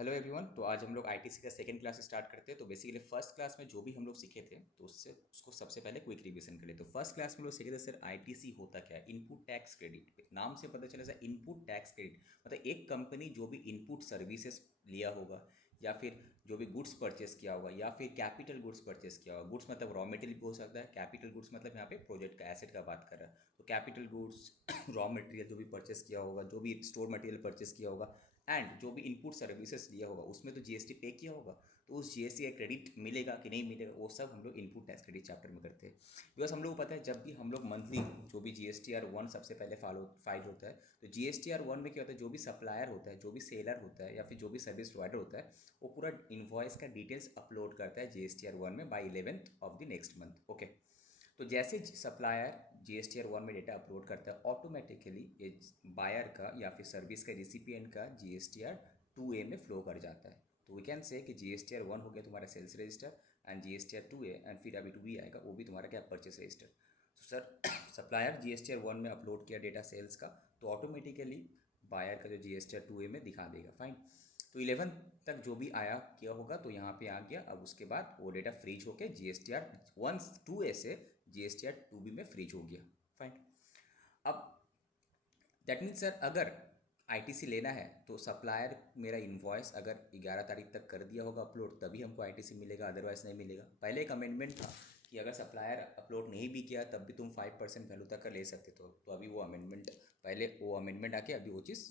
Hello everyone. तो आज हम लोग आईटीसी का सेकंड क्लास स्टार्ट करते हैं। तो बेसिकली फर्स्ट क्लास में जो भी हम लोग सीखे थे तो उससे उसको सबसे पहले क्विक रिवीजन कर ले। तो फर्स्ट क्लास में लोग सीखे थे सर आईटीसी होता क्या है। इनपुट टैक्स क्रेडिट, नाम से पता चला सर इनपुट टैक्स क्रेडिट मतलब एक कंपनी जो भी इनपुट सर्विसेज लिया होगा या फिर जो भी गुड्स परचेस किया होगा या फिर कैपिटल गुड्स परचेस किया होगा। गुड्स मतलब रॉ मटेरियल भी हो सकता है, कैपिटल गुड्स मतलब यहाँ पे प्रोजेक्ट का एसेट का बात कर रहा है। तो कैपिटल गुड्स रॉ मटेरियल जो भी परचेस किया होगा, जो भी स्टोर मटेरियल परचेस किया होगा एंड जो भी इनपुट सर्विसेज लिया होगा उसमें तो जीएसटी पे किया होगा। तो उस जीएसटी का क्रेडिट मिलेगा कि नहीं मिलेगा वो सब हम लोग इनपुट टैक्स क्रेडिट चैप्टर में करते हैं। बिकॉज हम लोग को पता है जब भी हम लोग मंथली जो भी GSTR 1 सबसे पहले फाइल होता है तो GSTR 1 में क्या होता है, जो भी सप्लायर होता है, जो भी सेलर होता है या फिर जो भी सर्विस प्रोवाइडर होता है वो पूरा इन्वॉइस का डिटेल्स अपलोड करता है GSTR 1 में by 11th of the next month. Okay, तो जैसे सप्लायर GSTR 1 में डेटा अपलोड करता है ऑटोमेटिकली ये बायर का या फिर सर्विस का रिसिपिएंट का GSTR 2A में फ्लो कर जाता है। तो वी कैन से कि GSTR 1 हो गया तुम्हारा sales register and GSTR 2A and फिर अभी 2B आएगा वो भी तुम्हारा क्या परचेस रजिस्टर। तो सर सप्लायर GSTR 1 में अपलोड किया डेटा सेल्स का तो ऑटोमेटिकली बायर का जो GSTR 2A में दिखा देगा। फाइन, तो 11 तक जो भी आया किया होगा तो यहाँ पे आ गया। अब उसके बाद वो डेटा फ्रीज होके GSTR 1 2A से GSTR 2B में फ्रीज हो गया। फाइन, अब दैट मीन्स सर अगर आईटीसी लेना है तो सप्लायर मेरा इन्वॉइस अगर 11 तारीख तक कर दिया होगा अपलोड तभी हमको आईटीसी मिलेगा, अदरवाइज नहीं मिलेगा। पहले एक अमेंडमेंट था कि अगर सप्लायर अपलोड नहीं भी किया तब भी तुम 5% वैल्यू तक का ले सकते तो अभी वो अमेंडमेंट पहले वो अमेंडमेंट आके अभी वो चीज़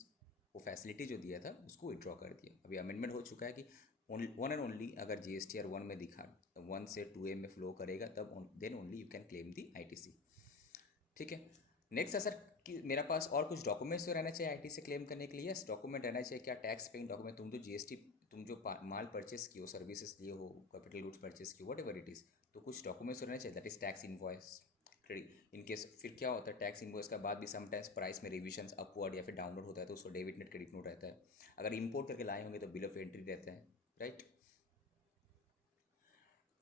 वो फैसिलिटी जो दिया था उसको विड्रॉ कर दिया। अभी अमेंडमेंट हो चुका है कि वन एंड ओनली अगर GSTR 1 में दिखा 1 से 2A में फ्लो करेगा तब then only you can claim the ITC. ठीक है, नेक्स्ट है सर कि मेरा पास और कुछ डॉक्यूमेंट्स तो रहना चाहिए आईटी से क्लेम करने के लिए। यस, डॉक्यूमेंट रहना चाहिए। क्या? Tax paying document. तुम तो जीएसटी तुम जो माल परचेस की हो, सर्विसेज लिए हो, कैपिटल गुड्स परचेस की हो, वट एवर इट इज़, तो कुछ डॉक्यूमेंट्स तो रहना चाहिए। That is tax invoice credit in case. फिर क्या होता है टैक्स इनवॉइस का बाद भी समटाइम्स प्राइस में रिविजन अपवर्ड या फिर डाउनवर्ड होता है तो उसको डेबिट नेट क्रेडिट नोट रहता है। अगर इंपोर्ट करके लाए होंगे तो बिल ऑफ एंट्री रहता है, राइट।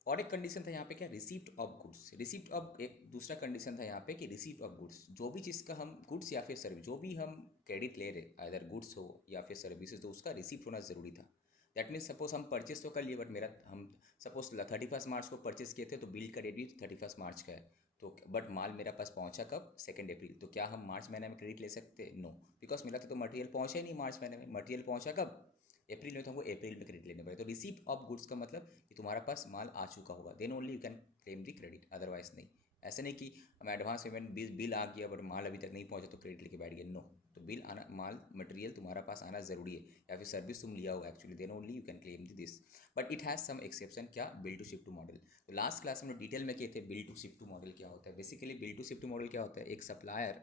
और एक कंडीशन था यहाँ पे क्या, receipt of goods. Receipt of एक दूसरा कंडीशन था यहाँ पे कि रिसीप्ट ऑफ गुड्स, जो भी चीज़ का हम गुड्स या फिर सर्विस जो भी हम क्रेडिट ले रहे अदर गुड्स हो या फिर सर्विसेज तो उसका रिसीप्ट होना ज़रूरी था। दैट मीन्स सपोज हम परचेस तो कर लिए बट मेरा हम सपोज 31 मार्च को परचेस किए थे तो बिल का डेट भी 31 मार्च का है। तो बट माल मेरा पास पहुंचा कब, 2 अप्रैल। तो क्या हम मार्च महीने में क्रेडिट ले सकते हैं? नो, बिकॉज मेरा तो मटेरियल पहुंचा ही नहीं मार्च महीने में। मटेरियल पहुंचा कब, अप्रैल में। तो हमको अप्रैल में क्रेडिट लेने पड़ेगा। तो रिसीप्ट ऑफ गुड्स का मतलब कि तुम्हारा पास माल आ चुका होगा, then only you can claim the credit, otherwise नहीं। ऐसे नहीं कि हम एडवांस पेमेंट बिल आ गया बट माल अभी तक नहीं पहुंचा तो क्रेडिट लेके बैठ गए। नो, तो बिल आना, माल मटेरियल तुम्हारा पास आना ज़रूरी है या फिर सर्विस तुम लिया होगा actually, then only you can claim this. But it has some exception. क्या? Bill to ship to model. तो लास्ट क्लास में डिटेल में किए थे bill to ship to model क्या होता है। Basically bill to ship to model क्या होता है, एक सप्लायर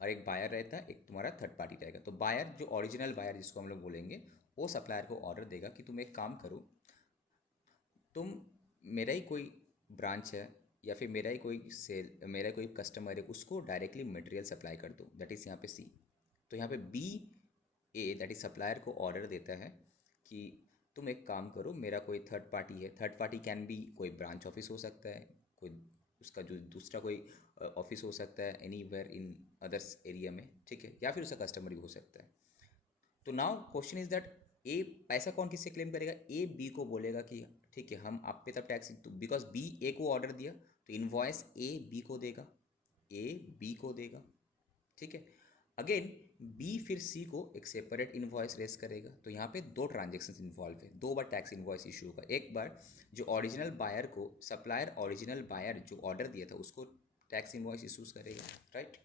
और एक बायर रहता है, एक तुम्हारा थर्ड पार्टी रहेगा। तो बायर जो ओरिजिनल बायर जिसको हम लोग बोलेंगे वो सप्लायर को ऑर्डर देगा कि तुम एक काम करो, तुम मेरा ही कोई ब्रांच है या फिर मेरा ही कोई सेल, मेरा कोई कस्टमर है, उसको डायरेक्टली मटेरियल सप्लाई कर दो। दैट इज़ यहाँ पे सी। तो यहाँ पे BA दैट इज सप्लायर को ऑर्डर देता है कि तुम एक काम करो, मेरा कोई थर्ड पार्टी है। थर्ड पार्टी कैन बी कोई ब्रांच ऑफिस हो सकता है, कोई उसका जो दूसरा कोई ऑफिस हो सकता है anywhere in others area में, ठीक है, या फिर उसका कस्टमर भी हो सकता है। तो नाउ क्वेश्चन इज दैट ए पैसा कौन किससे क्लेम करेगा, ए बी को बोलेगा कि ठीक है हम आप पे तब टैक्स, बिकॉज बी ए को ऑर्डर दिया तो इन्वॉइस ए बी को देगा, ए बी को देगा, ठीक है। अगेन बी फिर सी को एक सेपरेट इन्वॉइस रेस करेगा। तो यहाँ पे दो ट्रांजेक्शन इन्वॉल्व है, दो बार टैक्स इन्वॉइस इशू होगा। एक बार जो ओरिजिनल बायर को सप्लायर ओरिजिनल बायर जो ऑर्डर दिया था उसको टैक्स इन्वॉइस इशूज करेगा, राइट।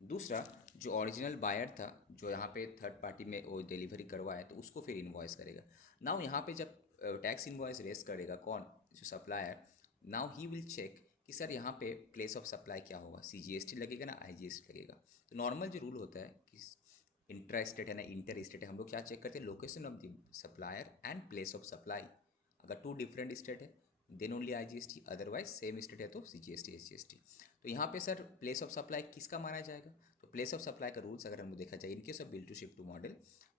दूसरा जो ओरिजिनल बायर था जो यहाँ पे थर्ड पार्टी में वो डिलीवरी करवाया तो उसको फिर इन्वॉइस करेगा। नाउ यहाँ पे जब टैक्स इन्वॉइस रेस करेगा कौन, जो supplier, now he will check कि सर यहाँ पे प्लेस ऑफ सप्लाई क्या होगा, CGST लगेगा ना IGST लगेगा। तो नॉर्मल जो रूल होता है कि इंट्रा स्टेट है ना इंटर स्टेट है, हम लोग क्या चेक करते हैं, location of the supplier and place of supply. अगर टू डिफरेंट स्टेट है then only IGST, otherwise same state है तो CGST SGST। तो यहाँ पे सर प्लेस ऑफ सप्लाई किसका माना जाएगा, तो प्लेस ऑफ सप्लाई का रूल्स अगर हमको देखा जाए in case of bill to ship to model,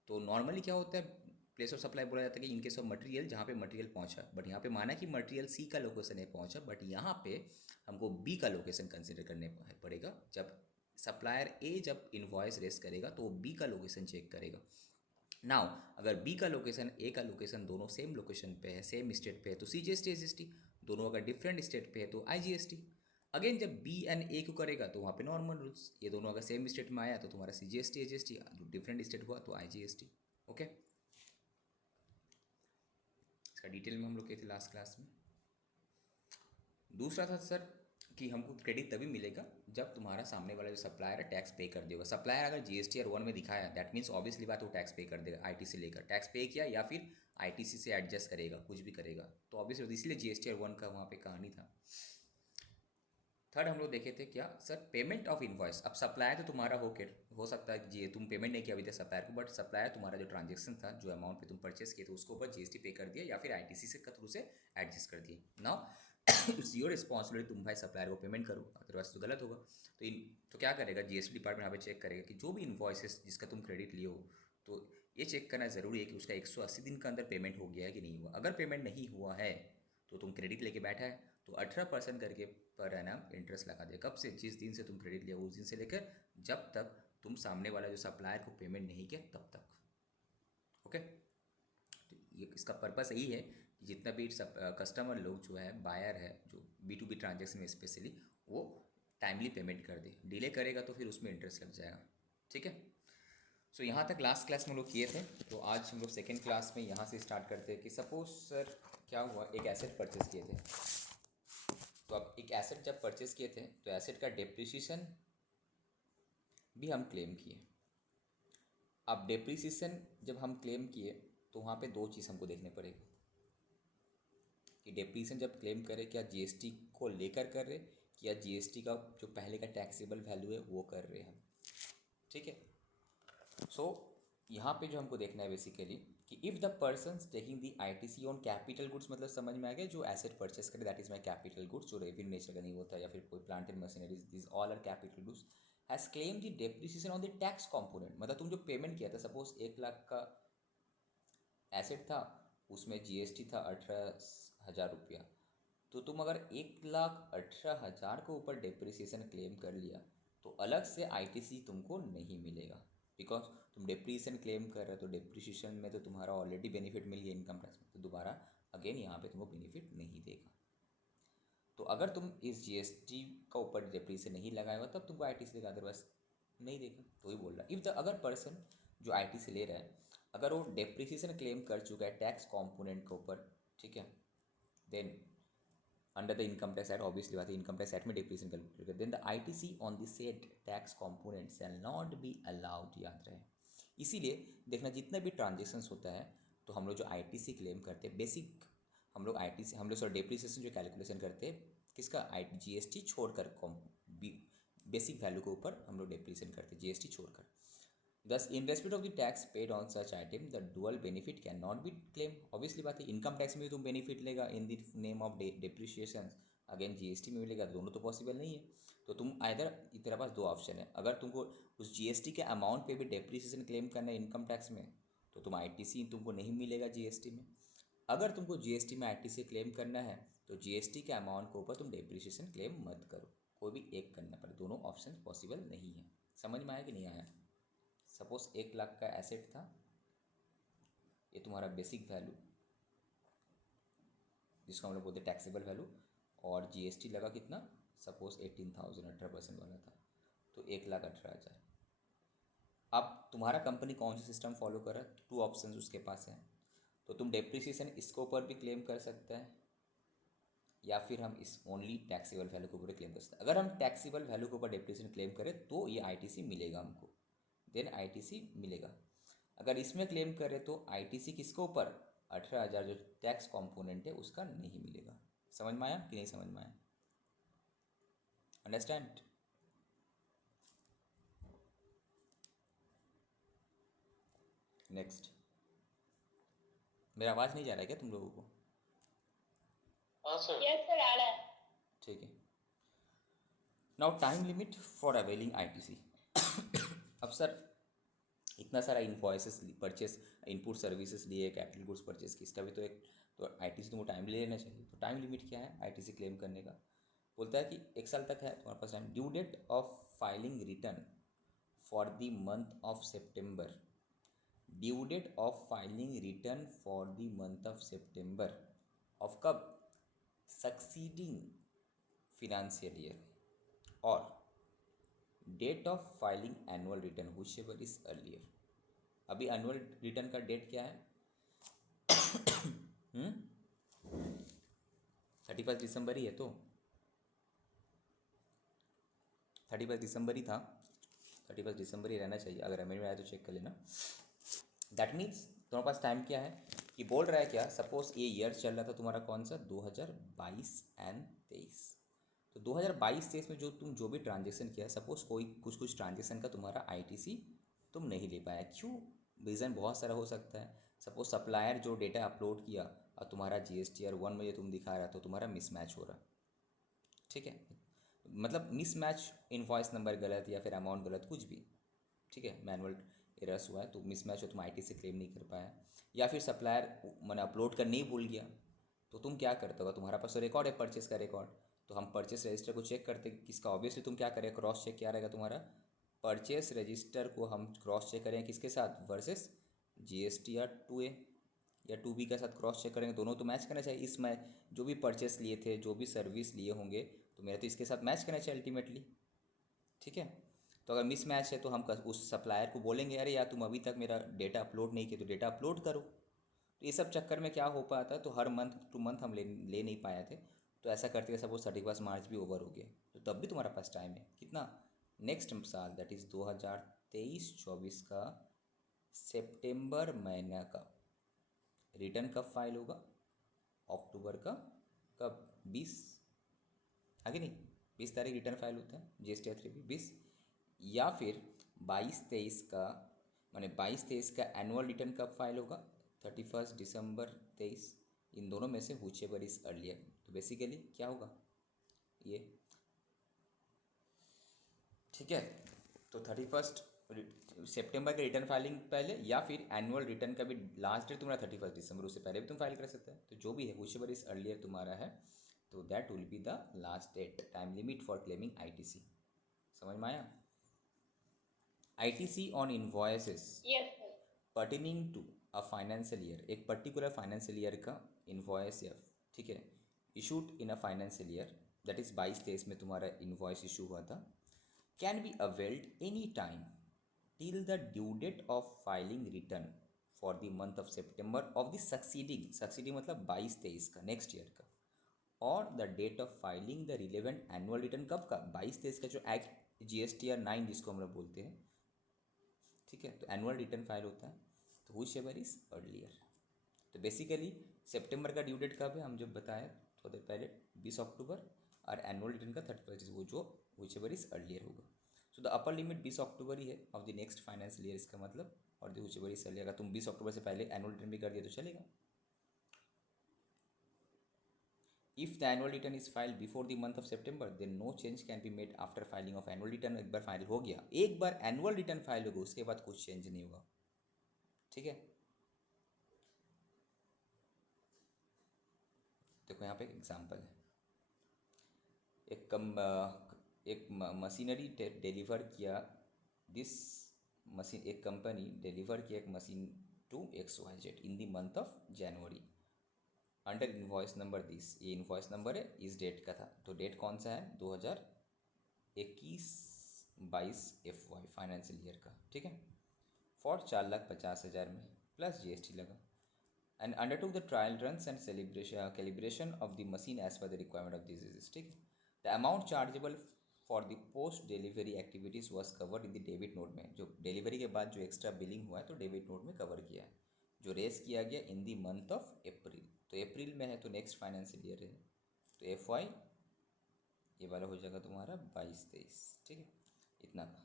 तो नॉर्मली क्या होता है, प्लेस ऑफ सप्लाई बोला जाता है कि इन केस ऑफ मटेरियल जहाँ पे मटेरियल पहुँचा, बट यहाँ पे माना कि मटेरियल सी का लोकेशन है पहुँचा, बट यहाँ पे हमको बी का लोकेशन कंसिडर करने पड़ेगा। जब सप्लायर ए जब इन्वॉइस रेस करेगा तो वो बी का लोकेशन चेक करेगा। नाउ अगर बी का लोकेशन ए का लोकेशन दोनों सेम लोकेशन पे है, सेम स्टेट पे है, तो CGST SGST। दोनों अगर डिफरेंट स्टेट पे है तो IGST। अगेन जब बी एंड ए को करेगा तो वहाँ पे नॉर्मल रूल्स, ये दोनों अगर सेम स्टेट में आया तो तुम्हारा CGST SGST, डिफरेंट स्टेट हुआ तो IGST। ओके, इसका डिटेल में हम लोग किए थे लास्ट क्लास में। दूसरा था सर कि हमको क्रेडिट तभी मिलेगा जब तुम्हारा सामने वाला जो सप्लायर है टैक्स पे कर देगा। सप्लायर अगर GST और 1 में दिखाया, दैट मीन्स ऑब्वियसली बात वो टैक्स पे कर देगा, ITC लेकर टैक्स पे किया या फिर ITC से एडजस्ट करेगा, कुछ भी करेगा तो ऑब्वियसली, इसलिए GST और 1 का वहाँ पे कहानी था। थर्ड हम लोग देखे थे क्या सर, पेमेंट ऑफ इनवॉइस। अब सप्लायर तो तुम्हारा हो सकता है कि तुम पेमेंट नहीं किया अभी तक सप्लायर को, बट सप्लायर तुम्हारा जो ट्रांजेक्शन था, जो अमाउंट पे तुम परचेस किए थे उसको ऊपर GST पे कर दिया या फिर ITC से थ्रू से एडजस्ट कर दिए। नाउ इट्स योर रिस्पॉन्सिबिलिटी, तुम भाई सप्लायर को पेमेंट करो, अदरवाइज तो गलत होगा। तो क्या करेगा GST डिपार्टमेंट यहाँ पे चेक करेगा कि जो भी इन्वॉइसेस जिसका तुम क्रेडिट लिए हो, तो ये चेक करना ज़रूरी है कि उसका 180 दिन का अंदर पेमेंट हो गया है कि नहीं हुआ। अगर पेमेंट नहीं हुआ है तो तुम क्रेडिट लेके बैठा है तो 18% करके पर एनम इंटरेस्ट लगा दे। कब से? जिस दिन से तुम क्रेडिट लिया उस दिन से लेकर जब तक तुम सामने वाला जो सप्लायर को पेमेंट नहीं किया तब तक। ओके, तो ये इसका पर्पस यही है कि जितना भी सब कस्टमर लोग जो है, बायर है, जो B2B ट्रांजेक्शन में स्पेशली, वो टाइमली पेमेंट कर दे। डिले करेगा तो फिर उसमें इंटरेस्ट लग जाएगा। ठीक है, सो यहाँ तक लास्ट क्लास में हम लोग किए थे। तो आज हम लोग सेकेंड क्लास में यहाँ से स्टार्ट करते हैं कि सपोज सर क्या हुआ, एक एसेट परचेस किए थे। तो अब एक एसेट जब परचेस किए थे तो एसेट का डेप्रिसिएशन भी हम क्लेम किए। अब डेप्रिसिएशन जब हम क्लेम किए तो वहाँ पे दो चीज़ हमको देखने पड़ेगी कि डेप्रिसिएशन जब क्लेम करें क्या GST को लेकर कर रहे कि या GST का जो पहले का टैक्सेबल वैल्यू है वो कर रहे हैं। ठीक है, सो यहाँ पे जो हमको देखना है बेसिकली कि if the person taking the ITC on capital goods, मतलब समझ में आ गया, जो एसेट परचेस करे that is my capital goods, जो रेवेन्यू नेचर का नहीं होता है या फिर कोई plant and machineries, this all are capital goods, has claim the depreciation on the tax component. मतलब तुम जो पेमेंट किया था, सपोज 1 लाख का एसेट था, उसमें GST था 18,000 रुपया, तो तुम अगर 1,18,000 के ऊपर डेप्रिसिएशन क्लेम कर लिया तो अलग से ITC तुमको नहीं मिलेगा, बिकॉज तुम डेप्रिसिएशन क्लेम कर रहे हो। तो डेप्रिसिएशन में तो तुम्हारा ऑलरेडी बेनिफिट मिल गया इनकम टैक्स में, तो दोबारा अगेन यहाँ पे तुमको बेनिफिट नहीं देगा। तो अगर तुम इस GST का ऊपर डेप्रिसिएशन नहीं लगाएगा तब तुमको ITC देगा, अदरवाइज नहीं देगा। तो ही बोल रहा इफ़ द अगर पर्सन जो ITC ले रहा है अगर वो डेप्रिसिएशन क्लेम कर चुका है टैक्स कॉम्पोनेंट के ऊपर, ठीक है, then under the income tax act, obviously बात है इनकम टैक्स एक्ट में डेप्रिसिएशन कैलकुलेट कर, then the ITC on the said tax component shall not be allowed. याद रहे, इसीलिए देखना जितना भी ट्रांजेक्शन्स होता है तो हम लोग जो ITC क्लेम करते हैं बेसिक, हम लोग ITC हम लोग सर डेप्रिसिएशन जो कैलकुलेशन करते हैं किसका, GST छोड़कर, बेसिक वैल्यू के ऊपर हम लोग डेप्रिसिएशन करते हैं GST छोड़कर। Thus, in respect of the tax paid on such item, the dual benefit cannot be claimed. Obviously बात है इनकम टैक्स में भी तुम बेनिफिट लेगा in the name of depreciation, again GST में मिलेगा, दोनों तो पॉसिबल नहीं है। तो तुम आइदर, तेरे पास दो ऑप्शन है, अगर तुमको उस GST के अमाउंट पे भी डेप्रिसिएशन क्लेम करना है इनकम टैक्स में तो तुम ITC तुमको नहीं मिलेगा GST में। अगर तुमको GST में ITC क्लेम करना है तो GST के अमाउंट के ऊपर तुम डेप्रिसिएशन क्लेम मत करो, कोई भी एक करना पड़े, दोनों ऑप्शन पॉसिबल नहीं है। समझ में आया कि नहीं आया? सपोज 1 लाख का एसेट था, ये तुम्हारा बेसिक वैल्यू जिसको हम लोग बोलते हैं टैक्सेबल वैल्यू, और GST लगा कितना, सपोज 18,000, 18% वाला था, तो 1,18,000। अब तुम्हारा कंपनी कौन सा सिस्टम फॉलो कर रहा है, टू ऑप्शन उसके पास है, तो तुम डेप्रिसिएशन इसके ऊपर भी क्लेम कर सकते हैं या फिर हम इस ओनली टैक्सेबल वैल्यू के ऊपर क्लेम कर सकते हैं। अगर हम टैक्सेबल वैल्यू के ऊपर डेप्रिसिएशन क्लेम करें तो ये ITC मिलेगा हमको, देन ITC मिलेगा। अगर इसमें क्लेम करें तो ITC किसके ऊपर, 18,000 जो टैक्स कॉम्पोनेंट है उसका नहीं मिलेगा। समझ में आया कि नहीं समझ में आया? अंडरस्टैंड? नेक्स्ट, मेरा आवाज़ नहीं जा रहा है क्या तुम लोगों को? हाँ सर, यस सर आ रहा है। ठीक है, now time limit for availing ITC। अब सर इतना सारा इन्वॉइसेस परचेस, इनपुट सर्विसेज लिए, कैपिटल गुड्स परचेस की, इसका भी तो एक तो ITC तुमको टाइम ले लेना चाहिए। तो टाइम लिमिट क्या है ITC क्लेम करने का? बोलता है कि 1 साल तक है तुम्हारे पास time. Due date of filing return for the month of September due date of filing return for the month of September of कब सक्सीडिंग फिनेंशियल ईयर, और date of filing annual return whichever is earlier. अभी annual return का date क्या है? 31 दिसंबर ही है, तो 31 दिसंबर ही था, 31 दिसंबर ही रहना चाहिए। अगर अमेंडमेंट आया तो चेक कर लेना। दैट मीन्स तुम्हारे पास टाइम क्या है कि बोल रहा है क्या, सपोज ये ईयर चल रहा था तुम्हारा कौन सा 2022 एंड 23। तो 2022-23 में जो भी ट्रांजेक्शन किया है, सपोज कोई कुछ ट्रांजेक्शन का तुम्हारा आईटीसी तुम नहीं ले पाया, क्यों? रीज़न बहुत सारा हो सकता है। सपोज सप्लायर जो डेटा अपलोड किया और तुम्हारा जीएसटीआर 1 में जो तुम दिखा रहा तो तुम्हारा मिसमैच हो रहा, ठीक है, मतलब मिसमैच, इनवॉइस नंबर गलत या फिर अमाउंट गलत, कुछ भी, ठीक है, मैनुअल एरर्स हुआ है तो मिसमैच हो, तुम आईटी से क्लेम नहीं कर पाया, या फिर सप्लायर मैंने अपलोड करने ही भूल गया, तो तुम क्या करते हो? तुम्हारा पास तो रिकॉर्ड है परचेस का रिकॉर्ड, तो हम परचेस रजिस्टर को चेक करते किसका, ऑब्वियसली तुम क्या करें, क्रॉस चेक क्या रहेगा तुम्हारा, परचेस रजिस्टर को हम क्रॉस चेक करें किसके साथ, वर्सेस जीएसटीआर 2A या 2B के साथ क्रॉस चेक करेंगे, दोनों तो मैच करना चाहिए। इसमें जो भी परचेस लिए थे, जो भी सर्विस लिए होंगे, तो मेरा तो इसके साथ मैच करना चाहिए अल्टीमेटली, ठीक है। तो अगर मिस मैच है तो हम उस सप्लायर को बोलेंगे अरे यार तुम अभी तक मेरा डेटा अपलोड नहीं किया, तो डेटा अपलोड करो। तो ये सब चक्कर में क्या हो पाता है, तो हर मंथ टू मंथ हम ले नहीं पाए थे, तो ऐसा करते हुए सपोज 31 मार्च भी ओवर हो गया, तो तब भी तुम्हारा पास टाइम है कितना, नेक्स्ट साल दैट इज़ 2023-24 का सितंबर महीना का रिटर्न कब फाइल होगा, अक्टूबर का कब 20, आगे नहीं 20 तारीख रिटर्न फाइल होता है जीएसटी 3 या फिर 22-23 का, माने 22-23 का एनुअल रिटर्न कब फाइल होगा, 31 दिसंबर 23, इन दोनों में से व्हिच एवर इज अर्लियर। तो बेसिकली क्या होगा ये, ठीक है, तो 31 सितंबर के रिटर्न फाइलिंग पहले, या फिर एनुअल रिटर्न का भी लास्ट डेट तुम्हारा 31 दिसंबर, उससे पहले भी तुम फाइल कर सकते हैं, तो जो भी है व्हिच एवर इज अर्लियर तुम्हारा है, तो that will be the last date, time limit for claiming ITC. समझ में आया? ITC on invoices Yes, sir. pertaining to a financial year, एक पर्टिकुलर फाइनेंशियल ईयर का इन्वॉइस या, ठीक है, issued in a financial year, that is 22-23 में तुम्हारा इन्वॉइस इशू हुआ था, can be availed any time till the due date of filing return for the month of September of the succeeding मतलब 22-23 का नेक्स्ट ईयर का, और the date of filing the relevant annual return कब का, 22-23 का जो एक्ट GSTR 9 जिसको हम लोग बोलते हैं, ठीक है, तो एनुअल रिटर्न फाइल होता है, तो व्हिच एवर इज अर्लियर। तो बेसिकली सितंबर का ड्यू डेट कब है, हम जब बताए थोड़ी देर पहले 20 अक्टूबर, और एनुअल रिटर्न का 31, वो जो व्हिच एवर इज अर्लियर होगा। सो द अपर लिमिट 20 अक्टूबर ही है of the next financial year, इसका मतलब, और the which ever is earlier, अगर तुम 20 अक्टूबर से पहले एनुअल रिटर्न भी कर दिया तो चलेगा। If the annual return is filed before the month of September, then no change can be made after filing of annual return। एक बार फाइल हो गया, एक बार एनुअल रिटर्न फाइल होगा, उसके बाद कुछ चेंज नहीं होगा, ठीक है। देखो यहाँ पे एक एग्जांपल है, एक मशीनरी डिलीवर किया, दिस मशीन, एक कंपनी डिलीवर किया एक machine to XYZ in the month of January under invoice number this, ये इन्वॉइस नंबर है, इस डेट का था, तो डेट कौन सा है, 2021-22 FY फाइनेंशियल ईयर का, ठीक है, फॉर 4,50,000 में प्लस GST लगा, and undertook the trial runs and calibration of the machine as per the requirement of this, ठीक है। The amount chargeable for the post delivery activities was covered in the debit note में, जो delivery के बाद जो extra billing हुआ है तो डेबिट नोट में कवर किया है, जो रेस किया गया इन द मंथ ऑफ अप्रैल, तो अप्रैल में है तो नेक्स्ट फाइनेंशियल ईयर है, तो FY ये वाला हो जाएगा तुम्हारा 22-23, ठीक है, इतना का।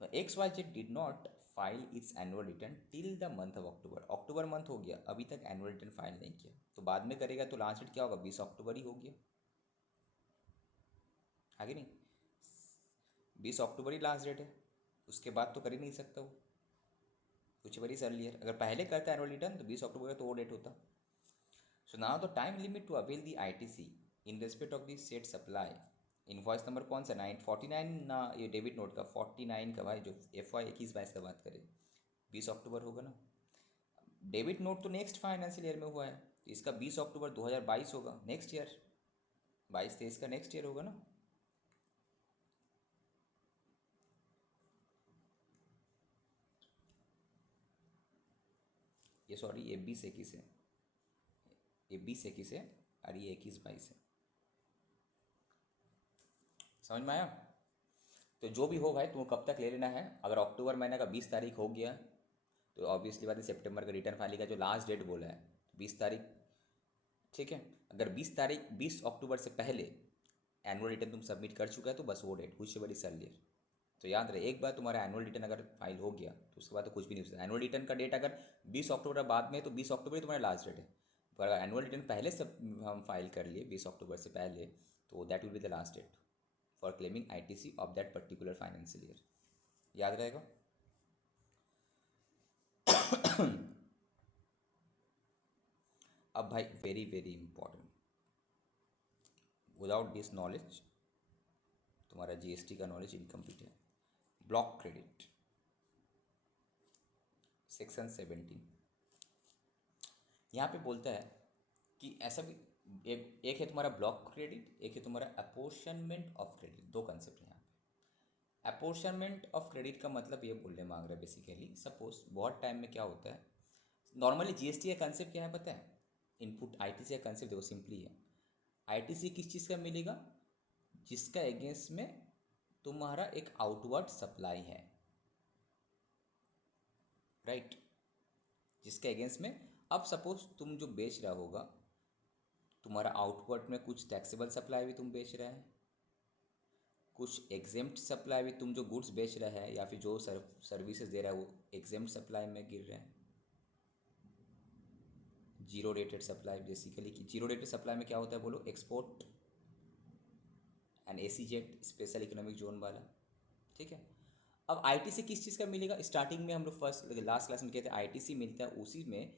तो XYZ did not file it's annual return till the month of October, October month हो गया, अभी तक एनुअल रिटर्न फाइल नहीं किया, तो बाद में करेगा, तो लास्ट डेट क्या होगा, 20 अक्टूबर ही हो गया, आगे नहीं, 20 अक्टूबर ही लास्ट डेट है, उसके बाद तो कर ही नहीं सकता वो, कुछ बड़ी अर्लियर, अगर पहले करता एनुअल रिटर्न तो 20 अक्टूबर का तो वो डेट होता। So now the time limit to avail the ITC in respect of the said supply, invoice number कौन सा 949 ना, ये डेबिट नोट का 49 का भाई, जो FY 21-22 का बात करें, 20 अक्टूबर होगा ना। डेबिट नोट तो नेक्स्ट फाइनेंशियल ईयर में हुआ है, तो इसका 20 अक्टूबर 2022 होगा, नेक्स्ट ईयर 22-23 का नेक्स्ट ईयर होगा ना। ये सॉरी ये 20-21 है, ये 20-21 है और ये 21-22 है। समझ में आया? तो जो भी हो भाई तुमको कब तक ले लेना है, अगर अक्टूबर महीने का 20 तारीख हो गया तो ऑब्वियसली बात है सितंबर का रिटर्न फाइलिंग का जो लास्ट डेट बोला है 20 तारीख, ठीक है। अगर 20 अक्टूबर से पहले एनुअल रिटर्न तुम सबमिट कर चुका है तो बस वो डेट कुछ बड़ी सर्लियर। तो याद रहे एक बार तुम्हारा एनुअल रिटर्न अगर फाइल हो गया तो उसके बाद तो कुछ भी नहीं हो सकता। एनुअल रिटर्न का डेट अगर 20 अक्टूबर बाद में तो 20 अक्टूबर ही तुम्हारा लास्ट डेट है, पर अगर एनुअल रिटर्न पहले से हम फाइल कर लिए 20 अक्टूबर से पहले तो that will be the last date for claiming ITC of that particular financial year. याद रहेगा? अब भाई very very important, without this knowledge तुम्हारा जीएसटी का नॉलेज इनकम्प्लीट है। ब्लॉक क्रेडिट सेक्शन 17 यहाँ पे बोलता है कि ऐसा भी एक है तुम्हारा ब्लॉक क्रेडिट, एक है तुम्हारा अपोर्शनमेंट ऑफ क्रेडिट। दो कंसेप्ट है यहाँ पे। अपोर्शनमेंट ऑफ क्रेडिट का मतलब ये बोलने मांग रहा है बेसिकली, सपोज बहुत टाइम में क्या होता है, नॉर्मली जीएसटी का कंसेप्ट क्या है पता है? इनपुट आईटीसी का कंसेप्ट देखो सिंपली है, आईटीसी किस चीज़ का मिलेगा? जिसका अगेंस्ट में तुम्हारा एक आउटवर्ड सप्लाई है, राइट? जिसके अगेंस्ट में, अब सपोज तुम जो बेच रहा होगा तुम्हारा आउटवर्ड में कुछ टैक्सेबल सप्लाई भी तुम बेच रहे हैं, कुछ एग्जेम्प्ट सप्लाई भी, तुम जो गुड्स बेच रहे हैं या फिर जो सर्विसेज दे रहा है वो एग्जेम्प्ट सप्लाई में गिर रहे हैं। Zero rated supply basically, zero rated supply में क्या होता है बोलो? Export and ACZ special economic zone वाला, ठीक है। अब आईटीसी किस चीज़ का मिलेगा? स्टार्टिंग में हम लोग फर्स्ट लास्ट क्लास में कहते हैं आईटीसी मिलता है उसी में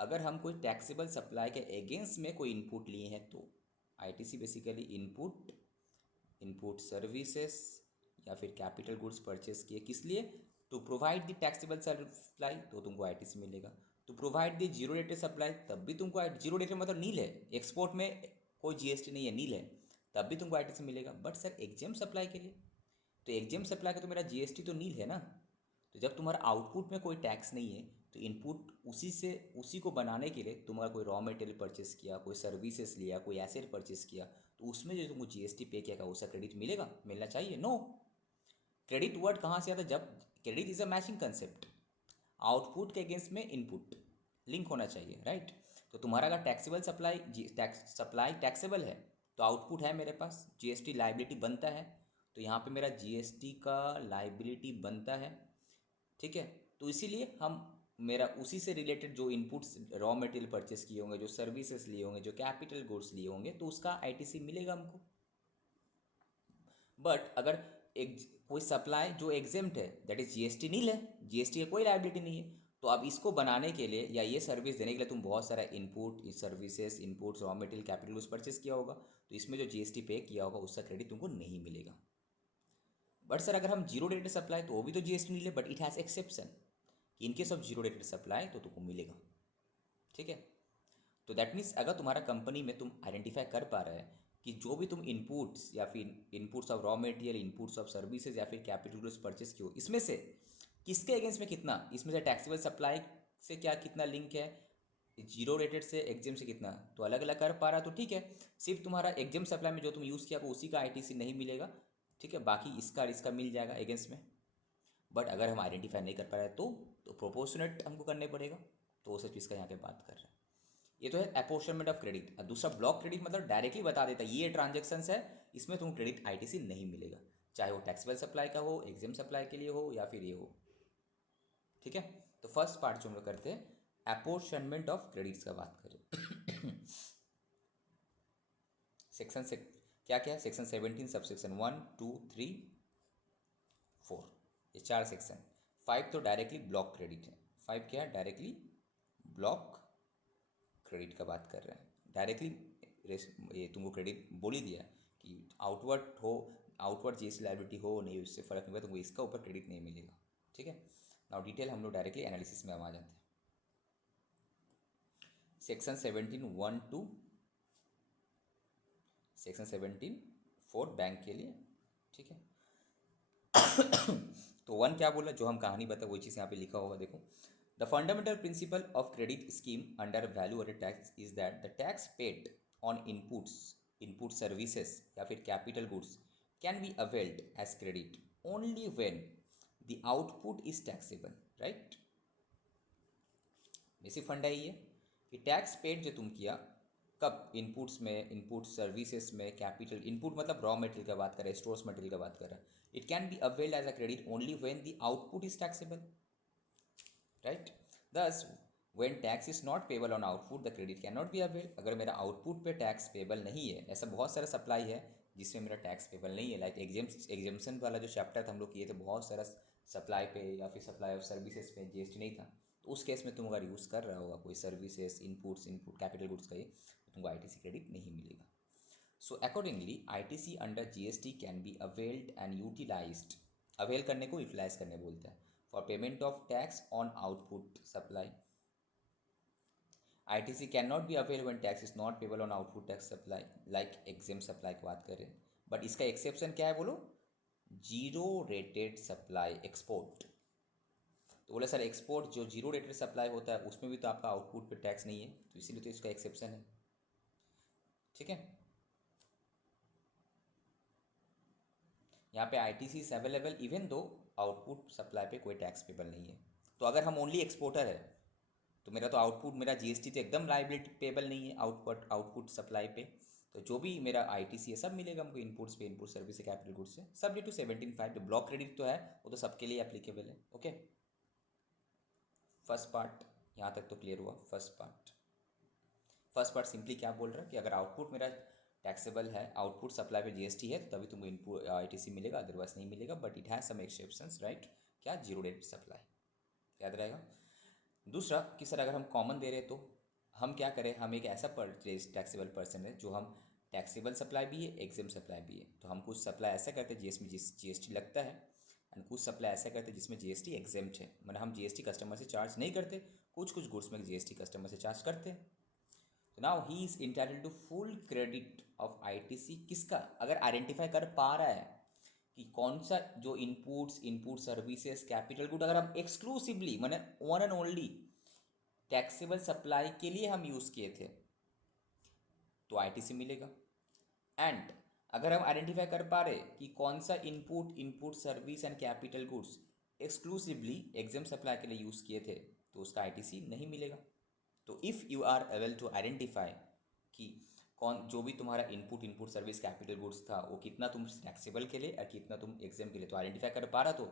अगर हम कोई टैक्सेबल सप्लाई के अगेंस्ट में कोई इनपुट लिए हैं तो। आईटीसी बेसिकली इनपुट सर्विसेज या फिर कैपिटल गुड्स परचेस किए, किस लिए? To provide the taxable supply, तो तुमको आईटीसी मिलेगा। To provide the zero rated supply, तब भी तुमको जीरो रेटेड मतलब नील है, एक्सपोर्ट में कोई जीएसटी नहीं है, नील है, तब भी तुमको आईटीसी मिलेगा। बट सर एग्जेम्प्ट सप्लाई के लिए, तो एग्जेम्प्ट सप्लाई का तो मेरा जीएसटी तो नील है ना। तो जब तुम्हारा आउटपुट में कोई टैक्स नहीं है तो इनपुट उसी को बनाने के लिए तुम्हारा कोई रॉ मटेरियल परचेस किया, कोई सर्विसेज लिया, कोई एसेट परचेस किया, तो उसमें जो तुमको जीएसटी पे किया उसका क्रेडिट मिलेगा? मिलना चाहिए? नो। क्रेडिट वर्ड कहाँ से आता है? जब credit is a matching concept, output के अगेंस्ट में इनपुट लिंक होना चाहिए, राइट? तो तुम्हारा अगर टैक्सेबल सप्लाई टैक्सेबल है तो आउटपुट है मेरे पास, जीएसटी लाइबिलिटी बनता है, तो यहाँ पे मेरा जीएसटी का लाइबिलिटी बनता है, ठीक है। तो इसीलिए हम मेरा उसी से रिलेटेड जो इनपुट्स रॉ मटेरियल परचेस किए होंगे, जो सर्विसेज लिए होंगे, जो कैपिटल गुड्स लिए होंगे, तो उसका आईटीसी मिलेगा हमको। बट अगर एक कोई सप्लाई जो एग्जेम्प्ट है, दैट इज जीएसटी नील है, जीएसटी का कोई लाइबिलिटी नहीं है, तो अब इसको बनाने के लिए या ये सर्विस देने के लिए तुम बहुत सारा input services inputs raw material capital goods purchase किया होगा, तो इसमें जो जीएसटी पे किया होगा उसका क्रेडिट तुमको नहीं मिलेगा। बट सर अगर हम जीरो रेटेड सप्लाई, तो वो भी तो जीएसटी नहीं ले, but it has exception, in case of zero rated supply तो तुमको मिलेगा, ठीक है। तो दैट मीन्स अगर तुम्हारा कंपनी में तुम आइडेंटिफाई कर पा रहे हैं कि जो भी तुम इनपुट्स या फिर inputs of raw material, inputs of services या फिर कैपिटल गुड्स परचेस किए हो, इसमें से किसके अगेंस्ट में कितना, इसमें से टैक्सेबल सप्लाई से क्या कितना लिंक है, जीरो रेटेड से एग्जेम से कितना, तो अलग अलग कर पा रहा, तो ठीक है। सिर्फ तुम्हारा एग्जेम सप्लाई में जो तुम यूज़ किया उसी का आईटीसी नहीं मिलेगा, ठीक है, बाकी इसका मिल जाएगा अगेंस्ट में। बट अगर हम आइडेंटिफाई नहीं कर पा रहे तो प्रोपोर्शनेट हमको करने पड़ेगा, तो वो सब चीज़ का यहाँ पे बात कर रहे हैं। ये तो है अपोर्शनमेंट ऑफ क्रेडिट। और दूसरा ब्लॉक क्रेडिट मतलब डायरेक्टली बता देता है ये ट्रांजेक्शन्स है, इसमें तुम क्रेडिट आईटीसी नहीं मिलेगा, चाहे वो टैक्सेबल सप्लाई का हो, एग्जेम सप्लाई के लिए हो या फिर ये हो, ठीक है। तो फर्स्ट पार्ट जो हम लोग करते हैं अपोर्शनमेंट ऑफ क्रेडिट्स का बात करें। सेक्शन से क्या क्या है? सेक्शन 17 सब सेक्शन 1 2 3 4, ये 4 सेक्शन। 5 तो डायरेक्टली ब्लॉक क्रेडिट है। 5 क्या है? डायरेक्टली ब्लॉक क्रेडिट का बात कर रहे हैं। डायरेक्टली ये तुमको क्रेडिट बोल ही दिया कि आउटवर्ड जीएसटी लायबिलिटी हो नहीं, उससे फ़र्क नहीं पड़ता, तुमको इसका ऊपर क्रेडिट नहीं मिलेगा, ठीक है। नाउ डिटेल हम लोग डायरेक्टली एनालिसिस में हम आ जाते हैं। Section 17(1) to section 17 for bank के लिए, ठीक है। तो 1 क्या बोला, जो हम कहानी बता वही चीज़ यहाँ पे लिखा होगा, देखो। The fundamental principle of credit scheme under value added tax is that the tax paid on input services या फिर capital goods can be availed as credit only when the output is taxable, right. Basic फंडा ही है कि tax paid जो तुम किया कब, इनपुट्स में, इनपुट सर्विसेज में, कैपिटल इनपुट मतलब रॉ मटेरियल का बात कर रहे हैं, स्टोर्स मटेरियल का बात कर रहा है, it can be availed as a credit only when the output is taxable, right. Thus when tax is not payable on output the credit can not be availed. अगर मेरा आउटपुट पे tax payable नहीं है, ऐसा बहुत सारा supply है जिसमें मेरा टैक्स पेबल नहीं है, लाइक एग्जेम्पशन वाला जो चैप्टर हम लोग किए थे, बहुत सारा सप्लाई पे या फिर सप्लाई ऑफ सर्विसेज पे जीएसटी नहीं था, तो उस केस में तुम अगर यूज़ कर रहा होगा कोई सर्विसेज, इनपुट कैपिटल गुड्स का ये, तो तुमको आईटीसी क्रेडिट नहीं मिलेगा। So accordingly ITC under GST can be availed and utilized, avail करने को यूटिलाइज करने बोलते हैं, for payment of tax on output supply. ITC can not be avail when tax is not payable on output tax supply, like exempt supply की बात करें। But इसका exception क्या है बोलो, जीरो रेटेड सप्लाई एक्सपोर्ट। तो बोले सर एक्सपोर्ट जो जीरो रेटेड सप्लाई होता है उसमें भी तो आपका आउटपुट पे टैक्स नहीं है, तो इसीलिए तो इसका एक्सेप्शन है, ठीक है। यहाँ पे ITC is available even though output supply पे कोई टैक्स पेबल नहीं है। तो अगर हम ओनली एक्सपोर्टर है तो मेरा तो आउटपुट, मेरा जीएसटी तो एकदम लाइबिलिटी पेबल नहीं है आउटपुट सप्लाई पे, तो जो भी मेरा आईटीसी है सब मिलेगा हमको इनपुट्स पे, इनपुट सर्विस से, कैपिटल गुड्स से, सब्जेक्ट टू 17(5). जो ब्लॉक क्रेडिट तो है वो तो सबके लिए एप्लीकेबल है, ओके। फर्स्ट पार्ट यहाँ तक तो क्लियर हुआ। फर्स्ट पार्ट सिंपली क्या बोल रहा है कि अगर आउटपुट मेरा टैक्सेबल है, आउटपुट सप्लाई पे जीएसटी है, तभी तुमको इनपुट आईटीसी मिलेगा, अदरवाइज नहीं मिलेगा। But it has some exceptions, right. क्या, जीरो रेट सप्लाई, याद रहेगा। दूसरा कि सर अगर हम कॉमन दे रहे तो हम क्या करें, हम एक ऐसा टैक्सेबल पर्सन है जो हम टैक्सेबल सप्लाई भी है, एग्जेम सप्लाई भी है, तो हम कुछ सप्लाई ऐसा करते हैं जिसमें जीएसटी लगता है, एंड कुछ सप्लाई ऐसा करते हैं जिसमें जीएसटी एग्जेम्प्ट है, मतलब हम जीएसटी कस्टमर से चार्ज नहीं करते, कुछ गुड्स में जीएसटी कस्टमर से चार्ज करते हैं। तो now he is entitled to full credit of ITC. किसका, अगर आइडेंटिफाई कर पा रहा है कि कौन सा जो इनपुट सर्विसेज, कैपिटल गुड अगर हम एक्सक्लूसिवली मैंने one and only taxable supply के लिए हम यूज़ किए थे तो आईटीसी मिलेगा। एंड अगर हम आइडेंटिफाई कर पा रहे कि कौन सा input service and capital goods exclusively exempt supply के लिए यूज़ किए थे तो उसका आईटीसी नहीं मिलेगा। तो if you are able to identify कि कौन जो भी तुम्हारा इनपुट सर्विस कैपिटल गुड्स था वो कितना तुम टैक्सेबल के लिए और कितना तुम एग्जाम के लिए, तो आइडेंटिफाई कर पा रहा तो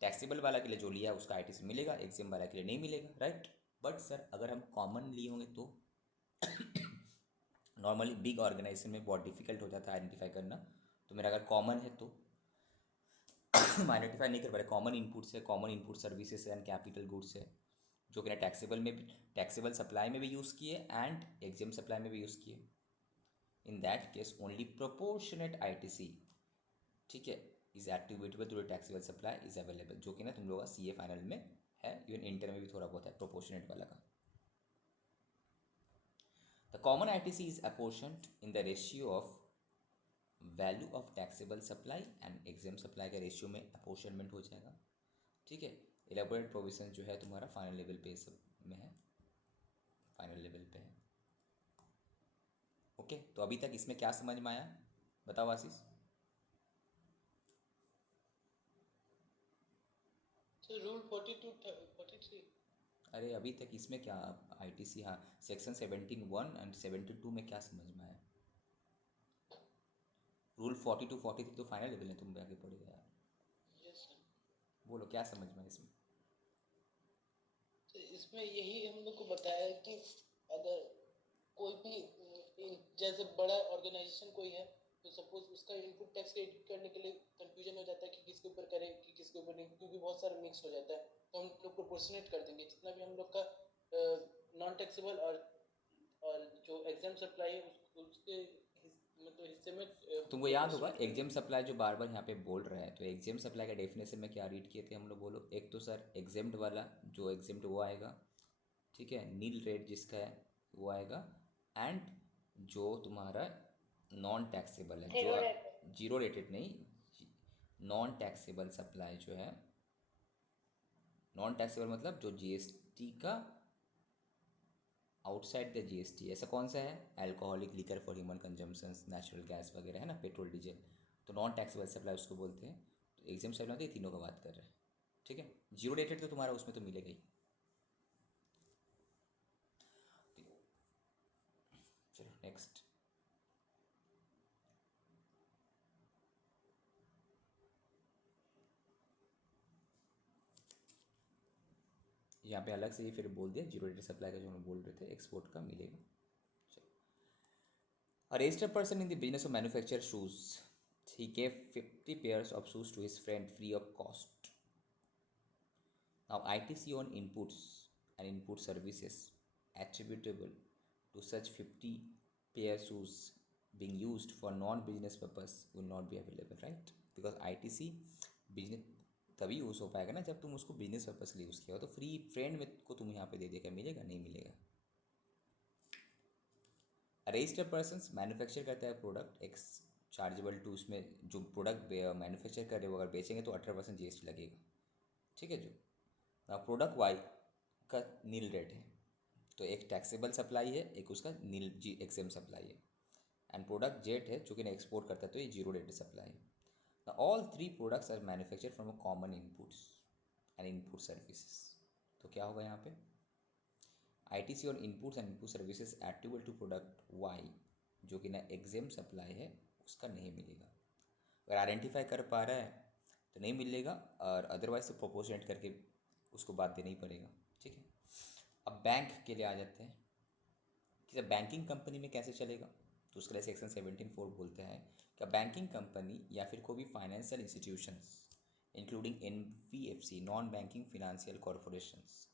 टैक्सेबल वाला के लिए जो लिया उसका आईटीसी मिलेगा, एग्जाम वाला के लिए नहीं मिलेगा, राइट। बट सर अगर हम कॉमन लिए होंगे तो नॉर्मली बिग ऑर्गेनाइजेशन में बहुत डिफिकल्ट हो जाता है आइडेंटिफाई करना। तो मेरा अगर कॉमन है तो हम आइडेंटिफाई नहीं कर पा रहे, कॉमन इनपुट्स है, common input services and capital goods है जो कि टैक्सेबल में भी, टैक्सेबल सप्लाई में भी यूज़ किए एंड एग्जाम सप्लाई में भी यूज़ किए। In that case only proportionate ITC, ठीक है, is attributable to the taxable supply is available, जो कि ना तुम लोगों का सीए फाइनल में है, इवन इंटर में भी थोड़ा बहुत है प्रोपोर्शनेट वाला का। The common ITC is apportioned in the ratio of value of taxable supply and exempt supply का रेशियो में अपोर्शनमेंट हो जाएगा, ठीक है। इलेबोरेट प्रोविजन जो है तुम्हारा फाइनल लेवल पे सब में है, फाइनल लेवल पे है, ओके। तो अभी तक इसमें क्या समझ में आया बताओ आशीष। रूल 42-43। अरे अभी तक इसमें क्या आईटीसी, हाँ, सेक्शन 17(1) एंड 72 में क्या समझ में आया। रूल 42-43 तो फाइनल लेवल है, तुम आगे पढ़ेगा यार। Yes sir. बोलो क्या समझ में आया इसमें। तो इसमें यही हम लोग को बताया कि अगर कोई भी जैसे बड़ा ऑर्गेनाइजेशन कोई है तो सपोज उसका इनपुट टैक्स क्रेडिट करने के लिए कंफ्यूजन हो जाता है कि किसके ऊपर करें कि किसके ऊपर नहीं, क्योंकि बहुत सारा मिक्स हो जाता है। तो हम लोग प्रोपोर्शनेट कर देंगे जितना भी हम लोग का नॉन टैक्सेबल और जो एग्जाम सप्लाई है उसके तो हिस्से में तुमको याद होगा participate एग्जाम सप्लाई जो बार बार यहाँ पे बोल रहा है, तो एग्जाम सप्लाई का डेफिनेशन में क्या रीड किए थे हम लोग, बोलो। एक तो सर एग्जाम्ड वाला, जो एग्जाम्ड वो आएगा, ठीक है, नील रेट जिसका है वो आएगा, एंड जो तुम्हारा नॉन टैक्सेबल है, जीरो जो रेट जीरो रेटेड नहीं, नॉन टैक्सेबल सप्लाई जो है, नॉन टैक्सेबल मतलब जो जीएसटी का आउटसाइड द जीएसटी, ऐसा कौन सा है, alcoholic liquor for human consumption, natural gas वगैरह है ना, पेट्रोल डीजल, तो नॉन टैक्सेबल सप्लाई उसको बोलते हैं। तो एग्जाम सप्लाई ये तीनों का बात कर रहे हैं, ठीक है। जीरो रेटेड तो तुम्हारा उसमें तो मिलेगा ही। चलो नेक्स्ट। यहाँ पे अलग से ये फिर बोल दिया जीरो रेटेड सप्लाई का, जो हम बोल रहे थे एक्सपोर्ट का मिलेगा। चलो, a registered person in the business of manufacture shoes, he gave 50 pairs of shoes to his friend free of cost. Now ITC on inputs and input services attributable to such 50 pair shoes being used for non-business purpose will not be available, right? Because ITC business तभी use हो पाएगा ना जब तुम उसको business purpose के लिए use किया हो। तो फ्री फ्रेंड में को तुम यहाँ पे दे देगा, मिलेगा नहीं मिलेगा। रजिस्टर्ड पर्सन मैन्युफैक्चर करता है प्रोडक्ट एक्स चार्जेबल टू, उसमें जो प्रोडक्ट मैन्युफैक्चर कर रहे हो अगर बेचेंगे तो 18% जीएसटी लगेगा, ठीक है। जो प्रोडक्ट वाई का नील रेट है, तो एक टैक्सेबल सप्लाई है, एक उसका नील जी एक्सएम सप्लाई है, एंड प्रोडक्ट जेट है जो कि एक्सपोर्ट करता है, तो ये जीरो रेट सप्लाई है। All three products are manufacture from a common inputs and input services. तो क्या होगा यहाँ पे, ITC और inputs and input services attribute to product Y जो कि ना एग्जेम सप्लाई है, उसका नहीं मिलेगा। अगर आइडेंटिफाई कर पा रहा है तो नहीं मिलेगा, और अदरवाइज तो प्रोपोर्शनेट करके उसको बात देना ही पड़ेगा, ठीक है। अब बैंक के लिए आ जाते हैं कि जब बैंकिंग कंपनी में कैसे चलेगा, तो उसके लिए सेक्शन 17(4) बोलते हैं कि बैंकिंग कंपनी या फिर कोई भी financial institutions including NBFC, non banking financial corporations,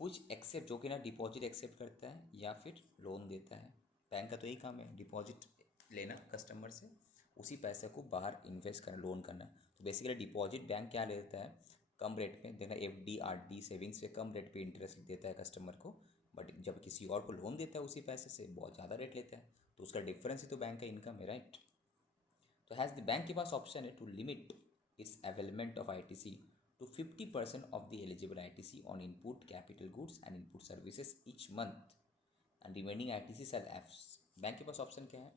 कुछ एक्सेप्ट जो कि ना डिपॉजिट एक्सेप्ट करता है या फिर लोन देता है। बैंक का तो यही काम है, डिपॉजिट लेना कस्टमर से, उसी पैसे को बाहर इन्वेस्ट करना, लोन करना। तो बेसिकली डिपॉजिट बैंक क्या लेता है, कम रेट पे देना, FD RD सेविंग्स पे कम रेट पे इंटरेस्ट देता है कस्टमर को, बट जब किसी और को लोन देता है उसी पैसे से बहुत ज़्यादा रेट लेता है, तो उसका डिफरेंस ही तो बैंक का इनकम है, राइट। तो हैज़ द बैंक के पास ऑप्शन है to limit its availment of ITC to 50% of the eligible ITC on input capital goods and input services each month and remaining ITC shall lapse। Bank के पास option क्या है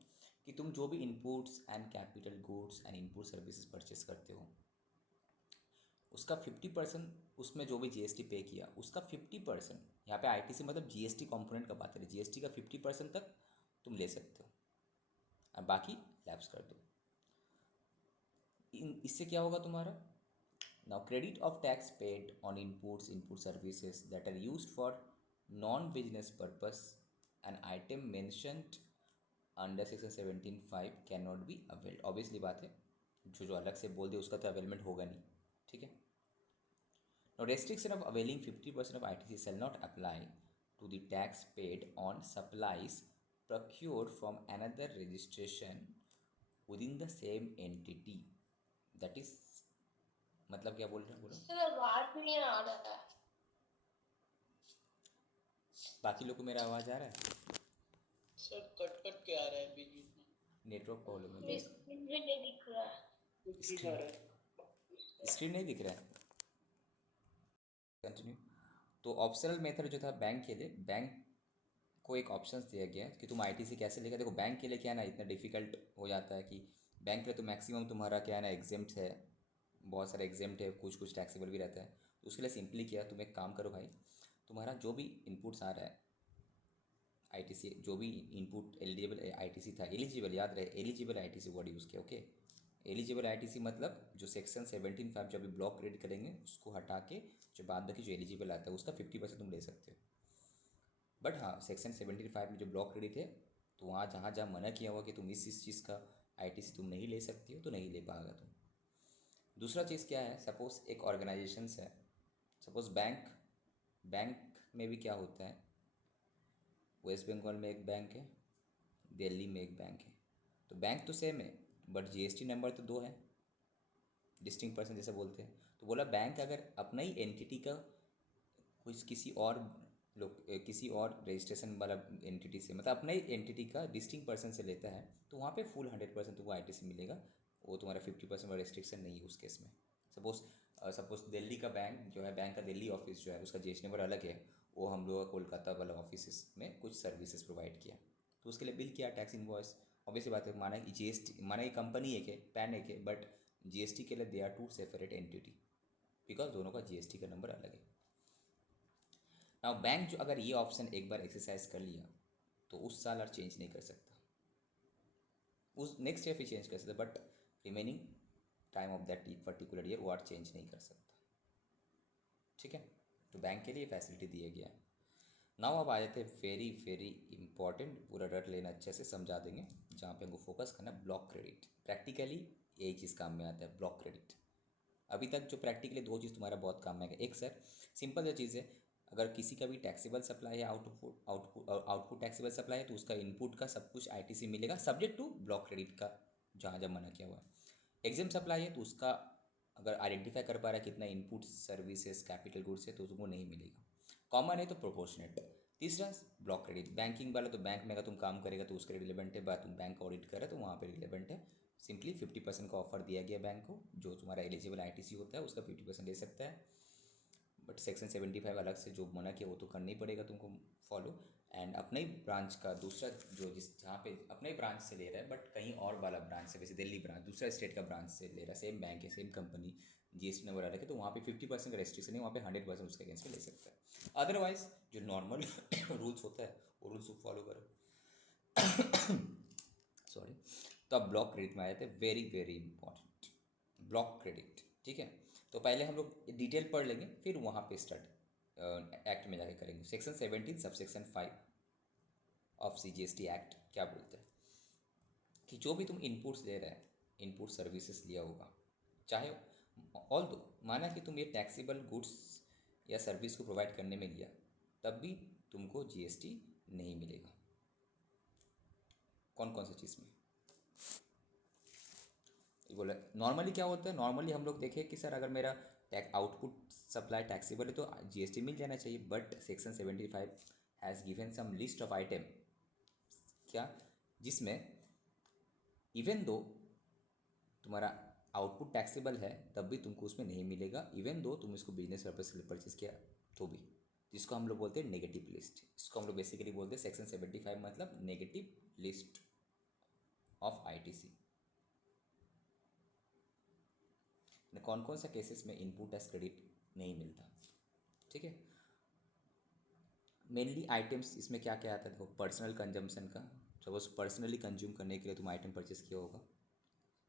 कि तुम जो भी inputs and capital goods and input services purchase करते हो उसका 50%, उसमें जो भी GST पे किया उसका 50%, यहाँ पे ITC मतलब GST कंपोनेंट का बात है, GST का 50% तक तुम ले सकते हो और बाकी लैप्स कर दो। इससे क्या होगा तुम्हारा, now credit of tax paid on inputs, input services that are used for non-business purpose, an item mentioned under section 17(5) cannot be availed। obviously बात है, जो अलग से बोल दे उसका तो अवेलमेंट होगा नहीं, ठीक है। now restriction of availing 50% of ITC shall not apply to the tax paid on supplies procured from another registration within the same entity, that is, मतलब क्या बोल रहे हैं बोलो। इससे बात नहीं आ रहा है। बाकी लोग को मेरा आवाज़ आ रहा है? सर कट कट के आ रहा है बीच बीच में, नेटवर्क प्रॉब्लम है मेरी क्या? स्क्रीन भी नहीं दिख रहा है। कुछ भी आ रहा है। स्क्रीन नहीं दिख रहा है, कंटिन्यू। तो ऑप्शनल मेथड जो था बैंक के लिए, बैंक को एक ऑप्शन दिया गया है कि तुम ITC कैसे लेगा। देखो बैंक के लिए क्या है ना, इतना डिफिकल्ट हो जाता है कि बैंक के लिए तो मैक्सिमम तुम्हारा क्या है ना एग्जेम्प्ट है, बहुत सारे एग्जेम्प्ट है, कुछ कुछ टैक्सेबल भी रहता है। तो उसके लिए सिंपली किया, तुम एक काम करो भाई, तुम्हारा जो भी इनपुट्स आ रहा है ITC, जो भी इनपुट एलिजिबल ITC था, एलिजिबल याद रहे, एलिजिबल ITC वर्ड यूज़ किया, ओके। एलिजिबल ITC मतलब जो सेक्शन 17(5) जब भी ब्लॉक क्रेडिट करेंगे उसको हटा के जो बाद बाकी जो एलिजिबल आता है उसका 50% तुम ले सकते हो। बट हाँ, सेक्शन 17(5) में जो ब्लॉक क्रेडिट है, तो वहाँ जहाँ जहाँ मना किया हुआ कि तुम इस चीज़ का ITC तुम नहीं ले सकती हो, तो नहीं ले पाएगा तुम। दूसरा चीज़ क्या है, सपोज़ एक ऑर्गेनाइजेशंस है, सपोज़ बैंक में भी क्या होता है, वेस्ट बंगाल में एक बैंक है, दिल्ली में एक बैंक है, तो बैंक तो सेम है बट जीएसटी नंबर तो 2 है, डिस्टिंक्ट पर्सन जैसे बोलते हैं। तो बोला बैंक अगर अपना ही एंटिटी का कुछ किसी और लोग किसी और रजिस्ट्रेशन वाला एंटिटी से, मतलब अपना ही एंटिटी का डिस्टिंक्ट पर्सन से लेता है, तो वहाँ पे फुल 100% तुमको आईटीसी मिलेगा। वो तुम्हारा 50% वाला रिस्ट्रिक्शन नहीं है उस केस में। सपोज दिल्ली का बैंक जो है, बैंक का दिल्ली ऑफिस जो है उसका जीएसटी नंबर अलग है, वो हम लोग का कोलकाता वाला ऑफिस में कुछ सर्विसेज प्रोवाइड किया, तो उसके लिए बिल किया टैक्स इनवॉइस। ऑब्वियसली बात है, माना कि जीएसटी, माना कि कंपनी एक है, पैन एक है, बट जीएसटी के लिए they are two separate entity, because दोनों का जीएसटी का नंबर अलग है। नाउ बैंक जो अगर ये ऑप्शन एक बार एक्सरसाइज कर लिया तो उस साल और चेंज नहीं कर सकता, उस नेक्स्ट ईयर फिर चेंज कर सकता, but remaining time of that particular year वो और चेंज नहीं कर सकता। ठीक है, तो बैंक के लिए फैसिलिटी दिया गया है। नाउ अब आ जाते हैं वेरी वेरी इंपॉर्टेंट, पूरा रट लेना, अच्छे से समझा देंगे, जहाँ पे हमको फोकस करना है ब्लॉक क्रेडिट। प्रैक्टिकली यही चीज़ काम में आता है, ब्लॉक क्रेडिट। अभी तक जो प्रैक्टिकली 2 चीज़ तुम्हारा बहुत काम में आएगा। एक सर सिंपल जो चीज़ है, अगर किसी का भी टैक्सेबल सप्लाई है, आउटपुट टैक्सेबल सप्लाई है, तो उसका इनपुट का सब कुछ आईटीसी मिलेगा, सब्जेक्ट टू ब्लॉक क्रेडिट का जहाँ जहाँ मना किया हुआ है। एग्जाम सप्लाई है तो उसका अगर आइडेंटिफाई कर पा रहा है कितना इनपुट सर्विसेज कैपिटल गुड्स है तो उसको नहीं मिलेगा। कॉमन है तो प्रोपोर्शनेट। तीसरा ब्लॉक क्रेडिट, बैंकिंग वाला तो बैंक में अगर तुम काम करेगा तो उसके रिलेवेंट है, तुम बैंक ऑडिट कर रहे तो वहाँ पे रिलेवेंट है। सिंपली 50% का ऑफर दिया गया बैंक को, जो तुम्हारा एलिजिबल आईटीसी होता है उसका 50% ले सकता है, बट सेक्शन 75 अलग से जो मना किया वो तो करना ही पड़ेगा तुमको फॉलो। एंड अपने ही ब्रांच का दूसरा जो जहाँ पे अपने ही ब्रांच से ले रहा है बट कहीं और वाला ब्रांच से, वैसे दिल्ली ब्रांच दूसरा स्टेट का ब्रांच से ले रहा है, सेम बैंक है सेम कंपनी, जीएसटी नंबर अलग है, तो वहाँ पे 50% का रेस्ट्रिक्शन है, वहाँ पे 100% उसके अगेंस्ट में ले सकता है। अदरवाइज जो नॉर्मल रूल्स होता है वो रूल्स फॉलो करो। सॉरी। तो अब ब्लॉक क्रेडिट में आए थे, very very important block credit. ठीक है, तो पहले हम लोग डिटेल पढ़ लेंगे, फिर वहाँ पे स्टार्ट एक्ट में जाके करेंगे। Section 17 sub section 5 of CGST act क्या बोलते हैं कि जो भी तुम इनपुट्स ले रहे हैं, इनपुट सर्विसेज लिया होगा, चाहे ऑल दो माना कि तुम ये टैक्सेबल गुड्स या सर्विस को प्रोवाइड करने में लिया, तब भी तुमको जीएसटी नहीं मिलेगा। कौन कौन सी चीज़ में बोला नॉर्मली क्या होता है, नॉर्मली हम लोग देखें कि सर अगर मेरा आउटपुट सप्लाई टैक्सेबल है तो जीएसटी मिल जाना चाहिए, but section 75 has given some list of item, क्या, जिसमें इवन दो तुम्हारा आउटपुट टैक्सेबल है तब भी तुमको उसमें नहीं मिलेगा, इवन दो तुम इसको बिजनेस पर्पज के लिए परचेज किया तो भी, जिसको हम लोग बोलते हैं नेगेटिव लिस्ट। इसको हम लोग बेसिकली बोलते हैं सेक्शन 75 मतलब नेगेटिव लिस्ट ऑफ आईटीसी। कौन कौन सा केसेस में इनपुट टैक्स क्रेडिट नहीं मिलता। ठीक है, मेनली आइटम्स इसमें क्या क्या आता है, देखो पर्सनल कंजम्पशन का, सपोज पर्सनली कंज्यूम करने के लिए तुम आइटम परचेस किया होगा,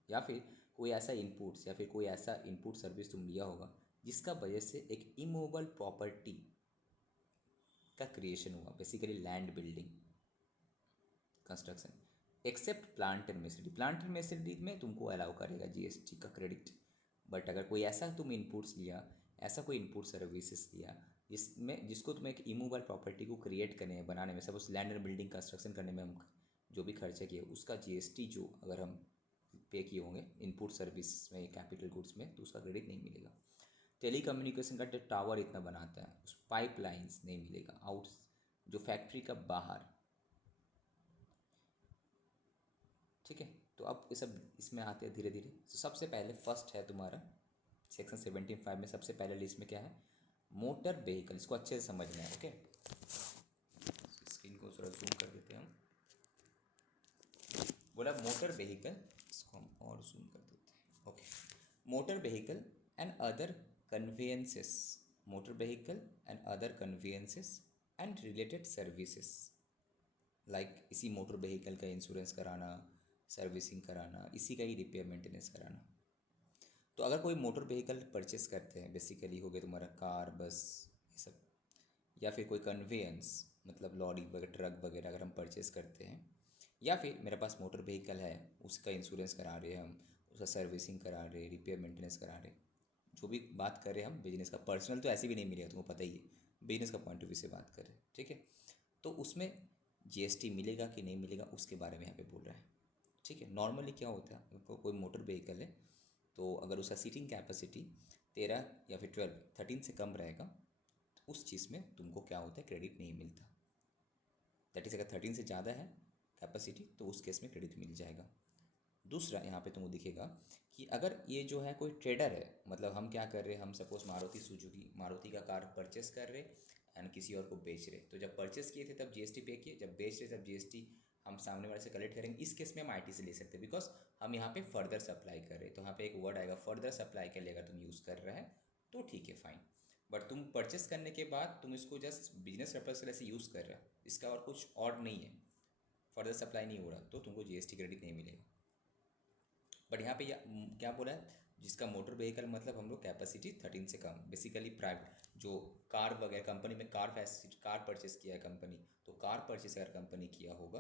या फिर कोई ऐसा इनपुट्स या फिर कोई ऐसा इनपुट सर्विस तुम लिया होगा जिसका वजह से एक इमूवेबल प्रॉपर्टी का क्रिएशन हुआ, basically land building construction, except plant and machinery. Plant and machinery में तुमको अलाउ करेगा जीएसटी का क्रेडिट, बट अगर कोई ऐसा तुम इनपुट्स लिया, ऐसा कोई इनपुट सर्विसेज लिया जिसको तुम एक इमूवेबल प्रॉपर्टी को क्रिएट करने में, बनाने में, suppose land and building construction करने में हम जो भी खर्चे किए उसका जीएसटी जो अगर हम पे किए होंगे इनपुट सर्विस में, कैपिटल गुड्स में, तो उसका क्रेडिट नहीं मिलेगा। टेली कम्युनिकेशन का जो टावर इतना बनाता है उस पाइपलाइंस नहीं मिलेगा, आउट जो फैक्ट्री का बाहर। ठीक है, तो अब ये सब इसमें आते हैं धीरे धीरे। तो सबसे पहले फर्स्ट है तुम्हारा सेक्शन 75 में सबसे पहले लिस्ट में क्या है, मोटर व्हीकल। इसको अच्छे से समझना है। ओके, स्क्रीन को थोड़ा जूम कर देते हैं हम। बोला मोटर व्हीकल, इसको हम और जूम कर देते हैं। Okay, motor vehicle and other conveyances, motor vehicle and other conveyances and related services, like इसी मोटर व्हीकल का इंश्योरेंस कराना, सर्विसिंग कराना, इसी का ही रिपेयर मेंटेनेंस कराना। तो अगर कोई मोटर व्हीकल परचेस करते हैं, बेसिकली हो गया तुम्हारा कार, बस, ये सब, या फिर कोई कन्वेंस मतलब लॉरी वगैरह, ट्रक वगैरह अगर हम परचेस करते हैं, या फिर मेरे पास मोटर व्हीकल है उसका इंश्योरेंस करा रहे हैं हम, उसका सर्विसिंग करा रहे, रिपेयर मेंटेनेंस करा रहे, जो भी बात कर रहे हैं हम बिजनेस का, पर्सनल तो ऐसे भी नहीं मिलेगा तुमको पता ही है, बिजनेस का पॉइंट ऑफ व्यू से बात कर रहे हैं। ठीक है, तो उसमें जीएसटी मिलेगा कि नहीं मिलेगा उसके बारे में यहाँ पे बोल रहा है। ठीक है। नॉर्मली क्या होता है, कोई मोटर व्हीकल है तो अगर उसका सीटिंग कैपेसिटी 13 या फिर 13 से कम रहेगा तो उस चीज़ में तुमको क्या होता है, क्रेडिट नहीं मिलता। दैट इज़ अगर 13 से ज़्यादा है कैपेसिटी तो उस केस में क्रेडिट मिल जाएगा। दूसरा यहाँ पे तुमको दिखेगा कि अगर ये जो है कोई ट्रेडर है, मतलब हम क्या कर रहे हैं, हम सपोज मारुति का कार परचेस कर रहे एंड किसी और को बेच रहे, तो जब परचेस किए थे तब जीएसटी पे किए, जब बेच रहे तब जीएसटी हम सामने वाले से कलेक्ट करेंगे। इस केस में हम आईटी से ले सकते हैं बिकॉज हम यहाँ पे फर्दर सप्लाई कर रहे हैं। तो यहाँ पे एक वर्ड आएगा फर्दर सप्लाई के लिए, अगर तुम यूज़ कर रहे हैं तो ठीक है फाइन। बट तुम परचेस करने के बाद तुम इसको जस्ट बिजनेस पर्पज के लिए से यूज़ कर रहे हो, इसका और कुछ और नहीं है, फर्दर सप्लाई नहीं हो रहा, तो तुमको जीएसटी क्रेडिट नहीं मिलेगा। बट यहाँ पे क्या बोला है, जिसका मोटर व्हीकल मतलब हम लोग कैपेसिटी 13 से कम, बेसिकली प्राइवेट जो कार वगैरह कंपनी में कार परचेस किया है कंपनी, तो कार परचेस अगर कंपनी किया होगा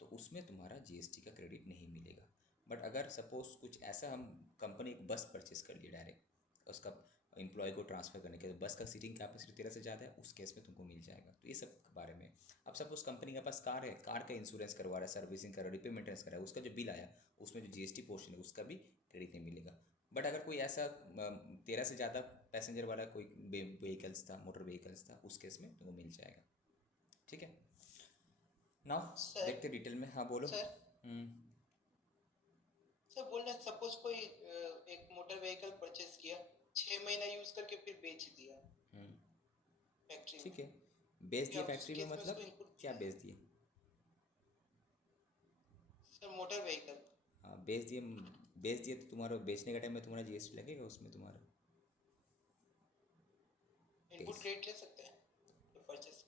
तो उसमें तुम्हारा जीएसटी का क्रेडिट नहीं मिलेगा। बट अगर सपोज कुछ ऐसा, हम कंपनी एक बस परचेस कर लिया डायरेक्ट उसका एम्प्लॉय को ट्रांसफ़र करने के, तो बस का सीटिंग कैपेसिटी 13 से ज़्यादा है, उस केस में तुमको मिल जाएगा। तो ये सब के बारे में। अब सपोज कंपनी के पास कार है, कार का इंश्योरेंस करवा रहा है, सर्विसिंग कर रहा है, रिपेयर मेंटेनेंस कर रहा है, उसका जो बिल आया उसमें जो जीएसटी पोर्शन है उसका भी क्रेडिट नहीं मिलेगा। बट अगर कोई ऐसा 13 से ज़्यादा पैसेंजर वाला कोई व्हीकल्स था, मोटर व्हीकल्स था, उस केस में तुमको मिल जाएगा। ठीक है, नाउ सर देखते डिटेल में। हाँ बोलो। सर सर बोल रहे सपोज कोई एक मोटर व्हीकल परचेस किया, 6 महीना यूज करके फिर बेच दिया फैक्ट्री ठीक में, है, बेच दिए क्या उस फैक्ट्री में, केस में उसको मतलब इनपुट क्या बेच दिए? सर मोटर व्हीकल हाँ बेच दिए तो तुम्हारा बेचने का टाइम में तुम्हारा जीएसटी लगेगा उसमें तुम्हारा। इनपुट बेच क्रेडिट ले सकते हैं तो परचेस।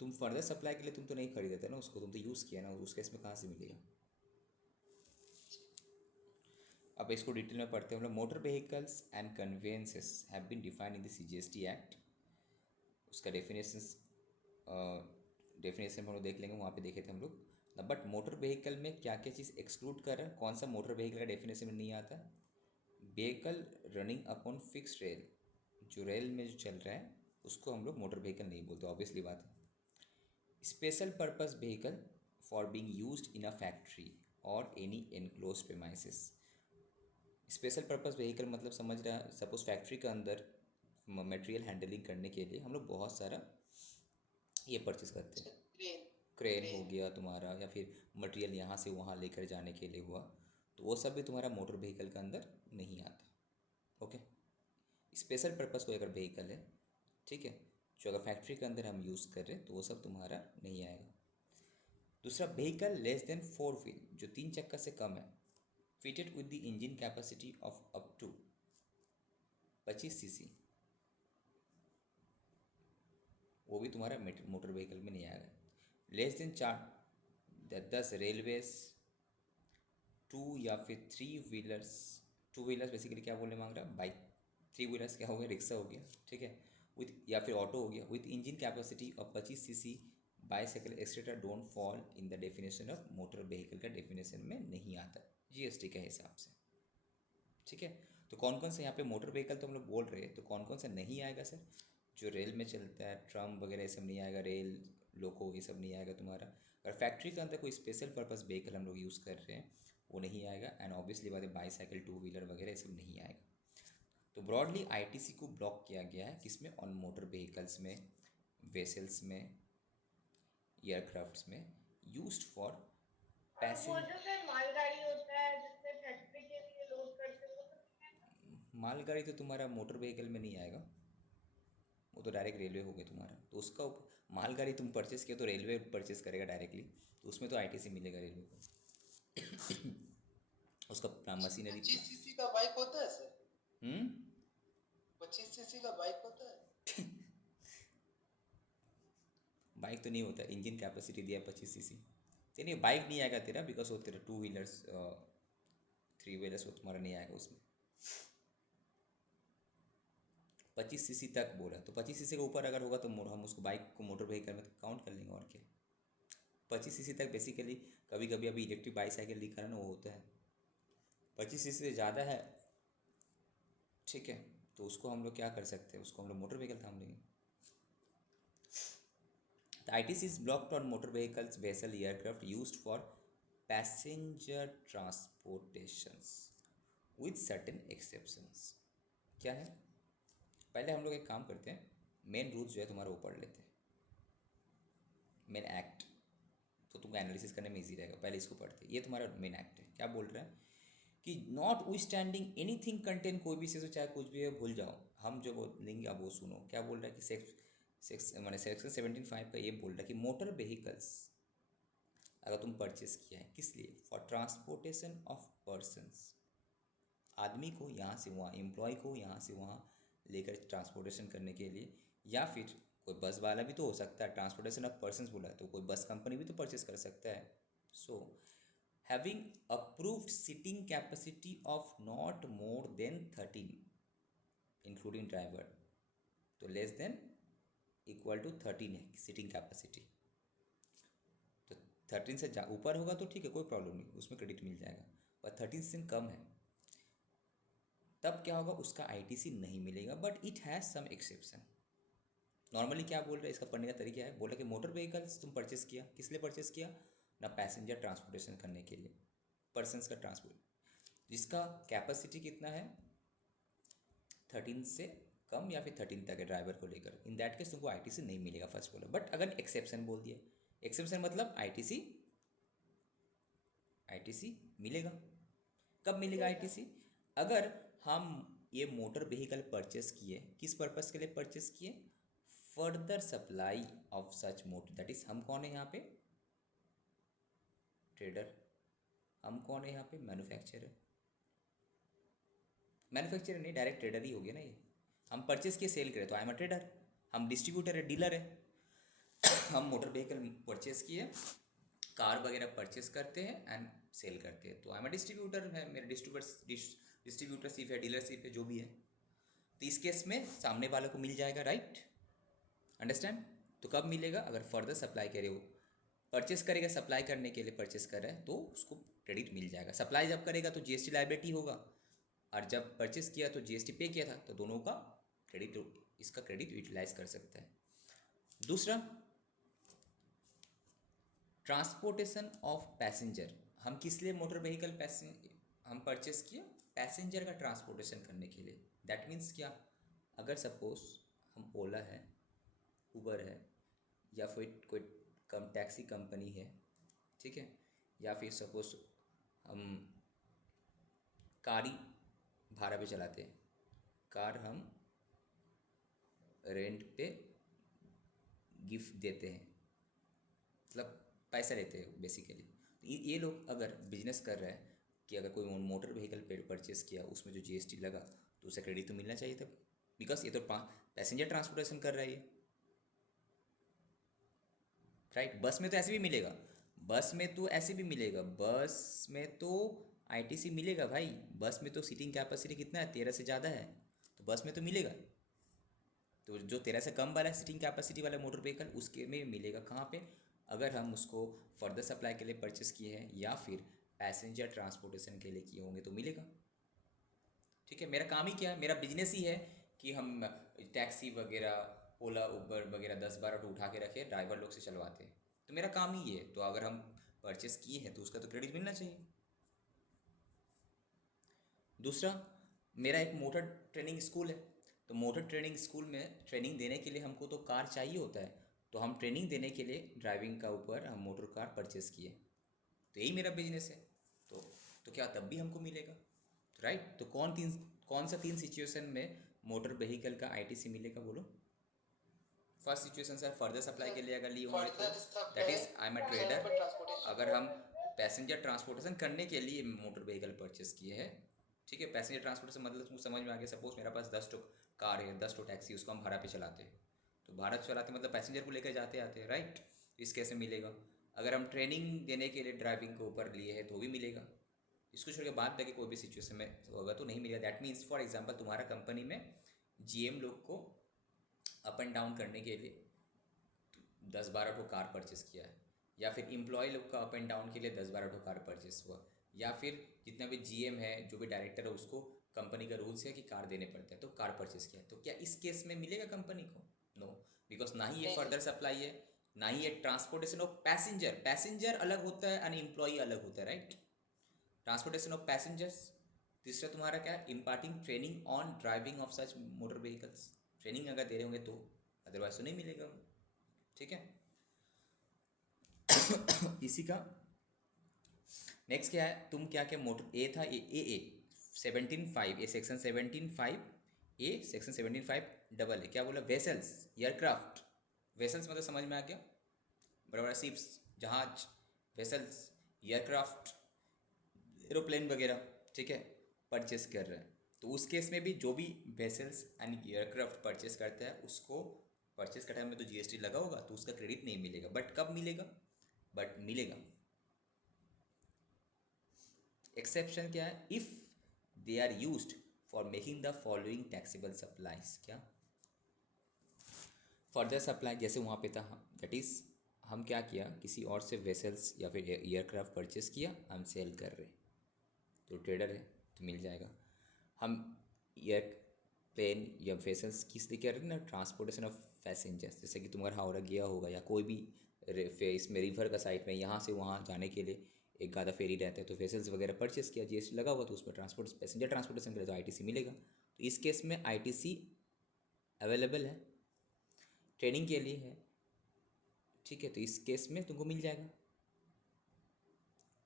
तुम फर्दर सप्लाई के लिए तुम तो नहीं खरीदे थे ना उसको, तुम तो यूज़ किया ना, उस केस में कहाँ से मिलेगा? अब इसको डिटेल में पढ़ते हैं हम लोग। Motor vehicles and conveyances have been defined in the CGST act. उसका डेफिनेशन हम लोग देख लेंगे, वहाँ पे देखे थे हम लोग। बट मोटर व्हीकल में क्या क्या चीज़ एक्सक्लूड कर रहा है, कौन सा मोटर व्हीकल का डेफिनेशन में नहीं आता? Vehicle running upon fix rail, जो रेल में जो चल रहा है उसको हम लोग मोटर व्हीकल नहीं बोलते, ऑब्वियसली बात है। Special purpose vehicle for being used in a factory और any enclose premises. Special purpose vehicle मतलब समझ रहा है, सपोज फैक्ट्री के अंदर मटेरियल हैंडलिंग करने के लिए हम लोग बहुत सारा ये परचेस करते हैं। क्रेन क्रेन हो क्रेन गया तुम्हारा, या फिर मटेरियल यहाँ से वहाँ लेकर जाने के लिए हुआ, तो वो सब भी तुम्हारा मोटर व्हीकल के अंदर नहीं आता। ओके, स्पेशल पर्पस कोई अगर व्हीकल है, ठीक है, जो अगर फैक्ट्री के अंदर हम यूज़ कर रहे हैं तो वो सब तुम्हारा नहीं आएगा। दूसरा, व्हीकल लेस देन 4 व्हील, जो 3 चक्का से कम है, fitted with the engine capacity of up to 25 CC, वो भी तुम्हारा मोटर व्हीकल में नहीं आएगा। लेस देन 10 रेलवेज, 2 या फिर 3 व्हीलर्स। 2 व्हीलर्स बेसिकली क्या बोलने मांग रहा है, बाइक। 3 व्हीलर्स क्या हो गया, रिक्शा हो गया, ठीक है, विथ या फिर ऑटो हो गया, with engine capacity of 25 CC, bicycle etcetera don't fall in the definition of motor vehicle का डेफिनेशन में नहीं आता जीएसटी के हिसाब से। ठीक है, तो कौन कौन से यहाँ पे मोटर व्हीकल तो हम लोग बोल रहे हैं, तो कौन कौन सा नहीं आएगा सर? जो रेल में चलता है, ट्रम वगैरह ये सब नहीं आएगा, रेल लोको ये सब नहीं आएगा तुम्हारा। और फैक्ट्री के अंदर कोई स्पेशल पर्पस व्हीकल हम लोग यूज़ कर रहे हैं वो नहीं आएगा। एंड ऑब्वियसली बात है, बाईसाइकिल, 2 व्हीलर वगैरह ये सब नहीं आएगा। तो ब्रॉडली आईटीसी को ब्लॉक किया गया है किसमें, ऑन मोटर व्हीकल्स में, वेसल्स में, एयरक्राफ्ट्स में, यूज्ड फॉर वो पैसेंजर। जो फिर मालगाड़ी होता है जिसमें फैक्ट्री के लिए लोड करते हैं वो तो नहीं है। मालगाड़ी तो तुम्हारा मोटर व्हीकल में नहीं आएगा, वो तो डायरेक्ट रेलवे हो गया तुम्हारा। तो उसका मालगाड़ी तुम परचेस किया तो रेलवे परचेस करेगा डायरेक्टली, तो उसमें तो आईटीसी मिलेगा रेलवे को। उसका मशीनरी 25 सीसी का बाइक होता है सर? हम्म 25 सीसी का बाइक होता है? बाइक तो नहीं होता, इंजन कैपेसिटी दिया है 25 सीसी। नहीं, बाइक नहीं आएगा तेरा, बिकॉज वो तेरा 2 व्हीलर्स 3 व्हीलर्स वो तुम्हारा नहीं आएगा उसमें। 25 सीसी तक बोला, तो 25 सीसी के ऊपर अगर होगा तो हम उसको बाइक को मोटर व्हीकल में काउंट कर लेंगे, और क्या। 25 सीसी तक बेसिकली, कभी कभी अभी इलेक्ट्रिक बाईसाइकिल दिखा रहा है ना, वो होता है 25 सीसी से ज़्यादा है, ठीक है, तो उसको हम लोग क्या कर सकते हैं, उसको हम लोग मोटर व्हीकल थाम लेंगे। The ITC is blocked on motor vehicles, vessel, aircraft used for passenger transportations with certain exceptions. क्या है? पहले हम लोग एक काम करते हैं, मेन रूल्स जो है तुम्हारा वो पढ़ लेते हैं, मेन एक्ट, तो तुमको एनालिसिस करने में इजी रहेगा। पहले इसको पढ़ते हैं। ये तुम्हारा मेन एक्ट है। क्या बोल रहा है कि not with standing any thing contain, कोई भी चीज़ हो चाहे कुछ भी है भूल जाओ, हम जो बोलेंगे अब वो सुनो। क्या बोल रहा है कि सेक्शन 17(5) का ये बोल रहा है कि मोटर व्हीकल्स अगर तुम परचेस किया है, किस लिए? फॉर ट्रांसपोर्टेशन ऑफ पर्सनस, आदमी को यहाँ से वहाँ, एम्प्लॉय को यहाँ से वहाँ लेकर ट्रांसपोर्टेशन करने के लिए, या फिर कोई बस वाला भी तो हो सकता है। ट्रांसपोर्टेशन ऑफ पर्सनस बोला है तो कोई बस कंपनी भी तो परचेस कर सकता है। So having approved seating capacity of not more than 13 including driver, तो लेस देन इक्वल टू 13 है सीटिंग कैपेसिटी। तो 13 से ऊपर होगा तो ठीक है, कोई प्रॉब्लम नहीं, उसमें क्रेडिट मिल जाएगा। पर 13 से कम है तब क्या होगा, उसका आईटीसी नहीं मिलेगा। But it has some exception. Normally क्या बोल रहे हैं, इसका पढ़ने का तरीका है, बोला कि मोटर व्हीकल्स तुम परचेस किया, किस लिए परचेस किया? ना पैसेंजर ट्रांसपोर्टेशन करने के लिए, पर्सनस का ट्रांसपोर्ट, जिसका कैपेसिटी कितना है 13 से कम या फिर 13 तक है ड्राइवर को लेकर, इन दैट केस तुमको आईटीसी नहीं मिलेगा फर्स्ट बोला। बट अगर एक्सेप्शन बोल दिया, एक्सेप्शन मतलब आईटीसी मिलेगा। कब मिलेगा आईटीसी? अगर हम ये मोटर व्हीकल परचेस किए, किस पर्पस के लिए परचेस किए? Further supply of such motor, that is हम कौन है यहाँ पे? ट्रेडर। हम कौन है यहाँ पे? मैन्युफैक्चरर। मैन्युफैक्चरर नहीं, डायरेक्ट ट्रेडर ही हो गया ना ये। हम परचेस किए, सेल करें तो आई एम अ ट्रेडर। हम डिस्ट्रीब्यूटर है, डीलर है। हम मोटर व्हीकल परचेस किए, कार वगैरह परचेस करते हैं एंड सेल करते हैं, तो आई एम अ डिस्ट्रीब्यूटर है, मेरे डिस्ट्रीब्यूटरशिप है, डीलरशिप है, जो भी है। तो इस केस में सामने वाले को मिल जाएगा, राइट? अंडरस्टैंड? तो कब मिलेगा? अगर फर्दर सप्लाई करे, वो परचेस करेगा, सप्लाई करने के लिए परचेस कर रहा है तो उसको क्रेडिट मिल जाएगा। सप्लाई जब करेगा तो जीएसटी लायबिलिटी होगा, और जब परचेस किया तो जीएसटी पे किया था, तो दोनों का क्रेडिट, इसका क्रेडिट यूटिलाइज कर सकता है। दूसरा, ट्रांसपोर्टेशन ऑफ पैसेंजर। हम किस लिए मोटर व्हीकल हम परचेस किए? पैसेंजर का ट्रांसपोर्टेशन करने के लिए। दैट मीन्स क्या? अगर सपोज हम ओला है, उबर है, या फिर कोई टैक्सी कंपनी है, ठीक है, या फिर सपोज हम कार ही भाड़ा पे चलाते हैं, कार हम रेंट पे गिफ्ट देते हैं, मतलब पैसा लेते हैं बेसिकली। ये लोग अगर बिजनेस कर रहे हैं कि अगर कोई मोटर व्हीकल पे परचेस किया, उसमें जो जीएसटी लगा तो उसे क्रेडिट तो मिलना चाहिए तब, बिकॉज ये तो पैसेंजर ट्रांसपोर्टेशन कर रहा है ये, राइट? बस में तो ऐसे भी मिलेगा, बस में तो ऐसे भी मिलेगा, बस में तो आईटीसी मिलेगा भाई। बस में तो सीटिंग कैपेसिटी कितना है? 13 से ज़्यादा है, तो बस में तो मिलेगा। तो जो 13 से कम वाला सीटिंग कैपेसिटी वाला मोटर व्हीकल, उसके में मिलेगा कहाँ पे? अगर हम उसको फर्दर सप्लाई के लिए परचेस किए हैं या फिर पैसेंजर ट्रांसपोर्टेशन के लिए किए होंगे तो मिलेगा। ठीक है, मेरा काम ही क्या है? मेरा बिजनेस ही है कि हम टैक्सी वगैरह, ओला उबर वगैरह 10-12 ऑटो उठा के रखे, ड्राइवर लोग से चलवाते हैं, तो मेरा काम ही ये है। तो अगर हम परचेस किए हैं तो उसका तो क्रेडिट मिलना चाहिए। दूसरा, मेरा एक मोटर ट्रेनिंग स्कूल है, तो मोटर ट्रेनिंग स्कूल में ट्रेनिंग देने के लिए हमको तो कार चाहिए होता है, तो हम ट्रेनिंग देने के लिए ड्राइविंग का ऊपर हम मोटर कार परचेस किए, तो यही मेरा बिजनेस है। तो क्या तब भी हमको मिलेगा, राइट? तो कौन सा 3 सिचुएशन में मोटर व्हीकल का आईटीसी मिलेगा बोलो? First situation sir, further supply के लिए अगर लिए होंगे तो that is I am a trader. अगर हम पैसेंजर ट्रांसपोर्टेशन करने के लिए मोटर व्हीकल परचेस किए हैं, ठीक है, पैसेंजर ट्रांसपोर्टेशन मतलब तुमको समझ में आ गया। सपोज मेरा पास 10 कार है, 10 टैक्सी, उसको हम भाड़ा पे चलाते हैं, तो भाड़ा चलाते मतलब पैसेंजर को लेकर जाते आते हैं, राइट? इस केस में मिलेगा। अगर हम ट्रेनिंग देने के लिए ड्राइविंग के ऊपर लिए हैं तो भी मिलेगा। इसको छोड़ के बाद तक कोई भी सिचुएशन में होगा तो नहीं मिलेगा। दैट मीन्स फॉर एग्जांपल तुम्हारा कंपनी में जीएम लोग को अप एंड डाउन करने के लिए 10-12 ठो कार परचेस किया है, या फिर एम्प्लॉय लोग का अप एंड डाउन के लिए 10-12 ठो कार परचेस हुआ, या फिर जितना भी जीएम है, जो भी डायरेक्टर है, उसको कंपनी का रूल्स है कि कार देने पड़ते हैं, तो कार परचेस किया है, तो क्या इस केस में मिलेगा कंपनी को? नो, बिकॉज ना ही ये फर्दर सप्लाई है, ना ही ये ट्रांसपोर्टेशन ऑफ पैसेंजर, पैसेंजर अलग होता है and एम्प्लॉई अलग होता है, राइट। Transportation of passengers. तीसरा तुम्हारा क्या है, imparting training on driving of such motor vehicles, training अगर दे रहे होंगे तो, अदरवाइज तो नहीं मिलेगा, ठीक है। इसी का नेक्स्ट क्या है, तुम क्या क्या मोटर ए था, ए 17(5) A section 17(5) A section 17(5) double A क्या बोला, वेसल्स एयरक्राफ्ट। वेसल्स मतलब समझ में आ गया, बड़ा बड़ा शिप्स, जहाज, वेसल्स, एयरक्राफ्ट, एरोप्लेन वगैरह, ठीक है, परचेस कर रहे हैं। तो उस केस में भी जो भी वेसल्स एंड एयरक्राफ्ट परचेस करता है उसको परचेस का टाइम में तो जीएसटी लगा होगा, तो उसका क्रेडिट नहीं मिलेगा, बट कब मिलेगा, बट मिलेगा। एक्सेप्शन क्या है, if they are used for making the following taxable supplies, क्या फर्दर सप्लाई, जैसे वहाँ पे था, दैट इज़ हम क्या किया, किसी और से वेसल्स या फिर एयरक्राफ्ट परचेस किया, हम सेल कर रहे, तो ट्रेडर है तो मिल जाएगा। हम एयरप्लेन या वेसल्स किस लिए कर रहे हैं ना, ट्रांसपोर्टेशन ऑफ पैसेंजर्स, जैसे कि तुम्हारा हावड़ा गया होगा या कोई भी इसमें रिवर का साइड में यहाँ से वहाँ जाने के लिए एक गादा फेरी रहता है, तो वेसल्स वगैरह परचेस किया, जीएसटी लगा हुआ, तो उसमें ट्रांसपोर्ट पैसेंजर ट्रांसपोर्टेशन करे तो आईटीसी मिलेगा। तो इस केस में आईटीसी अवेलेबल है, ट्रेनिंग के लिए है, ठीक है, तो इस केस में तुमको मिल जाएगा।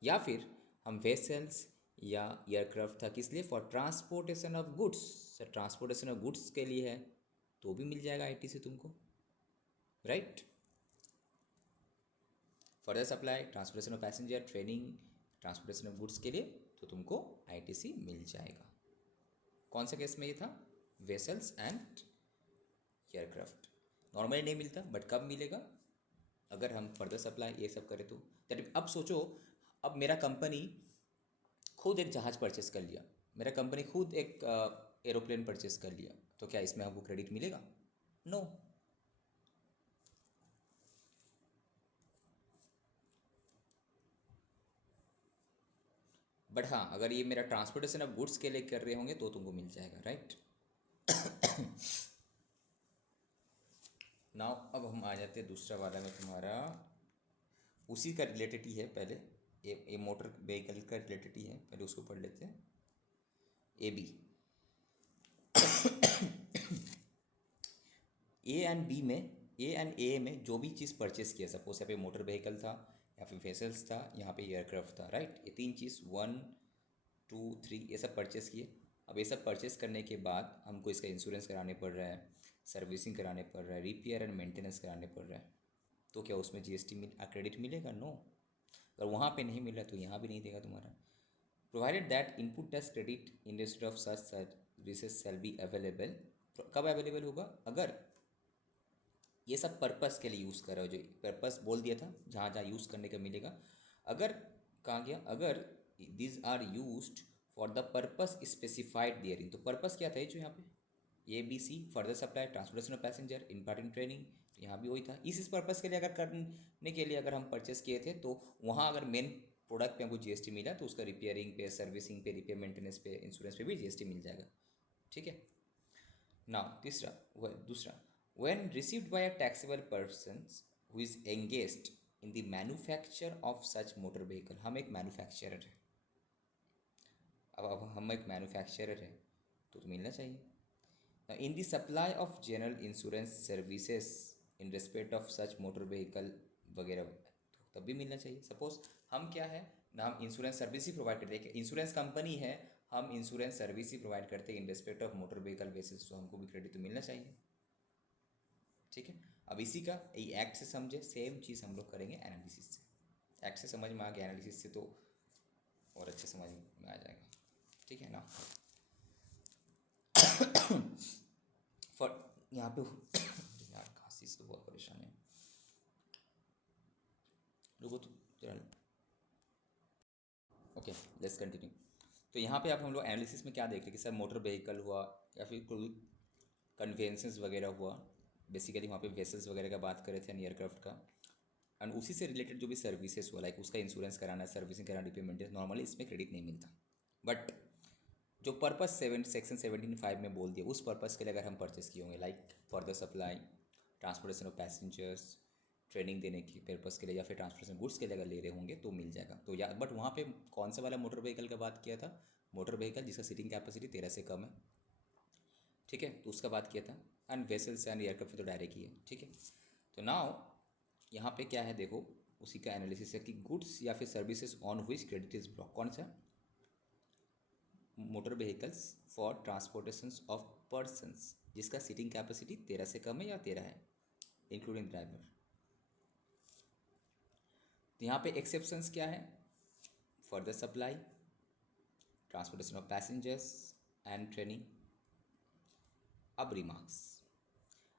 या फिर हम वेसल्स या एयरक्राफ्ट था किस लिए, for transportation of goods, transportation of goods के लिए है, तो भी मिल जाएगा आईटीसी तुमको, right. Further supply, transportation of passenger, training, transportation of goods के लिए, तो तुमको आईटीसी मिल जाएगा। कौन सा केस में ये था, वेसल्स एंड एयरक्राफ्ट। नॉर्मली नहीं मिलता, बट कब मिलेगा, अगर हम फर्दर सप्लाई ये सब करें तो। दैट अब सोचो, अब मेरा कंपनी खुद एक जहाज़ परचेस कर लिया, मेरा कंपनी खुद एक एरोप्लेन परचेस कर लिया, तो क्या इसमें हमको क्रेडिट मिलेगा, नो। बट हाँ, अगर ये मेरा ट्रांसपोर्टेशन ऑफ गुड्स के लिए कर रहे होंगे तो तुमको मिल जाएगा, राइट। नाउ अब हम आ जाते हैं दूसरा वाला में, तुम्हारा उसी का रिलेटेड ही है, पहले ये मोटर व्हीकल का रिलेटेड ही है, पहले उसको पढ़ लेते हैं। A B, A and B में, ए एंड ए में जो भी चीज़ परचेस किया, सपोज यहाँ पे मोटर व्हीकल था या फिर वेसल्स था, यहाँ पे एयरक्राफ्ट था, राइट, ये तीन चीज़ 1 2 3 ये सब परचेस किए। अब ये सब परचेस करने के बाद हमको इसका इंश्योरेंस कराने पड़ रहा है, सर्विसिंग कराने पड़ रहा है, रिपेयर एंड मेंटेनेंस कराने पड़ रहा है, तो क्या उसमें जीएसटी क्रेडिट मिलेगा, नो। अगर वहाँ पे नहीं मिला तो यहाँ भी नहीं देगा तुम्हारा। Provided that input tax credit in respect of such services shall be available, कब अवेलेबल होगा, अगर ये सब पर्पस के लिए यूज़ कर रहे हो, जो पर्पस बोल दिया था जहाँ जहाँ यूज़ करने का मिलेगा, अगर कहाँ गया, अगर these are used for the purpose specified therein इन, तो पर्पस क्या था ये जो यहाँ पे A B C, further supply, transportation of passenger, imparting training, तो यहाँ भी वही था। इस पर्पस के लिए अगर करने के लिए अगर हम परचेस किए थे, तो वहाँ अगर मेन प्रोडक्ट पे हमको जीएसटी मिला, तो उसका रिपेयरिंग पे, सर्विसिंग पे, रिपेयर मेंटेनेंस पे, इंश्योरेंस पे भी जीएसटी मिल जाएगा, ठीक है। नाउ तीसरा, दूसरा, when received by a taxable person who is engaged in the manufacture of such motor vehicle, हम एक मैन्युफैक्चरर है, अब हम एक मैन्युफैक्चरर है तो मिलना चाहिए। Now, in the supply of general insurance services in respect of such motor vehicle वगैरह, तो तब भी मिलना चाहिए। सपोज हम क्या है ना, हम इंश्योरेंस सर्विस ही प्रोवाइड करते हैं, इंश्योरेंस कंपनी है, हम इंश्योरेंस सर्विस ही प्रोवाइड करते हैं इन respect of motor vehicle basis, तो हमको भी क्रेडिट तो मिलना चाहिए, ठीक है। अब इसी का ये एक्ट से समझे, सेम चीज़ हम लोग करेंगे एनालिसिस से। एक्ट से समझ में आ गया, एनालिसिस से तो और अच्छे समझ में आ जाएगा, ठीक है ना। फॉर यहाँ पे यार खांसी से तो बहुत परेशान है, रुको तो चल, ओके लेट्स कंटिन्यू। तो यहाँ पे आप हम लोग एनालिसिस में क्या देख रहे हैं कि सर मोटर व्हीकल हुआ या फिर कोई कन्वेंसेंस वगैरह हुआ, बेसिकली वहाँ पे वेसल्स वगैरह का बात कर रहे थे, एयरक्राफ्ट का, एंड उसी से रिलेटेड जो भी सर्विसेज हुआ, लाइक उसका इंश्योरेंस कराना, सर्विसिंग कराना, रिपेयर, नॉर्मली इसमें क्रेडिट नहीं मिलता। बट जो पर्पस सेक्शन 17(5) में बोल दिया, उस पर्पस के लिए अगर हम परचेस किए होंगे, like for the supply, transportation of passengers, training देने की पर्पज़ के लिए या फिर ट्रांसपोर्टेशन गुड्स के लिए अगर ले रहे होंगे तो मिल जाएगा। तो या बट वहाँ पे कौन सा वाला मोटर व्हीकल का बात किया था? मोटर व्हीकल जिसका सीटिंग कैपेसिटी 13 से कम है, ठीक है, तो उसका बात किया था। एंड वेसल्स एंड एयरक्राफ्ट तो डायरेक्ट ही है, ठीक है। तो नाउ यहाँ पे क्या है देखो, उसी का एनालिसिस है कि गुड्स या फिर services on which credit is block. कौन सा? Motor vehicles for transportation of persons जिसका सीटिंग कैपेसिटी 13 से कम है या 13 है, इंक्लूडिंग ड्राइवर। तो यहाँ पे एक्सेप्शंस क्या है? Further supply, transportation of passengers and training. अब remarks,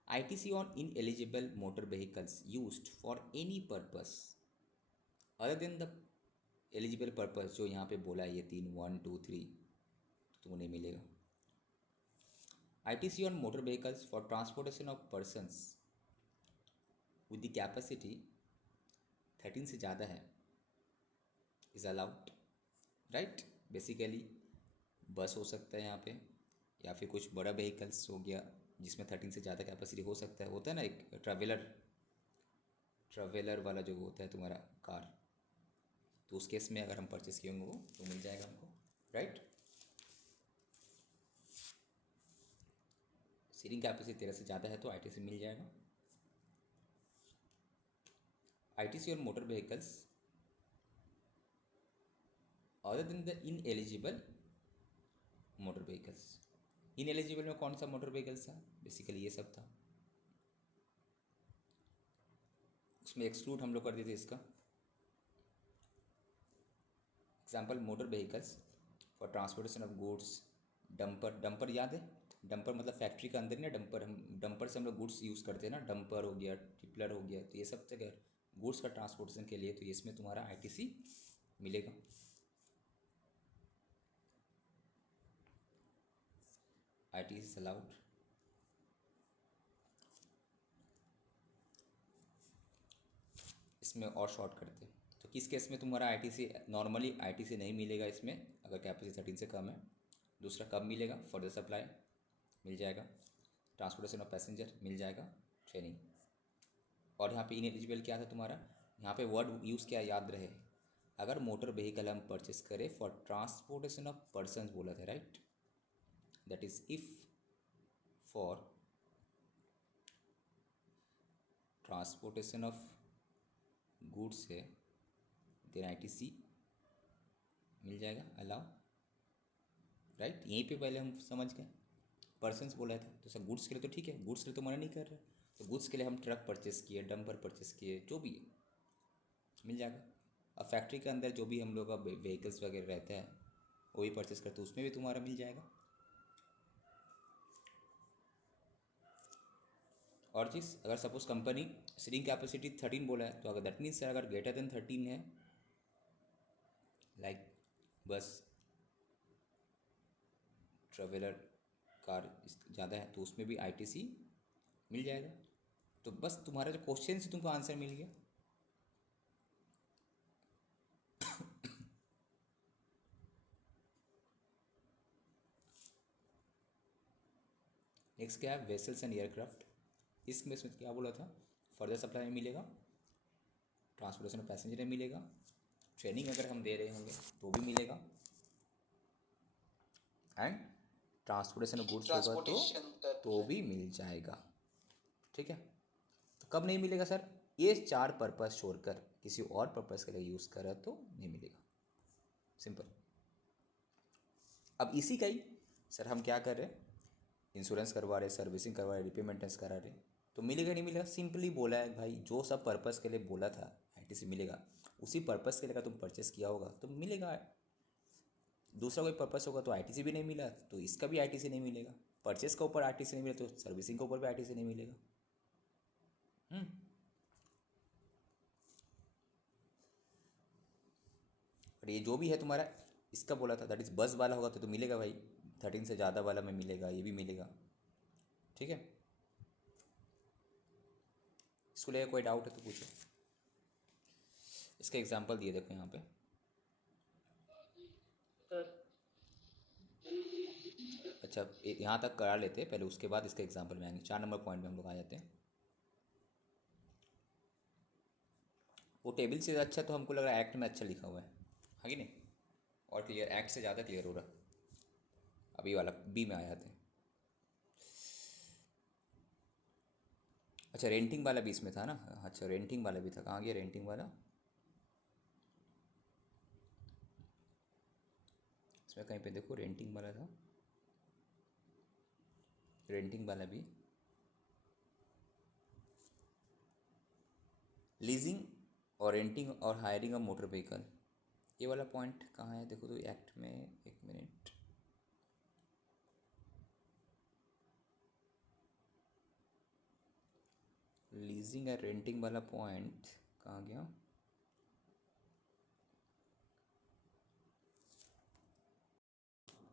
ITC on ineligible motor vehicles used for any purpose other than the eligible purpose जो यहाँ पे बोला है ये 3 1 2 3 तुमको नहीं मिलेगा। ITC on motor vehicles for transportation of persons with the capacity 13 से ज़्यादा है is allowed, right? बेसिकली बस हो सकता है यहाँ पे, या फिर कुछ बड़ा व्हीकल्स हो गया जिसमें 13 से ज़्यादा कैपेसिटी हो सकता है। होता है ना एक ट्रैवलर वाला जो होता है तुम्हारा कार, तो उस केस में अगर हम परचेस किए होंगे वो तो मिल जाएगा हमको, राइट? सीटिंग कैपेसिटी 13 से ज़्यादा है तो ITC मिल जाएगा। ITC और motor vehicles other than the ineligible motor vehicles. Ineligible में कौन सा मोटर व्हीकल्स था? बेसिकली ये सब था, उसमें एक्सक्लूड हम लोग कर देते इसका। Example, motor vehicles for transportation of goods. Dumper याद है? डंपर मतलब फैक्ट्री के अंदर ही ना डंपर, हम डंपर से हम लोग गुड्स यूज़ करते हैं ना, डंपर हो गया, टिपलर हो गया, तो ये सब जगह गुड्स का ट्रांसपोर्टेशन के लिए, तो इसमें तुम्हारा ITC मिलेगा। ITC is allowed. इसमें और शॉर्ट करते हैं तो किस केस में तुम्हारा ITC नॉर्मली ITC नहीं मिलेगा इसमें अगर कैपेसिटी 13 से कम है। दूसरा कब मिलेगा? फर्दर सप्लाई मिल जाएगा, ट्रांसपोर्टेशन ऑफ पैसेंजर मिल जाएगा, ट्रेनिंग। और यहाँ पे इनएलिजिबल क्या था तुम्हारा? यहाँ पे वर्ड यूज़ क्या याद रहे, अगर मोटर व्हीकल हम परचेस करें फॉर ट्रांसपोर्टेशन ऑफ पर्सन्स बोला था, right? That is if for transportation of goods है देन ITC मिल जाएगा, अलाउ, राइट? यहीं पे पहले हम समझ गए, पर्सन्स बोला था तो सब गुड्स के लिए तो ठीक है, गुड्स के लिए तो मना नहीं कर रहे, तो गुड्स के लिए हम ट्रक परचेस किए, डंपर परचेस किए, जो भी है मिल जाएगा। अब फैक्ट्री के अंदर जो भी हम लोग का व्हीकल्स वगैरह रहता है वही परचेस करते, उसमें भी तुम्हारा मिल जाएगा। और चीज़, अगर सपोज कंपनी सीटिंग कैपेसिटी 13 बोला है तो अगर दैट मीन्स अगर ग्रेटर देन 13 है, लाइक बस ट्रेवलर कार ज़्यादा है, तो उसमें भी ITC मिल जाएगा। तो बस तुम्हारा जो क्वेश्चन से तुमको आंसर मिल गया। नेक्स्ट क्या है? Vessels and aircraft. इसमें क्या बोला था? फर्दर सप्लाई में मिलेगा, ट्रांसपोर्टेशन ऑफ पैसेंजर में मिलेगा, ट्रेनिंग अगर हम दे रहे होंगे तो भी मिलेगा, एंड ट्रांसपोर्टेशन ऑफ गुड्स होगा तो भी मिल जाएगा, ठीक है। तो कब नहीं मिलेगा सर? ये 4 पर्पस छोड़कर किसी और पर्पस के लिए यूज़ करा तो नहीं मिलेगा, सिंपल। अब इसी का ही सर हम क्या कर रहे हैं, इंश्योरेंस करवा रहे, सर्विसिंग करवा रहे, रिपेयर मेंटेनेंस करा रहे, तो मिलेगा नहीं मिलेगा? सिंपली बोला है भाई, जो सब पर्पस के लिए बोला था ITC मिलेगा, उसी पर्पस के लिए तुम परचेस किया होगा तो मिलेगा। दूसरा कोई पर्पस होगा तो ITC भी नहीं मिला तो इसका भी ITC नहीं मिलेगा। परचेस के ऊपर ITC नहीं मिला तो सर्विसिंग के ऊपर भी ITC नहीं मिलेगा। और ये जो भी है तुम्हारा, इसका बोला था दैट इज बस वाला होगा तो मिलेगा भाई, 13 से ज़्यादा वाला में मिलेगा, ये भी मिलेगा, ठीक है। इसको लेकर कोई डाउट है तो पूछो। इसका एग्जांपल दिए देखो यहाँ पे। अच्छा यहाँ तक करा लेते हैं पहले, उसके बाद इसका एग्जांपल में आएंगे। 4 नंबर पॉइंट में हम लोग आ जाते हैं। वो टेबल से अच्छा तो हमको लग रहा है एक्ट में अच्छा लिखा हुआ है कि नहीं? और क्लियर, एक्ट से ज़्यादा क्लियर हो रहा। अभी वाला बी में आया था। अच्छा रेंटिंग वाला भी इसमें था ना? अच्छा रेंटिंग वाला भी था, कहाँ गया रेंटिंग वाला? इसमें कहीं पे देखो रेंटिंग वाला था, रेंटिंग वाला भी। लीजिंग और रेंटिंग और हायरिंग ऑफ मोटर व्हीकल, ये वाला पॉइंट कहाँ है देखो तो एक्ट में। एक मिनट, लीजिंग और रेंटिंग वाला पॉइंट कहाँ गया?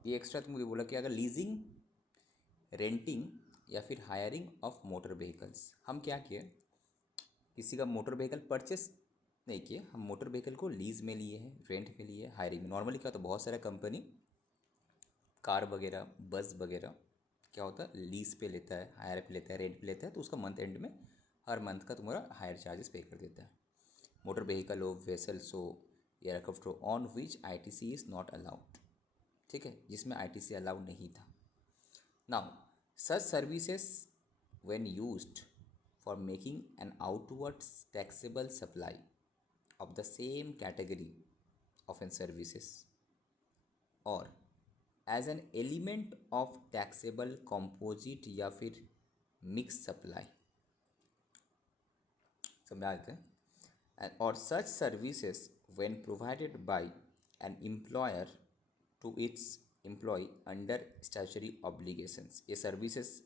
ये एक्स्ट्रा तो मुझे बोला कि अगर लीजिंग, रेंटिंग या फिर हायरिंग ऑफ मोटर व्हीकल्स, हम क्या किए, किसी का मोटर व्हीकल परचेस नहीं किए, हम मोटर व्हीकल को लीज में लिए हैं, रेंट में लिए, हायरिंग में। नॉर्मली क्या होता है, बहुत सारा कंपनी कार वगैरह, बस वगैरह क्या होता है, लीज पे लेता है, हायर पे लेता है, रेंट पे लेता है, तो उसका मंथ एंड में हर मंथ का तुम्हारा हायर चार्जेस पे कर देता है। मोटर व्हीकल हो, वेसल्स हो, एयरक्राफ्ट हो, on which ITC is not allowed, ठीक है, जिसमें ITC अलाउड नहीं था। Now such services when used for making an outwards taxable supply of the same category of an services or as an element of taxable composite या फिर mixed supply, समझा देते हैं। और such services when provided by an employer to its employee under statutory obligations, ये services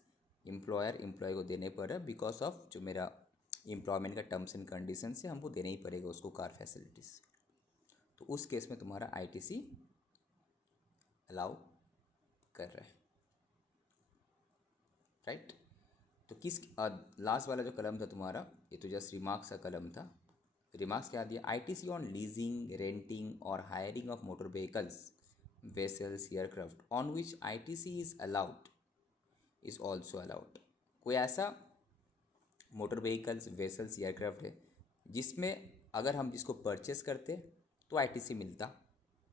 employ को देने पड़ रहा है बिकॉज ऑफ जो मेरा एम्प्लॉयमेंट का टर्म्स एंड कंडीशन से हमको देना ही पड़ेगा उसको कार फैसिलिटीज़, तो उस केस में तुम्हारा ITC अलाउ कर रहा है, राइट। तो किस लास्ट वाला जो कलम था तुम्हारा, ये तो जस्ट रिमार्क्स का कलम था। रिमार्क्स क्या दिया, ITC ऑन लीजिंग, रेंटिंग और hiring of motor vehicles, vessels, aircraft on which ITC is allowed is also allowed. कोई ऐसा मोटर व्हीकल्स, वेसल्स, एयरक्राफ्ट है जिसमें अगर हम जिसको परचेस करते तो ITC मिलता,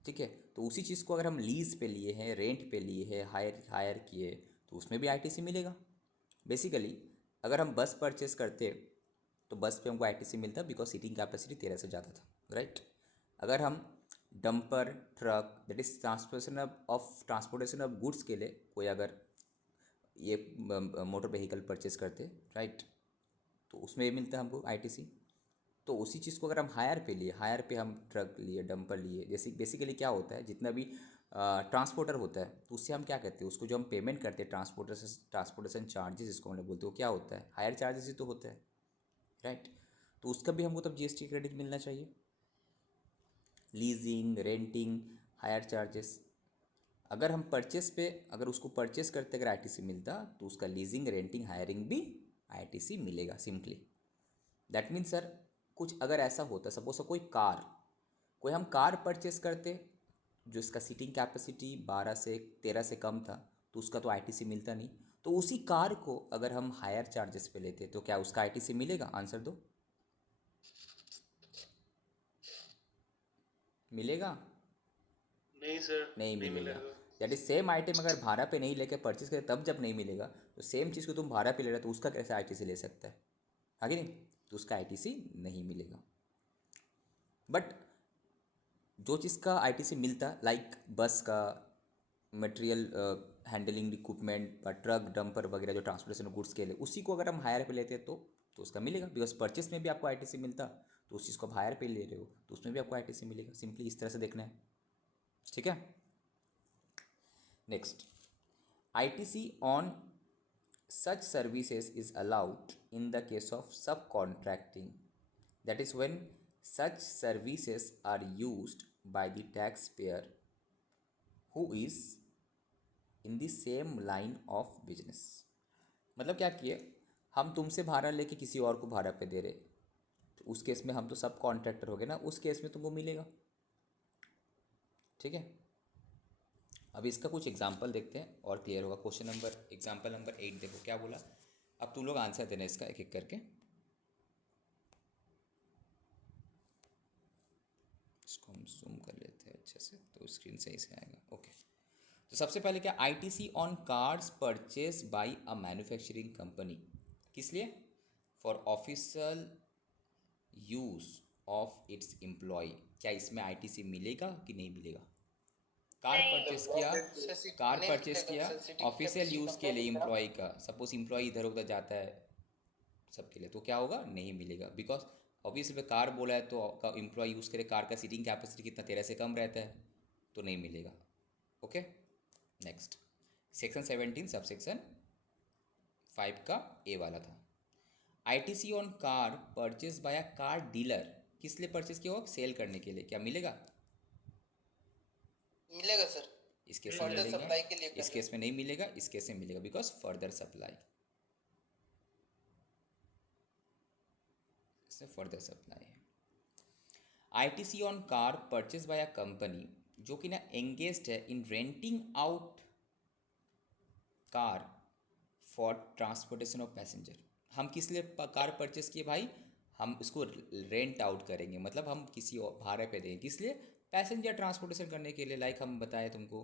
ठीक है, तो उसी चीज़ को अगर हम लीज पे लिए हैं, रेंट पे लिए हैं, हायर किए, तो उसमें भी ITC मिलेगा। बेसिकली अगर हम बस परचेस करते तो बस पे हमको ITC मिलता बिकॉज सीटिंग कैपेसिटी 13 से ज़्यादा था, राइट। अगर हम dumper, truck, that is transportation of goods के लिए कोई अगर ये मोटर व्हीकल परचेस करते, राइट, तो उसमें मिलता है हमको ITC। तो उसी चीज़ को अगर हम हायर पे लिए, हायर पे हम ट्रक लिए, डंपर लिए, जैसे बेसिकली क्या होता है, जितना भी ट्रांसपोर्टर होता है तो उससे हम क्या करते हैं, उसको जो हम पेमेंट करते हैं ट्रांसपोर्टेशन चार्जेस जिसको हम बोलते हो, क्या होता है, हायर चार्जेस ही तो होता है, राइट। तो उसका भी हमको तब GST क्रेडिट मिलना चाहिए। लीजिंग, रेंटिंग, हायर चार्जेस, अगर हम परचेस पे अगर उसको परचेस करते अगर ITC मिलता तो उसका लीजिंग, रेंटिंग, हायरिंग भी ITC मिलेगा सिंपली। दैट मीन्स सर कुछ अगर ऐसा होता, सपोज कोई हम कार परचेस करते जो इसका सीटिंग कैपेसिटी 12 से 13 से कम था, तो उसका तो ITC मिलता नहीं। तो उसी कार को अगर हम हायर चार्जेस पे लेते तो क्या उसका ITC मिलेगा? आंसर दो, मिलेगा? नहीं सर, नहीं नहीं मिलेगा। मिलेगा। दैट इज सेम आइटम अगर भाड़ा पे नहीं लेके परचेस करे तब जब नहीं मिलेगा, तो सेम चीज़ को तुम भाड़ा पे ले रहे हो तो उसका कैसे ITC ले सकता है? आगे नहीं, तो उसका ITC नहीं मिलेगा। बट जो चीज़ का ITC मिलता, लाइक बस का material handling equipment, truck, dumper वगैरह जो ट्रांसपोर्टेशन गुड्स के लिए, उसी को अगर हम हायर पे लेते तो उसका मिलेगा, बिकॉज परचेस में भी आपको ITC मिलता, तो उस चीज़ को आप हायर पे ले रहे हो तो उसमें भी आपको ITC मिलेगा। सिंपली इस तरह से देखना है, ठीक है। Next, ITC on such services is allowed in the case of subcontracting, that is when such services are used by the taxpayer who is in the same line of business। मतलब क्या किए, हम तुमसे भाड़ा लेके किसी और को भाड़ा पे दे रहे, तो उस केस में हम तो सब कॉन्ट्रैक्टर हो गए ना, उस केस में तुमको मिलेगा, ठीक है। अब इसका कुछ एग्जाम्पल देखते हैं और क्लियर होगा। क्वेश्चन नंबर एग्जाम्पल नंबर 8 देखो क्या बोला। अब तुम लोग आंसर देना इसका एक एक करके। इसको हम जूम कर लेते हैं अच्छे से तो स्क्रीन सही से आएगा। ओके, तो सबसे पहले क्या, ITC on cars purchase by a manufacturing company, किस लिए, for official use of its employ. क्या इसमें आईटीसी मिलेगा कि नहीं मिलेगा? कार नहीं परचेस किया, कार नहीं परचेस मिलेगा किया sir, city official capacity use के लिए कंपनी का। एम्प्लॉय का, सपोज एम्प्लॉय इधर उधर जाता है सबके लिए, तो क्या होगा, नहीं मिलेगा, बिकॉज ऑब्वियसली कार बोला है तो एम्प्लॉय यूज़ करे, कार का सीटिंग कैपेसिटी कितना, 13 से कम रहता है, तो नहीं मिलेगा। Okay, next section 17 sub section 5 का ए वाला था। ITC on car purchase by a car dealer, किस लिए परचेज किया होगा, सेल करने के लिए, क्या मिलेगा? मिलेगा सर, इस केस में फर्दर मिलेगा, सप्लाई के लिए इस कर रहे केस में नहीं मिलेगा, इस केस में मिलेगा, बिकॉज फर्दर सप्लाई, इससे फर्दर सप्लाई है। ITC on car purchase by a company जो कि ना एंगेज्ड है in renting out car for transportation of passenger. हम किस लिए कार परचेस किए भाई, हम उसको रेंट आउट करेंगे, मतलब हम किसी और भाड़े पे देंगे, किस लिए, पैसेंजर ट्रांसपोर्टेशन करने के लिए, लाइक हम बताए तुमको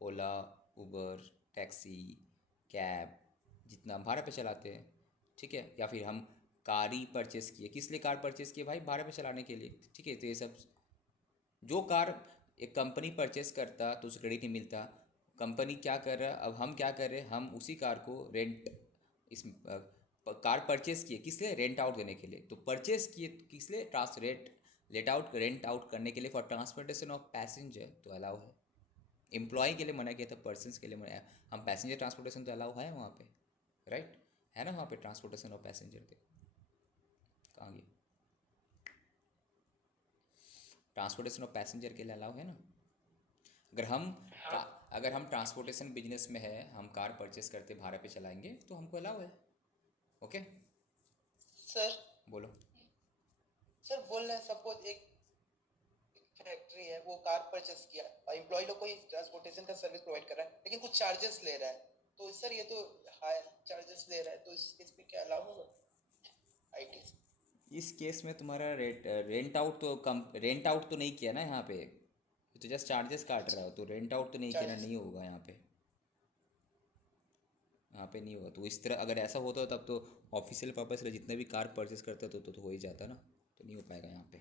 ओला, उबर, टैक्सी, कैब, जितना हम भाड़े पे चलाते हैं, ठीक है, या फिर हम कार ही परचेस किए, किस लिए कार परचेस किए भाई, भाड़े पे चलाने के लिए, ठीक है। तो ये सब जो कार एक कंपनी परचेस करता तो उसे क्रेडिट नहीं मिलता, कंपनी क्या कर रहा है, अब हम क्या कर रहे हैं, हम उसी कार को रेंट, इस कार परचेस किए किस लिए, रेंट आउट देने के लिए, तो परचेस किए किस लिए, ट्रांस रेट लेट आउट रेंट आउट करने के लिए फॉर ट्रांसपोर्टेशन ऑफ पैसेंजर, तो अलाउ है। एम्प्लॉय के लिए मना किया था, पर्सनस के लिए मना, हम पैसेंजर ट्रांसपोर्टेशन तो अलाउ है वहाँ पे, राइट है ना, वहाँ पे ट्रांसपोर्टेशन ऑफ पैसेंजर थे, कहाँ गया, ट्रांसपोर्टेशन ऑफ पैसेंजर के लिए अलाउ है ना। अगर हम अगर हम ट्रांसपोर्टेशन बिजनेस में है, हम कार परचेस करते भाड़े पे चलाएंगे तो हमको अलाउ है। Okay, sir. बोलो। सर बोल रहे हैं, सपोज एक फैक्ट्री है, वो कार परचेस किया और एम्प्लॉय लोग को ही ट्रांसपोर्टेशन का सर्विस प्रोवाइड कर रहा है, लेकिन कुछ चार्जेस ले रहा है, तो सर ये तो हाई चार्जेस ले रहा है, तो इस केस में क्या अलाउ होगा आईटी? इस केस में तुम्हारा रेंट आउट तो कम, रेंट आउट तो नहीं किया ना यहाँ पे, ये तो जस्ट चार्जेस काट अच्छा, रहा हो, तो रेंट आउट तो नहीं किया ना, चार्जेस। नहीं होगा यहाँ पे, यहाँ पे नहीं होगा। तो इस तरह अगर ऐसा होता तब तो ऑफिशियल पर्पस से जितने भी कार परचेस करता तो हो ही जाता ना, तो नहीं हो पाएगा यहाँ पे।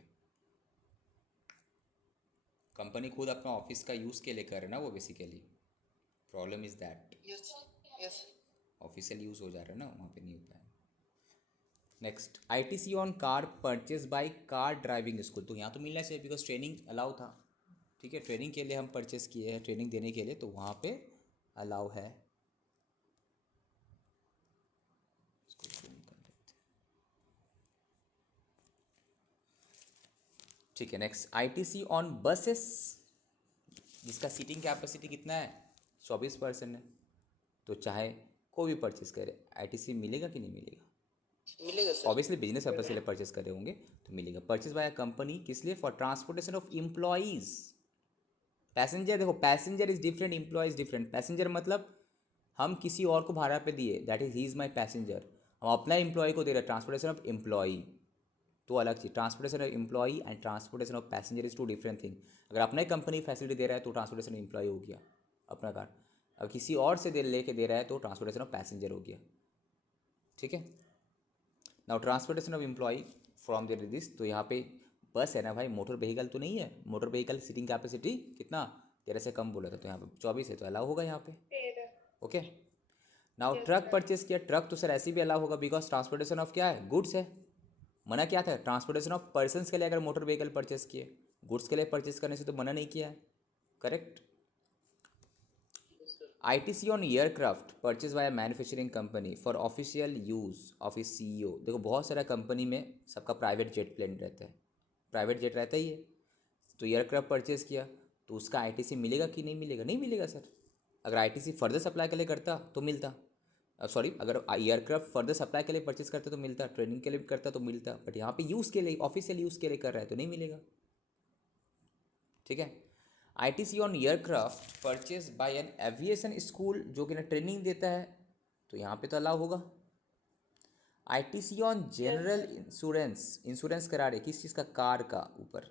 कंपनी खुद अपना ऑफिस का यूज़ के लिए कर रहे ना वो, basically problem is that, yes, yes. Official use हो जा रहा है ना, वहाँ पे नहीं हो पाएगा। Next, ITC on car purchase by car driving school, तो यहाँ तो मिलना चाहिए बिकॉज ट्रेनिंग अलाउ था, ठीक है, ट्रेनिंग के लिए हम परचेस किए हैं, ट्रेनिंग देने के लिए, तो वहाँ पे अलाउ है। इसको zoom कर लेते हैं। ठीक है, नेक्स्ट, आईटीसी ऑन बसेस जिसका सीटिंग कैपेसिटी कितना है, 24% है, तो चाहे कोई भी परचेस करे आईटीसी मिलेगा कि नहीं मिलेगा, मिलेगा सर। ऑब्वियसली बिजनेस पर्पज के लिए परचेस कर रहे होंगे तो मिलेगा। परचेज बाय कंपनी किस लिए, for transportation of employees, passenger, देखो passenger is different, employee is different. Passenger मतलब हम किसी और को भाड़ा पे दिए, that is he is my passenger, हम अपना एम्प्लॉय को दे रहे हैं, ट्रांसपोर्टेशन ऑफ एम्प्लॉय तो अलग चीज़, transportation of employee and transportation of passenger is two different thing. अगर अपना कंपनी फैसिलिटी दे रहा है तो ट्रांसपोर्टेशन एम्प्लॉय हो गया अपना कार, अब किसी और से लेके दे रहा है तो ट्रांसपोर्टेशन ऑफ पैसेंजर हो गया, ठीक है। Now transportation of employ from there this, तो यहाँ पे बस है ना भाई, मोटर व्हीकल तो नहीं है, मोटर व्हीकल सीटिंग कैपेसिटी कितना, 13 से कम बोला था, तो यहाँ पे 24 है तो अलाउ होगा यहाँ पे। 13। Okay, now yes truck sir. Purchase किया, ट्रक तो सर ऐसे भी अलाउ होगा बिकॉज ट्रांसपोर्टेशन ऑफ क्या है, गुड्स है। मना क्या था, ट्रांसपोर्टेशन ऑफ पर्सनस के लिए अगर मोटर व्हीकल परचेस किए, गुड्स के लिए परचेस करने से तो मना नहीं किया है, correct. ITC on aircraft purchase bye manufacturing company for official use of इस सीईओ, देखो बहुत सारा कंपनी में सबका प्राइवेट जेट प्लेन रहता है, प्राइवेट जेट रहता ही है, तो एयरक्राफ्ट परचेज किया तो उसका आईटीसी मिलेगा कि नहीं मिलेगा, नहीं मिलेगा सर। अगर आईटीसी फर्दर सप्लाई के लिए करता तो मिलता, सॉरी अगर एयरक्राफ्ट फर्दर सप्लाई के लिए परचेस करता तो मिलता, ट्रेनिंग के लिए भी करता तो मिलता, बट यहाँ पे यूज़ के लिए, ऑफिशियल यूज़ के लिए कर रहा है तो नहीं मिलेगा, ठीक है। ITC on aircraft purchase by an aviation school जो कि ना ट्रेनिंग देता है, तो यहाँ पे तो अलाउ होगा। ITC on yes general sir. Insurance, insurance करा रहे किस चीज़ का, कार का ऊपर,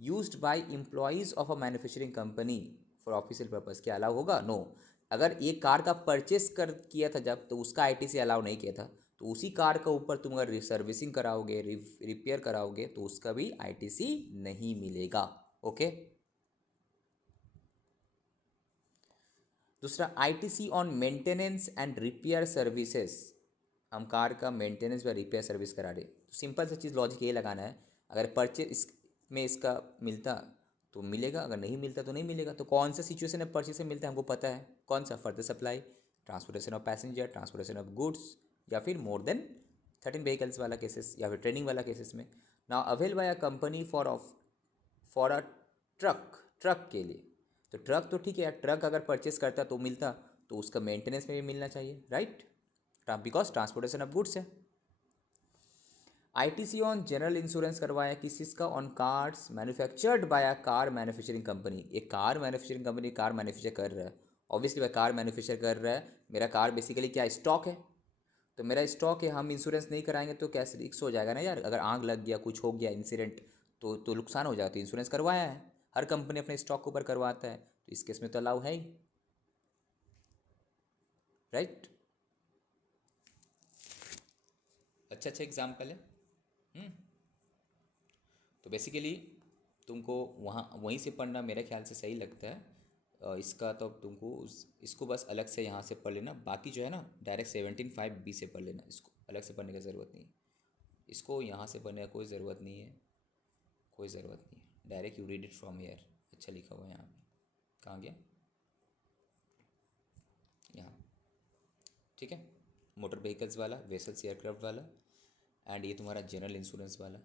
used by employees of a manufacturing company for official purpose, क्या अलाउ होगा? नो। अगर ये कार का परचेस कर किया था जब, तो उसका आईटीसी अलाउ नहीं किया था, तो उसी कार का ऊपर तुम अगर सर्विसिंग कराओगे, रिपेयर कराओगे, तो उसका भी आईटीसी नहीं मिलेगा। ओके। दूसरा, ITC on maintenance and repair services. हम कार का मेंटेनेंस या रिपेयर सर्विस करा रहे, तो सिंपल सा चीज़ लॉजिक ये लगाना है, अगर परचेज में इसका मिलता तो मिलेगा, अगर नहीं मिलता तो नहीं मिलेगा। तो कौन सा सिचुएशन में परचेज से मिलता है हमको पता है, कौन सा? Further supply, transportation of passenger, transportation of goods, या फिर मोर देन 13 व्हीकल्स वाला केसेस, या फिर ट्रेनिंग वाला केसेस में। Now avail by a company for a truck के लिए, तो ट्रक तो ठीक है यार, ट्रक अगर परचेस करता तो मिलता, तो उसका मेंटेनेंस में भी मिलना चाहिए, right? Because transportation of goods है। आईटीसी ऑन जनरल इंश्योरेंस करवाया किस चीज़ का? On cars manufactured by a car manufacturing company. एक car manufacturing company car manufacture कर रहा है, ऑब्वियसली वह कार मैन्युफैक्चर कर रहा है, मेरा कार बेसिकली क्या स्टॉक है, तो मेरा स्टॉक है, हम इंश्योरेंस नहीं कराएंगे तो कैसे रिक्स हो जाएगा ना यार, अगर आग लग गया, कुछ हो गया इंसिडेंट, तो नुकसान हो जाएगा, तो इंश्योरेंस करवाया है, हर कंपनी अपने स्टॉक के ऊपर करवाता है, तो इस केस में तो अलाउ है ही, राइट? अच्छा एग्जाम्पल है। तो बेसिकली तुमको वहाँ वहीं से पढ़ना मेरे ख्याल से सही लगता है। इसका तो तुमको इसको बस अलग से यहाँ से पढ़ लेना, बाकी जो है ना डायरेक्ट 17(5)(b) से पढ़ लेना, इसको अलग से पढ़ने की ज़रूरत नहीं है, इसको यहाँ से पढ़ने का कोई ज़रूरत नहीं है, कोई ज़रूरत नहीं है, direct you read it from here. अच्छा लिखा हुआ है यहाँ पे, कहाँ गया? यहाँ, ठीक है। मोटर व्हीकल्स वाला, वेसल्स एयरक्राफ्ट वाला, एंड ये तुम्हारा जनरल इंश्योरेंस वाला।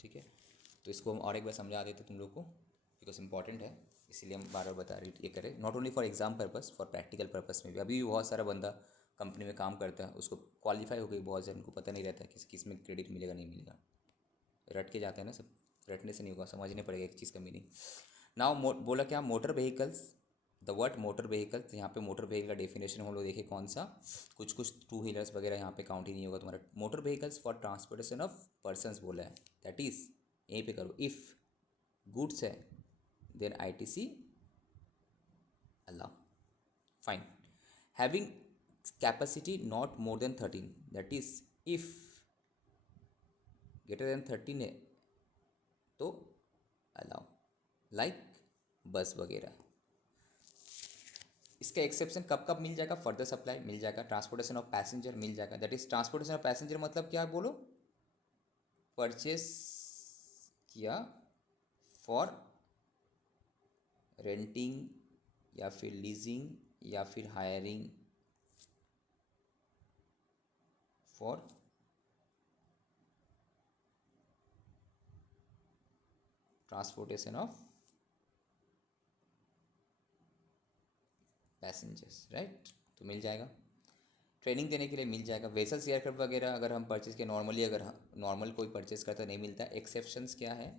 ठीक है, तो इसको हम और एक बार समझा देते तुम लोग को, बिकॉज इंपॉर्टेंट है, इसीलिए हम बार बार बता रहे ये करें, not only for exam purpose, for practical purpose में भी। अभी भी बहुत सारा बंदा कंपनी में काम करता है, उसको क्वालिफाई हो गई, बहुत सारे उनको पता नहीं रहता है किस में क्रेडिट मिलेगा नहीं मिलेगा, रट के जाते हैं ना सब, रटने से नहीं होगा, समझने पड़ेगा एक चीज़ का मीनिंग। नाउ बोला क्या? Motor vehicles, the word motor vehicles, यहाँ पे मोटर व्हीकल का डेफिनेशन हम लोग देखें कौन सा, कुछ कुछ टू व्हीलर्स वगैरह यहाँ पे काउंट ही नहीं होगा तुम्हारा। Motor vehicles for transportation of persons बोला है, दैट इज़, यहीं पे करो, इफ़ गुड्स है then ITC allow, fine. Having capacity not more than 13, that is if greater than 13 है तो अलाउ, लाइक बस वगैरह। इसका एक्सेप्शन कब कब मिल जाएगा? फर्दर सप्लाई मिल जाएगा, ट्रांसपोर्टेशन ऑफ पैसेंजर मिल जाएगा, that is transportation of passenger मतलब क्या बोलो? परचेस किया फॉर रेंटिंग या फिर लीजिंग या फिर hiring for transportation of passengers, right? तो मिल जाएगा, ट्रेनिंग देने के लिए मिल जाएगा। वेसल्स एयरक्राफ्ट वगैरह अगर हम परचेज के नॉर्मली, अगर नॉर्मल कोई परचेज करता नहीं मिलता, एक्सेप्शंस क्या है?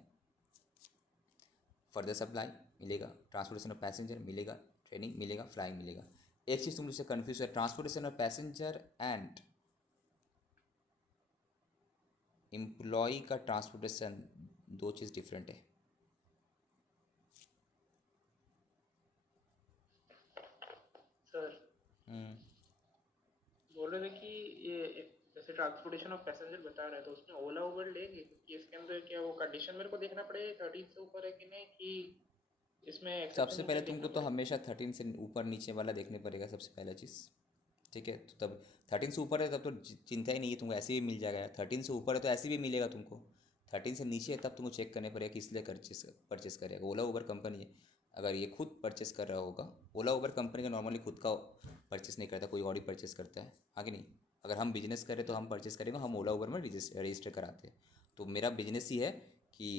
फर्दर सप्लाई मिलेगा, ट्रांसपोर्टेशन ऑफ पैसेंजर मिलेगा, ट्रेनिंग मिलेगा, फ्लाइंग मिलेगा। एक चीज़ तुम मुझसे कन्फ्यूज है, transportation of passenger and employ का ट्रांसपोर्टेशन, दो चीज़ डिफरेंट है। सर बोल रहे थे कि ये जैसे ट्रांसपोर्टेशन ऑफ पैसेंजर बता रहे हैं, तो उसमें ओला उबर लेंगे, क्योंकि इसके अंदर क्या वो कंडीशन मेरे को देखना पड़ेगा 13 से ऊपर है कि नहीं, कि इसमें एक्सेप्शन सबसे पहले मुझे तुमको देखना तो पड़ेगा। हमेशा 13 से ऊपर नीचे वाला देखने पड़ेगा, सबसे पहला चीज़, ठीक है? तो तब 13 से ऊपर है तब तो चिंता ही नहीं है, तुमको ऐसे भी मिल जाएगा यार, 13 से ऊपर है तो ऐसे भी मिलेगा तुमको, 13 से नीचे है तब तुमको चेक करने पड़ेगा किस लिए परचेस करेगा। ओला उबर कंपनी है, अगर ये खुद परचेस कर रहा होगा, ओला उबर कंपनी का नॉर्मली खुद का परचेस नहीं करता, कोई और ही परचेस करता है, आगे नहीं। अगर हम बिजनेस करें तो हम परचेस करेंगे, हम ओला उबर में रजिस्टर कराते हैं, तो मेरा बिजनेस ही है कि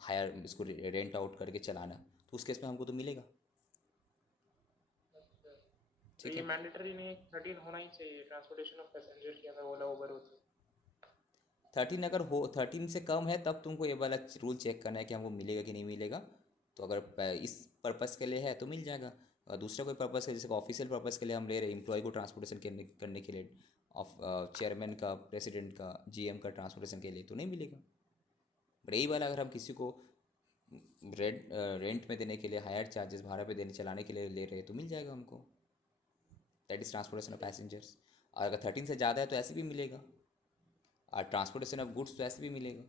हायर इसको रेंट आउट करके चलाना, तो उस केस में हमको तो मिलेगा, तो ठीक ये है? मैंडेटरी नहीं है, 13 होना ही चाहिए ट्रांसपोर्टेशन ऑफ पैसेंजर की, अगर ओला उबर हो तो। 13 अगर हो, 13 से कम है तब तुमको ये वाला रूल चेक करना है कि हमको मिलेगा कि नहीं मिलेगा। तो अगर इस पर्पज़ के लिए है तो मिल जाएगा, और दूसरा कोई पर्पज़ है, जैसे ऑफिशियल पर्पज़ के लिए हम ले रहे हैं एम्प्लॉय को ट्रांसपोर्टेशन करने के लिए, ऑफ चेयरमैन का, प्रेसिडेंट का, जीएम का ट्रांसपोर्टेशन के लिए तो नहीं मिलेगा। बट यही वाला अगर हम किसी को रेंट में देने के लिए, हायर चार्जेस भाड़ा पे देने चलाने के लिए ले रहे हैं तो मिल जाएगा हमको। That is transportation of passengers. और अगर 13 से ज़्यादा है तो ऐसे भी मिलेगा, और ट्रांसपोर्टेशन ऑफ गुड्स तो ऐसे भी मिलेगा।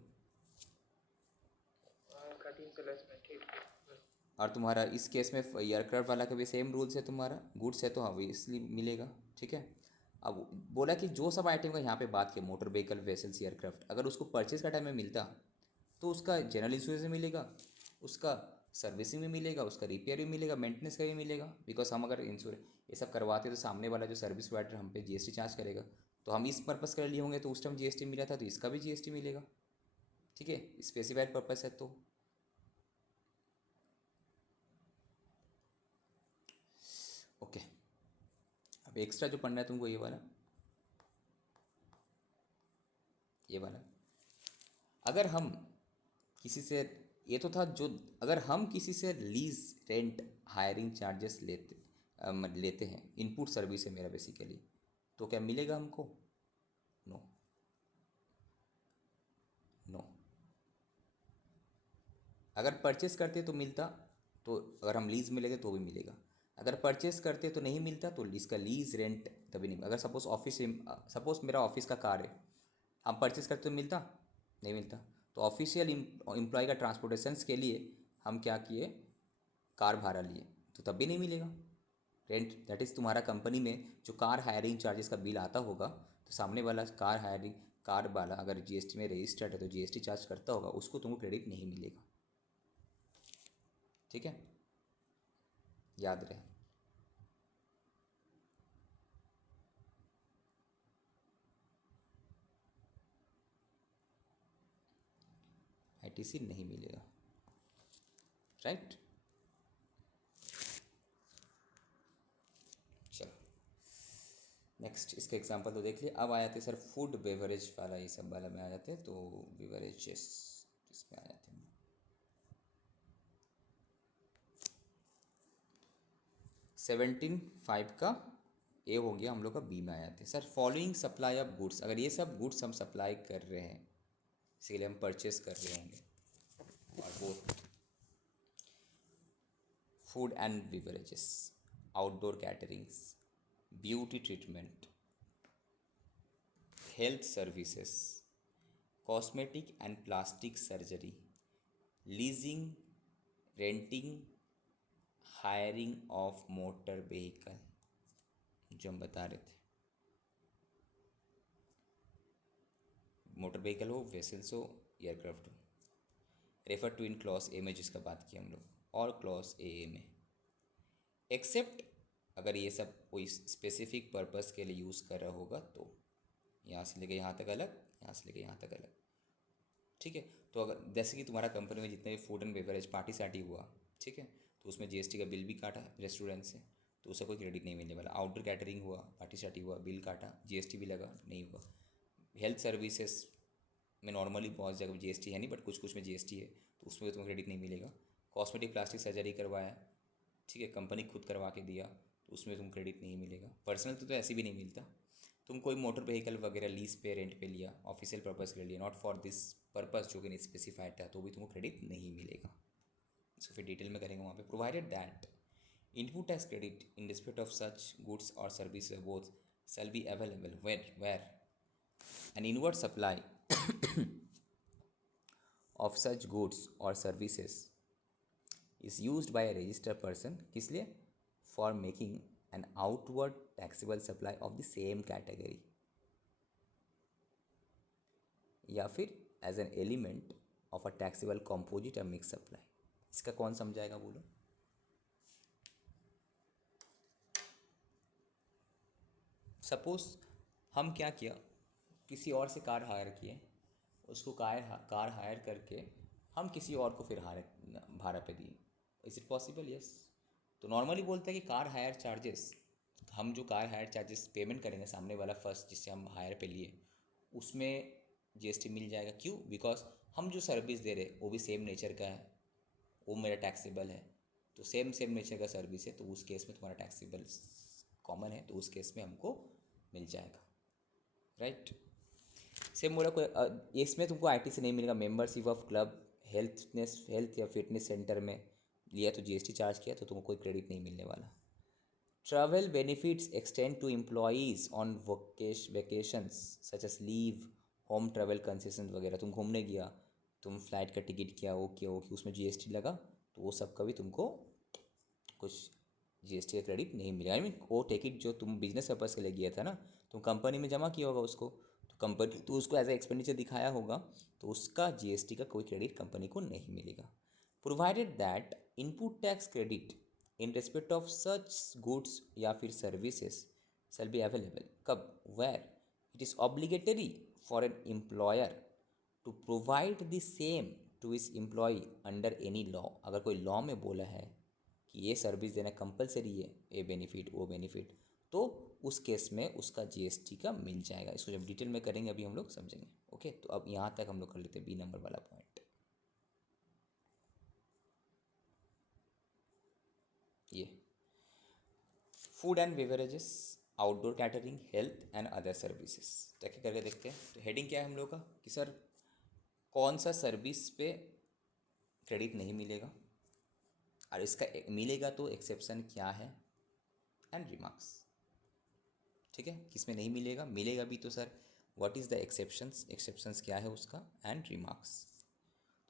13 से लेस में, ठीक है। और तुम्हारा इस केस में एयरक्राफ्ट वाला का भी सेम रूल्स है, तुम्हारा गुड्स है तो हाँ इसलिए मिलेगा। ठीक है। अब बोला कि जो सब आइटम का यहाँ पे बात की, मोटर व्हीकल, वेसल्स, एयरक्राफ्ट, अगर उसको परचेज का टाइम में मिलता तो उसका जनरल इंश्योरेंस में मिलेगा, उसका सर्विसिंग में मिलेगा, उसका रिपेयर भी मिलेगा, मेंटेनेंस का भी मिलेगा। बिकॉज हम अगर इंश्योरेंस ये सब करवाते तो सामने वाला जो सर्विस प्रोवाइडर हम पे जीएसटी चार्ज करेगा, तो हम इस पर्पज़ के लिए होंगे तो उस टाइम जीएसटी मिला था तो इसका भी जीएसटी मिलेगा। ठीक है, स्पेसिफाइड पर्पज़ है तो। ओके, अब एक्स्ट्रा जो पढ़ना है तुमको ये वाला, अगर हम किसी से, ये तो था जो, अगर हम किसी से लीज, रेंट, हायरिंग चार्जेस लेते हैं, इनपुट सर्विस है मेरा बेसिकली, तो क्या मिलेगा हमको? No, no. अगर परचेस करते तो मिलता, तो अगर हम लीज़ में लेते तो भी मिलेगा। अगर परचेस करते तो नहीं मिलता, तो इसका लीज़, रेंट तभी नहीं। अगर सपोज़ मेरा ऑफिस का कार है, हम परचेस करते तो मिलता, नहीं मिलता। तो ऑफिशियल एम्प्लॉय का ट्रांसपोर्टेशंस के लिए हम क्या किए, कार भाड़ा लिए, तो तब भी नहीं मिलेगा रेंट। दैट इज़ तुम्हारा कंपनी में जो कार हायरिंग चार्जेस का बिल आता होगा, तो सामने वाला कार वाला अगर जीएसटी में रजिस्टर्ड है तो जीएसटी चार्ज करता होगा, उसको तुमको क्रेडिट नहीं मिलेगा। ठीक है, याद रहे। आईटीसी नहीं मिलेगा, राइट। चलो नेक्स्ट, इसके एग्जांपल तो देख लिया। अब आ जाते सर फूड बेवरेज वाला, ये सब वाला में आ जाते हैं। तो बेवरेजेस इसमें आ जाते हैं। 17(5) का ए हो गया, हम लोग का बी में आ जाते हैं। Sir following supply of goods, अगर ये सब गुड्स हम सप्लाई कर रहे हैं, इसीलिए हम परचेस कर रहे होंगे, और वो food and beverages, outdoor caterings, beauty treatment, health services, cosmetic and plastic surgery, leasing, renting, hiring of motor vehicle, जो हम बता रहे थे, मोटर व्हीकल हो, वेसल्स हो, एयरक्राफ्ट हो। Refer to in clause A में जिसका बात किया हम लोग, और क्लॉज ए में, एक्सेप्ट अगर ये सब कोई स्पेसिफिक पर्पस के लिए यूज़ कर रहा होगा तो। यहाँ से लेके यहाँ तक अलग, यहाँ से लेके यहाँ तक अलग। ठीक है, तो अगर जैसे कि तुम्हारा कंपनी में जितने भी फूड एंड बेवरेज पार्टी सार्टी हुआ, ठीक है, तो उसमें जीएसटी का बिल भी काटा रेस्टोरेंट से, तो उसका कोई क्रेडिट नहीं मिलने वाला। आउटडोर कैटरिंग हुआ, पार्टी सार्टी हुआ, बिल काटा, जीएसटी भी लगा, नहीं हुआ। हेल्थ सर्विसेज में नॉर्मली बहुत जगह जीएसटी है नहीं, बट कुछ कुछ में जीएसटी है, तो उसमें भी तुम्हें क्रेडिट नहीं मिलेगा। कॉस्मेटिक प्लास्टिक सर्जरी करवाया, ठीक है, कंपनी खुद करवा के दिया, तो उसमें तुम क्रेडिट नहीं मिलेगा। पर्सनल तो ऐसे भी नहीं मिलता। तुम कोई मोटर व्हीकल वगैरह लीज पे, रेंट पे लिया, ऑफिशियल पर्पज़ के लिए लिया, नॉट फॉर दिस पर्पज़ जो कि नहीं स्पेसिफाइड था, तो भी तुमको क्रेडिट नहीं मिलेगा। इसको फिर डिटेल में करेंगे वहाँ पे। Provided that input tax credit in respect of such goods और service both shall be available where an inward supply of such goods or services is used by a registered person, किस लिए? For making an outward taxable supply of the same category, या फिर as an element of a taxable composite या mix supply. इसका कौन समझाएगा बोलो? Suppose हम क्या किया, किसी और से कार हायर किए, उसको कार हायर करके हम किसी और को फिर भाड़ा पे दिए। Is it possible? यस। तो नॉर्मली बोलते हैं कि कार हायर चार्जेस, हम जो कार हायर चार्जेस पेमेंट करेंगे सामने वाला फर्स्ट जिससे हम हायर पे लिए, उसमें जीएसटी मिल जाएगा। क्यों? बिकॉज हम जो सर्विस दे रहे वो भी सेम नेचर का है, वो मेरा टैक्सेबल है। तो सेम नेचर का सर्विस है, तो उस केस में तुम्हारा टैक्सेबल कॉमन है, तो उस केस में हमको मिल जाएगा। राइट। सेम बोला कोई इसमें तुमको आईटी से नहीं मिलेगा। मेंबरशिप ऑफ क्लब, हेल्थ या फिटनेस सेंटर में लिया तो जीएसटी चार्ज किया तो तुमको कोई क्रेडिट नहीं मिलने वाला। Travel benefits extend to employees on vacations such as leave, home travel concession वगैरह। तुम घूमने गया, तुम फ्लाइट का टिकट किया, वो किया, उसमें जीएसटी लगा तो वो सब का भी तुमको कुछ जीएसटी का क्रेडिट नहीं मिलेगा। आई मीन वो टिकट जो तुम बिजनेस पर्पज़ के लिए गया था ना, तुम कंपनी में जमा किया होगा उसको, तो कंपनी तो उसको एज ए एक्सपेंडिचर दिखाया होगा, तो उसका जीएसटी का कोई क्रेडिट कंपनी को नहीं मिलेगा। Provided that input tax credit in respect of such goods या फिर सर्विसेज शैल बी अवेलेबल। कब? Where it is obligatory for an employer to provide the same to his employ under any law. अगर कोई law में बोला है कि ये सर्विस देना कंपलसरी है, ये बेनिफिट वो बेनिफिट, तो उस केस में उसका जीएसटी का मिल जाएगा। इसको जब डिटेल में करेंगे अभी हम लोग समझेंगे। ओके, तो अब यहाँ तक हम लोग कर लेते हैं बी नंबर वाला पॉइंट। ये food and beverages, outdoor catering, health and other services. Check करके देखते हैं। तो हेडिंग क्या है हम लोग का कि सर कौन सा सर्विस पे क्रेडिट नहीं मिलेगा और इसका मिलेगा तो एक्सेप्शन क्या है, एंड रिमार्क्स। ठीक है, किसमें नहीं मिलेगा, मिलेगा भी तो sir what is the exceptions, exceptions क्या है उसका, एंड रिमार्क्स।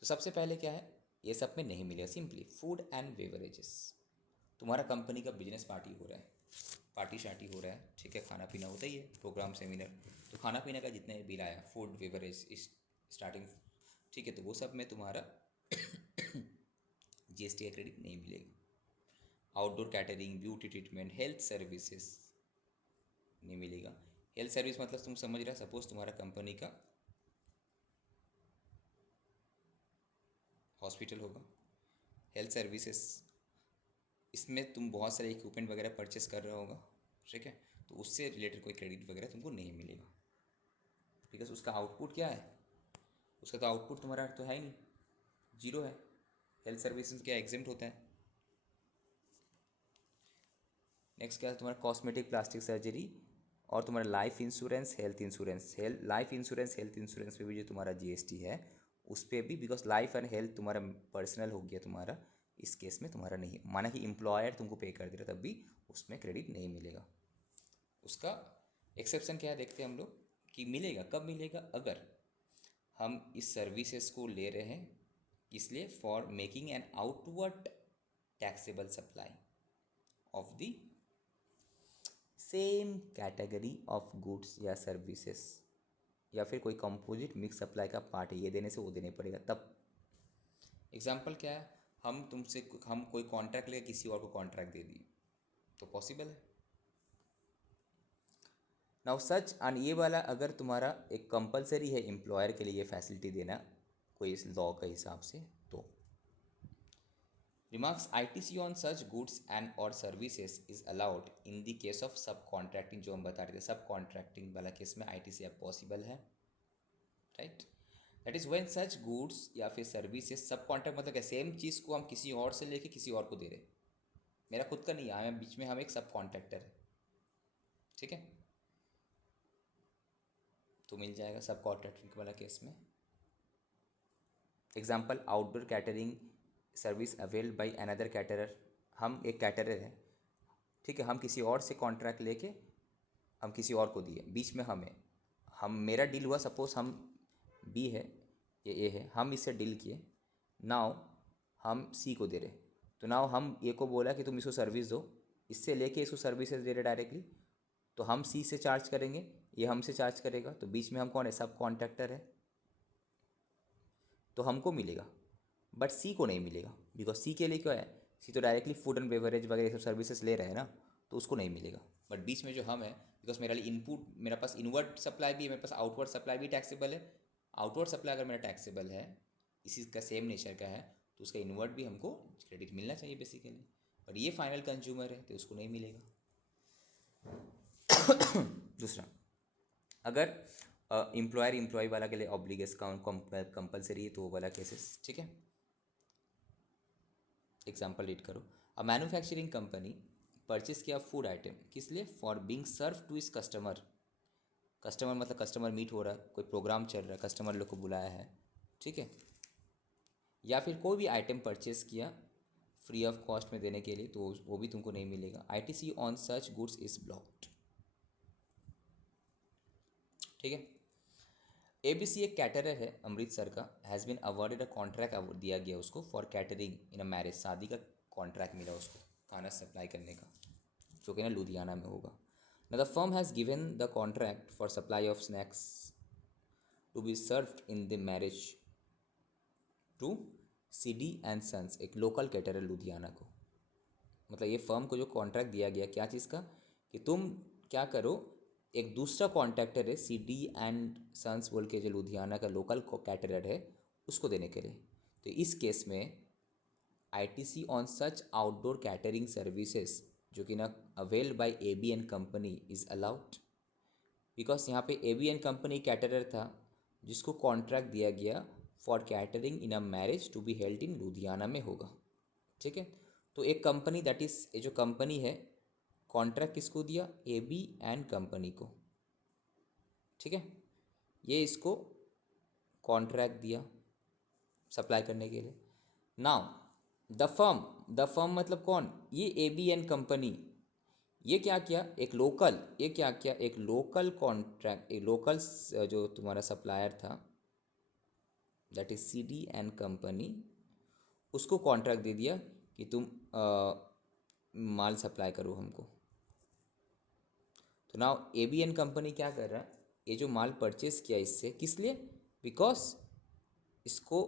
तो सबसे पहले क्या है, ये सब में नहीं मिलेगा। सिंपली फूड एंड बेवरेजेस, तुम्हारा कंपनी का बिजनेस पार्टी हो रहा है, पार्टी शार्टी हो रहा है, ठीक है, खाना पीना होता ही है, प्रोग्राम सेमिनार, तो खाना पीना का जितने बिल आया, फूड बेवरेज स्टार्टिंग, ठीक है, तो वो सब में तुम्हारा जीएसटी का क्रेडिट नहीं मिलेगा। Outdoor catering, beauty treatment, health services नहीं मिलेगा। हेल्थ सर्विस मतलब तुम समझ रहे हो, सपोज तुम्हारा कंपनी का हॉस्पिटल होगा, हेल्थ सर्विसेज, इसमें तुम बहुत सारे इक्विपमेंट वगैरह परचेस कर रहा होगा, ठीक है, तो उससे रिलेटेड कोई क्रेडिट वगैरह तुमको नहीं मिलेगा, बिकॉज उसका आउटपुट क्या है, उसका तो आउटपुट तुम्हारा तो है ही नहीं, जीरो है। हेल्थ सर्विसेज क्या एग्जेम्प्ट होता है। नेक्स्ट क्या है तुम्हारा कॉस्मेटिक, प्लास्टिक सर्जरी, और तुम्हारा life insurance, health insurance. Life insurance, health insurance पे भी जो तुम्हारा जीएसटी है उस पर भी, बिकॉज लाइफ एंड हेल्थ तुम्हारा पर्सनल हो गया तुम्हारा, इस केस में तुम्हारा नहीं, माना कि एम्प्लॉयर तुमको पे कर दे रहा तब भी उसमें क्रेडिट नहीं मिलेगा। उसका एक्सेप्शन क्या है देखते हैं हम लोग कि मिलेगा कब मिलेगा, अगर हम इस सर्विसेज को ले रहे हैं इसलिए for making an outward taxable supply of the same category of goods या सर्विसेज, या फिर कोई कंपोजिट मिक्स सप्लाई का पार्ट है, ये देने से वो देने पड़ेगा तब। एग्जाम्पल क्या है, हम कोई कॉन्ट्रैक्ट लेके किसी और को कॉन्ट्रैक्ट दे दिए तो पॉसिबल है। नाउ सच, और ये वाला अगर तुम्हारा एक कंपलसरी है एम्प्लॉयर के लिए फैसिलिटी देना कोई इस लॉ के हिसाब से, तो remarks ITC on such goods and और services is allowed in the case of sub contracting, जो हम बता रहे थे सब कॉन्ट्रैक्टिंग वाला केस में आईटीसी अब पॉसिबल है, right. That is when such goods या फिर सर्विसेज, सब कॉन्ट्रैक्ट मतलब क्या, सेम चीज़ को हम किसी और से लेके किसी और को दे रहे, मेरा खुद का नहीं है, मैं बीच में हम एक सब कॉन्ट्रैक्टर है, ठीक है, तो मिल जाएगा सब कॉन्ट्रैक्टिंग वाला केस में। Example outdoor catering service avail by another caterer, हम एक कैटरर है, ठीक है, हम किसी और से कॉन्ट्रैक्ट लेके हम किसी और को दिए, बीच में हम मेरा डील हुआ, सपोज हम बी है, ये ए है, हम इससे डील किए, नाउ हम सी को दे रहे, तो नाउ हम ए को बोला कि तुम इसको सर्विस दो, इससे लेके इसको सर्विसेज दे रहे डायरेक्टली, तो हम सी से चार्ज करेंगे, ये हमसे चार्ज करेगा, तो बीच में हम कौन है, सब कॉन्ट्रैक्टर है, तो हमको मिलेगा, बट सी को नहीं मिलेगा, बिकॉज सी के लिए क्या है, सी तो डायरेक्टली फूड एंड बेवरेज वगैरह सब सर्विसेज ले रहे हैं ना, तो उसको नहीं मिलेगा। बट बीच में जो हम है, बिकॉज मेरा लिए इनपुट, मेरे पास इनवर्ड सप्लाई भी है, मेरे पास आउटवर्ड सप्लाई भी टैक्सेबल है, आउटवर्ड सप्लाई अगर मेरा टैक्सेबल है, इसी का सेम नेचर का है, तो उसका इनवर्ड भी हमको क्रेडिट मिलना चाहिए बेसिकली, बट ये फाइनल कंज्यूमर है तो उसको नहीं मिलेगा। दूसरा, अगर एम्प्लॉयर एम्प्लॉय वाला के लिए ऑब्लिगेस कंपलसरी है तो वो वाला केसेस, ठीक है। एग्जाम्पल रीड करो, अ मैन्युफैक्चरिंग कंपनी परचेस किया फूड आइटम, किस लिए, फॉर बीइंग सर्व टू इस कस्टमर, कस्टमर मतलब कस्टमर मीट हो रहा है, कोई प्रोग्राम चल रहा है, कस्टमर लोग को बुलाया है, ठीक है। या फिर कोई भी आइटम परचेस किया फ्री ऑफ कॉस्ट में देने के लिए, तो वो भी तुमको नहीं मिलेगा। ITC on such goods is blocked, ठीक है। ABC एक कैटरर है अमृतसर का, has been awarded a contract दिया गया उसको for catering in a marriage, शादी का कॉन्ट्रैक्ट मिला उसको खाना सप्लाई करने का, जो कि ना लुधियाना में होगा। Now the firm has given the contract for supply of snacks to be served in the marriage to CD and Sons, एक लोकल कैटरर लुधियाना को। मतलब ये फर्म को जो कॉन्ट्रैक्ट दिया गया क्या चीज़ का, कि तुम क्या करो, एक दूसरा कॉन्ट्रैक्टर है CD एंड सन्स बोल के, जो लुधियाना का लोकल कैटरर है, उसको देने के लिए। तो इस केस में ITC on such outdoor catering services, जो कि ना availed bye ABN company is allowed, because यहाँ पे ABN कंपनी कैटरर था जिसको कॉन्ट्रैक्ट दिया गया for catering in a marriage to be held in Ludhiana में होगा, ठीक है। तो एक कंपनी दैट इज़, ये जो कंपनी है कॉन्ट्रैक्ट किसको दिया, ABN कंपनी को, ठीक है। ये इसको कॉन्ट्रैक्ट दिया सप्लाई करने के लिए। नाउ द फर्म मतलब कौन, ये ABN कंपनी, ये क्या किया, एक लोकल कॉन्ट्रैक्ट, एक लोकल जो तुम्हारा सप्लायर था that is CD and company, उसको कॉन्ट्रैक्ट दे दिया कि तुम माल सप्लाई करो हमको। तो नाउ ABN कंपनी क्या कर रहा है, ये जो माल परचेस किया इससे, किस लिए, बिकॉज इसको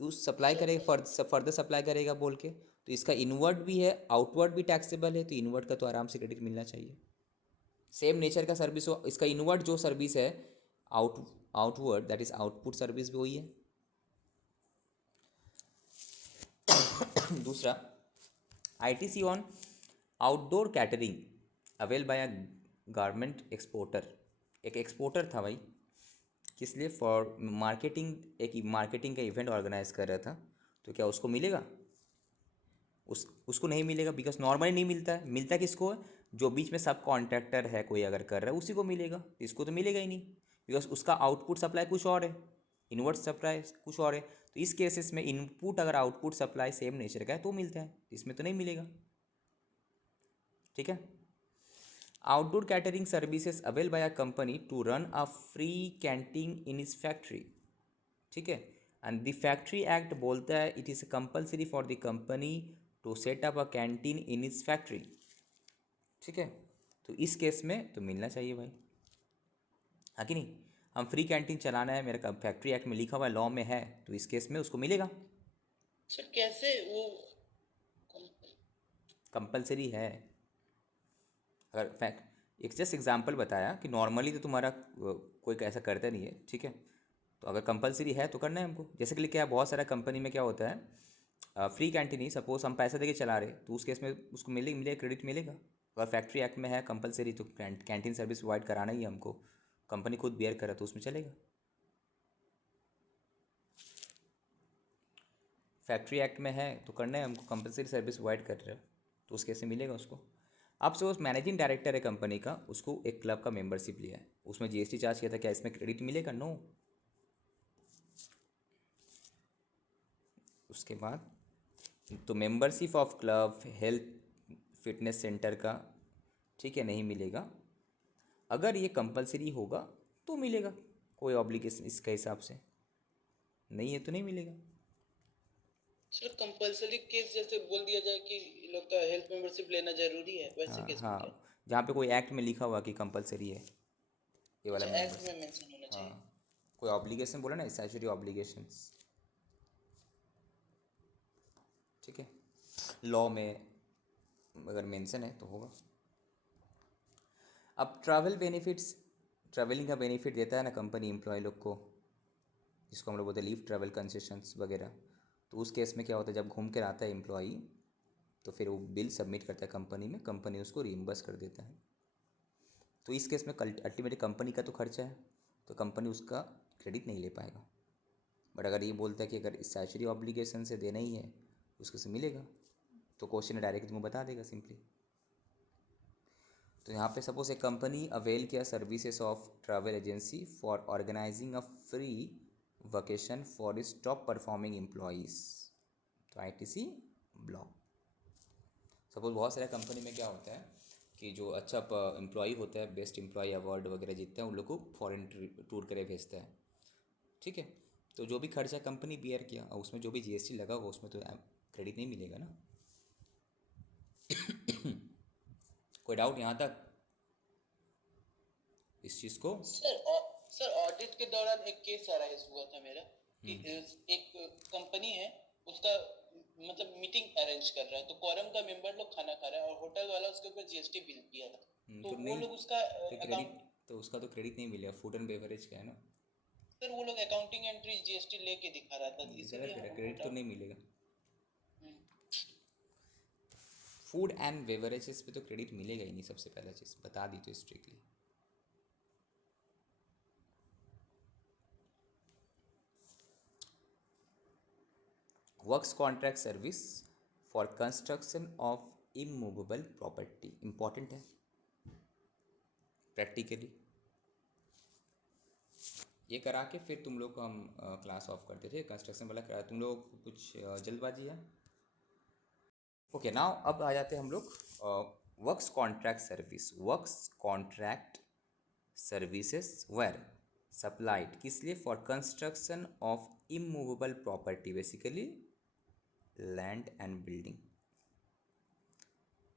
उस सप्लाई करेगा, फर्दर सप्लाई करेगा बोल के, तो इसका इनवर्ड भी है आउटवर्ड भी टैक्सेबल है, तो इनवर्ड का तो आराम से क्रेडिट मिलना चाहिए। सेम नेचर का सर्विस हो, इसका इनवर्ड जो सर्विस है outward that is output service भी वही है। दूसरा ITC on outdoor catering avail by a garment exporter, एक एक्सपोर्टर था भाई, किस लिए, फॉर मार्केटिंग, एक मार्केटिंग का इवेंट ऑर्गेनाइज कर रहा था, तो क्या उसको मिलेगा, उसको नहीं मिलेगा, बिकॉज नॉर्मली नहीं मिलता है। मिलता किसको है, जो बीच में सब कॉन्ट्रैक्टर है कोई अगर कर रहा है उसी को मिलेगा, इसको तो मिलेगा ही नहीं, बिकॉज उसका आउटपुट सप्लाई कुछ और है, इनवर्ट सप्लाई कुछ और है। तो इस केसेस में इनपुट अगर आउटपुट सप्लाई सेम नेचर का है तो मिलता है, इसमें तो नहीं मिलेगा, ठीक है। Outdoor catering services avail by a company to run a free canteen in इस फैक्ट्री, ठीक है। एंड द फैक्ट्री एक्ट बोलता है it is compulsory for the company to set up a canteen in इस फैक्ट्री, ठीक है। तो इस केस में तो मिलना चाहिए भाई, है कि नहीं। हम फ्री कैंटीन चलाना है, मेरा फैक्ट्री एक्ट में लिखा हुआ है, लॉ में है, तो इस केस में उसको मिलेगा, सर कैसे वो कंपलसरी है। अगर फैक्ट एक जस्ट एग्जांपल बताया कि नॉर्मली तो तुम्हारा कोई ऐसा करता नहीं है, ठीक है। तो अगर कंपलसरी है तो करना है हमको, जैसे कि क्या बहुत सारा कंपनी में क्या होता है, फ्री कैंटीन ही सपोज हम पैसा देके चला रहे, तो उस केस में उसको मिलेगा क्रेडिट मिलेगा। अगर फैक्ट्री एक्ट में है कंपलसरी, तो कैंटीन सर्विस प्रोवाइड कराना ही है हमको, कंपनी खुद बेयर करा तो उसमें चलेगा। फैक्ट्री एक्ट में है तो करना है हमको, कंपलसरी सर्विस प्रोवाइड कर रहे हो तो उस केस में मिलेगा उसको। अब सपोज मैनेजिंग डायरेक्टर है कंपनी का, उसको एक क्लब का मेंबरशिप लिया है, उसमें GST चार्ज किया था, क्या इसमें क्रेडिट मिलेगा, नो। उसके बाद तो membership of club, health fitness centre का, ठीक है, नहीं मिलेगा। अगर ये कंपलसरी होगा तो मिलेगा, कोई ऑब्लिगेशन इसके हिसाब से, नहीं है तो नहीं मिलेगा। सर कंपलसरी केस जैसे बोल दिया जाए कि इन लोग का हेल्थ मेंबरशिप लेना जरूरी है, वैसे हाँ केस में क्या। हाँ, जहाँ पे कोई एक्ट में लिखा हुआ कि कंपलसरी है ये वाला अच्छा एक्ट मेंबरशिप, में मेंशन होना हाँ, चाहिए। कोई ऑब्लिगेशन बोला ना, स्टैट्यूटरी ऑब्लिगेशंस, ठीक है, लॉ में अगर मेंशन है तो होगा। अब ट्रैवल बेनिफिट्स, ट्रैवलिंग का बेनिफिट देता है ना कंपनी एम्प्लॉय लोग को, जिसको हम लोग बोलते हैं लीव ट्रैवल कंसेशंस वगैरह। तो उस केस में क्या होता है, जब घूम कर आता है एम्प्लॉई तो फिर वो बिल सबमिट करता है कंपनी में, कंपनी उसको रीइंबर्स कर देता है। तो इस केस में अल्टीमेटली कंपनी का तो खर्चा है, तो कंपनी उसका क्रेडिट नहीं ले पाएगा। बट अगर ये बोलता है कि अगर स्टैट्यूटरी ऑब्लिगेशन से देना ही है उसको से मिलेगा, तो क्वेश्चन डायरेक्ट तुमको बता देगा सिंपली। तो यहाँ पे सपोज ए कंपनी अवेल किया services of travel agency for organizing a free vacation for his top performing employees, तो आईटीसी ब्लॉक। सपोज बहुत सारे कंपनी में क्या होता है कि जो अच्छा एम्प्लॉई होता है, बेस्ट एम्प्लॉई अवार्ड वगैरह जीतता है, उन लोग को फॉरेन टूर करे भेजता है, ठीक है। तो जो भी खर्चा कंपनी बियर किया और उसमें जो भी जीएसटी लगा होगा उसमें तो क्रेडिट नहीं मिलेगा ना। कोई डाउट यहाँ तक इस चीज़ को? सर ऑडिट के दौरान एक केस अराइज हुआ था मेरा कि एक कंपनी है, उसका मतलब मीटिंग अरेंज कर रहा है, तो क्वारम का मेंबर लोग खाना खा रहा है और होटल वाला उसके ऊपर जीएसटी बिल किया था, तो तो वो नहीं, लोग उसका तो क्रेडिट, अकाउंट, तो उसका तो क्रेडिट नहीं मिलेगा, फूड एंड बेवरेज का है ना। सर वो लोग अकाउंटिंग एंट्री जीएसटी लेके दिखा रहा था, गलत इसीलिए करा, हमको क्रेडिट तो नहीं मिलेगा। हम्म, फूड एंड बेवरेजेस पे तो क्रेडिट मिलेगा ही नहीं, सबसे पहला चीज़ बता दी तो strictly. Works contract service for construction of immovable property, important है प्रैक्टिकली। ये करा के फिर तुम लोग को हम क्लास ऑफ करते थे, कंस्ट्रक्शन वाला करा। तुम लोग को कुछ जल्दबाजी है? ओके नाउ अब आ जाते हैं हम लोग works contract service. Works contract services were supplied किस लिए? For construction of immovable property, basically land and building,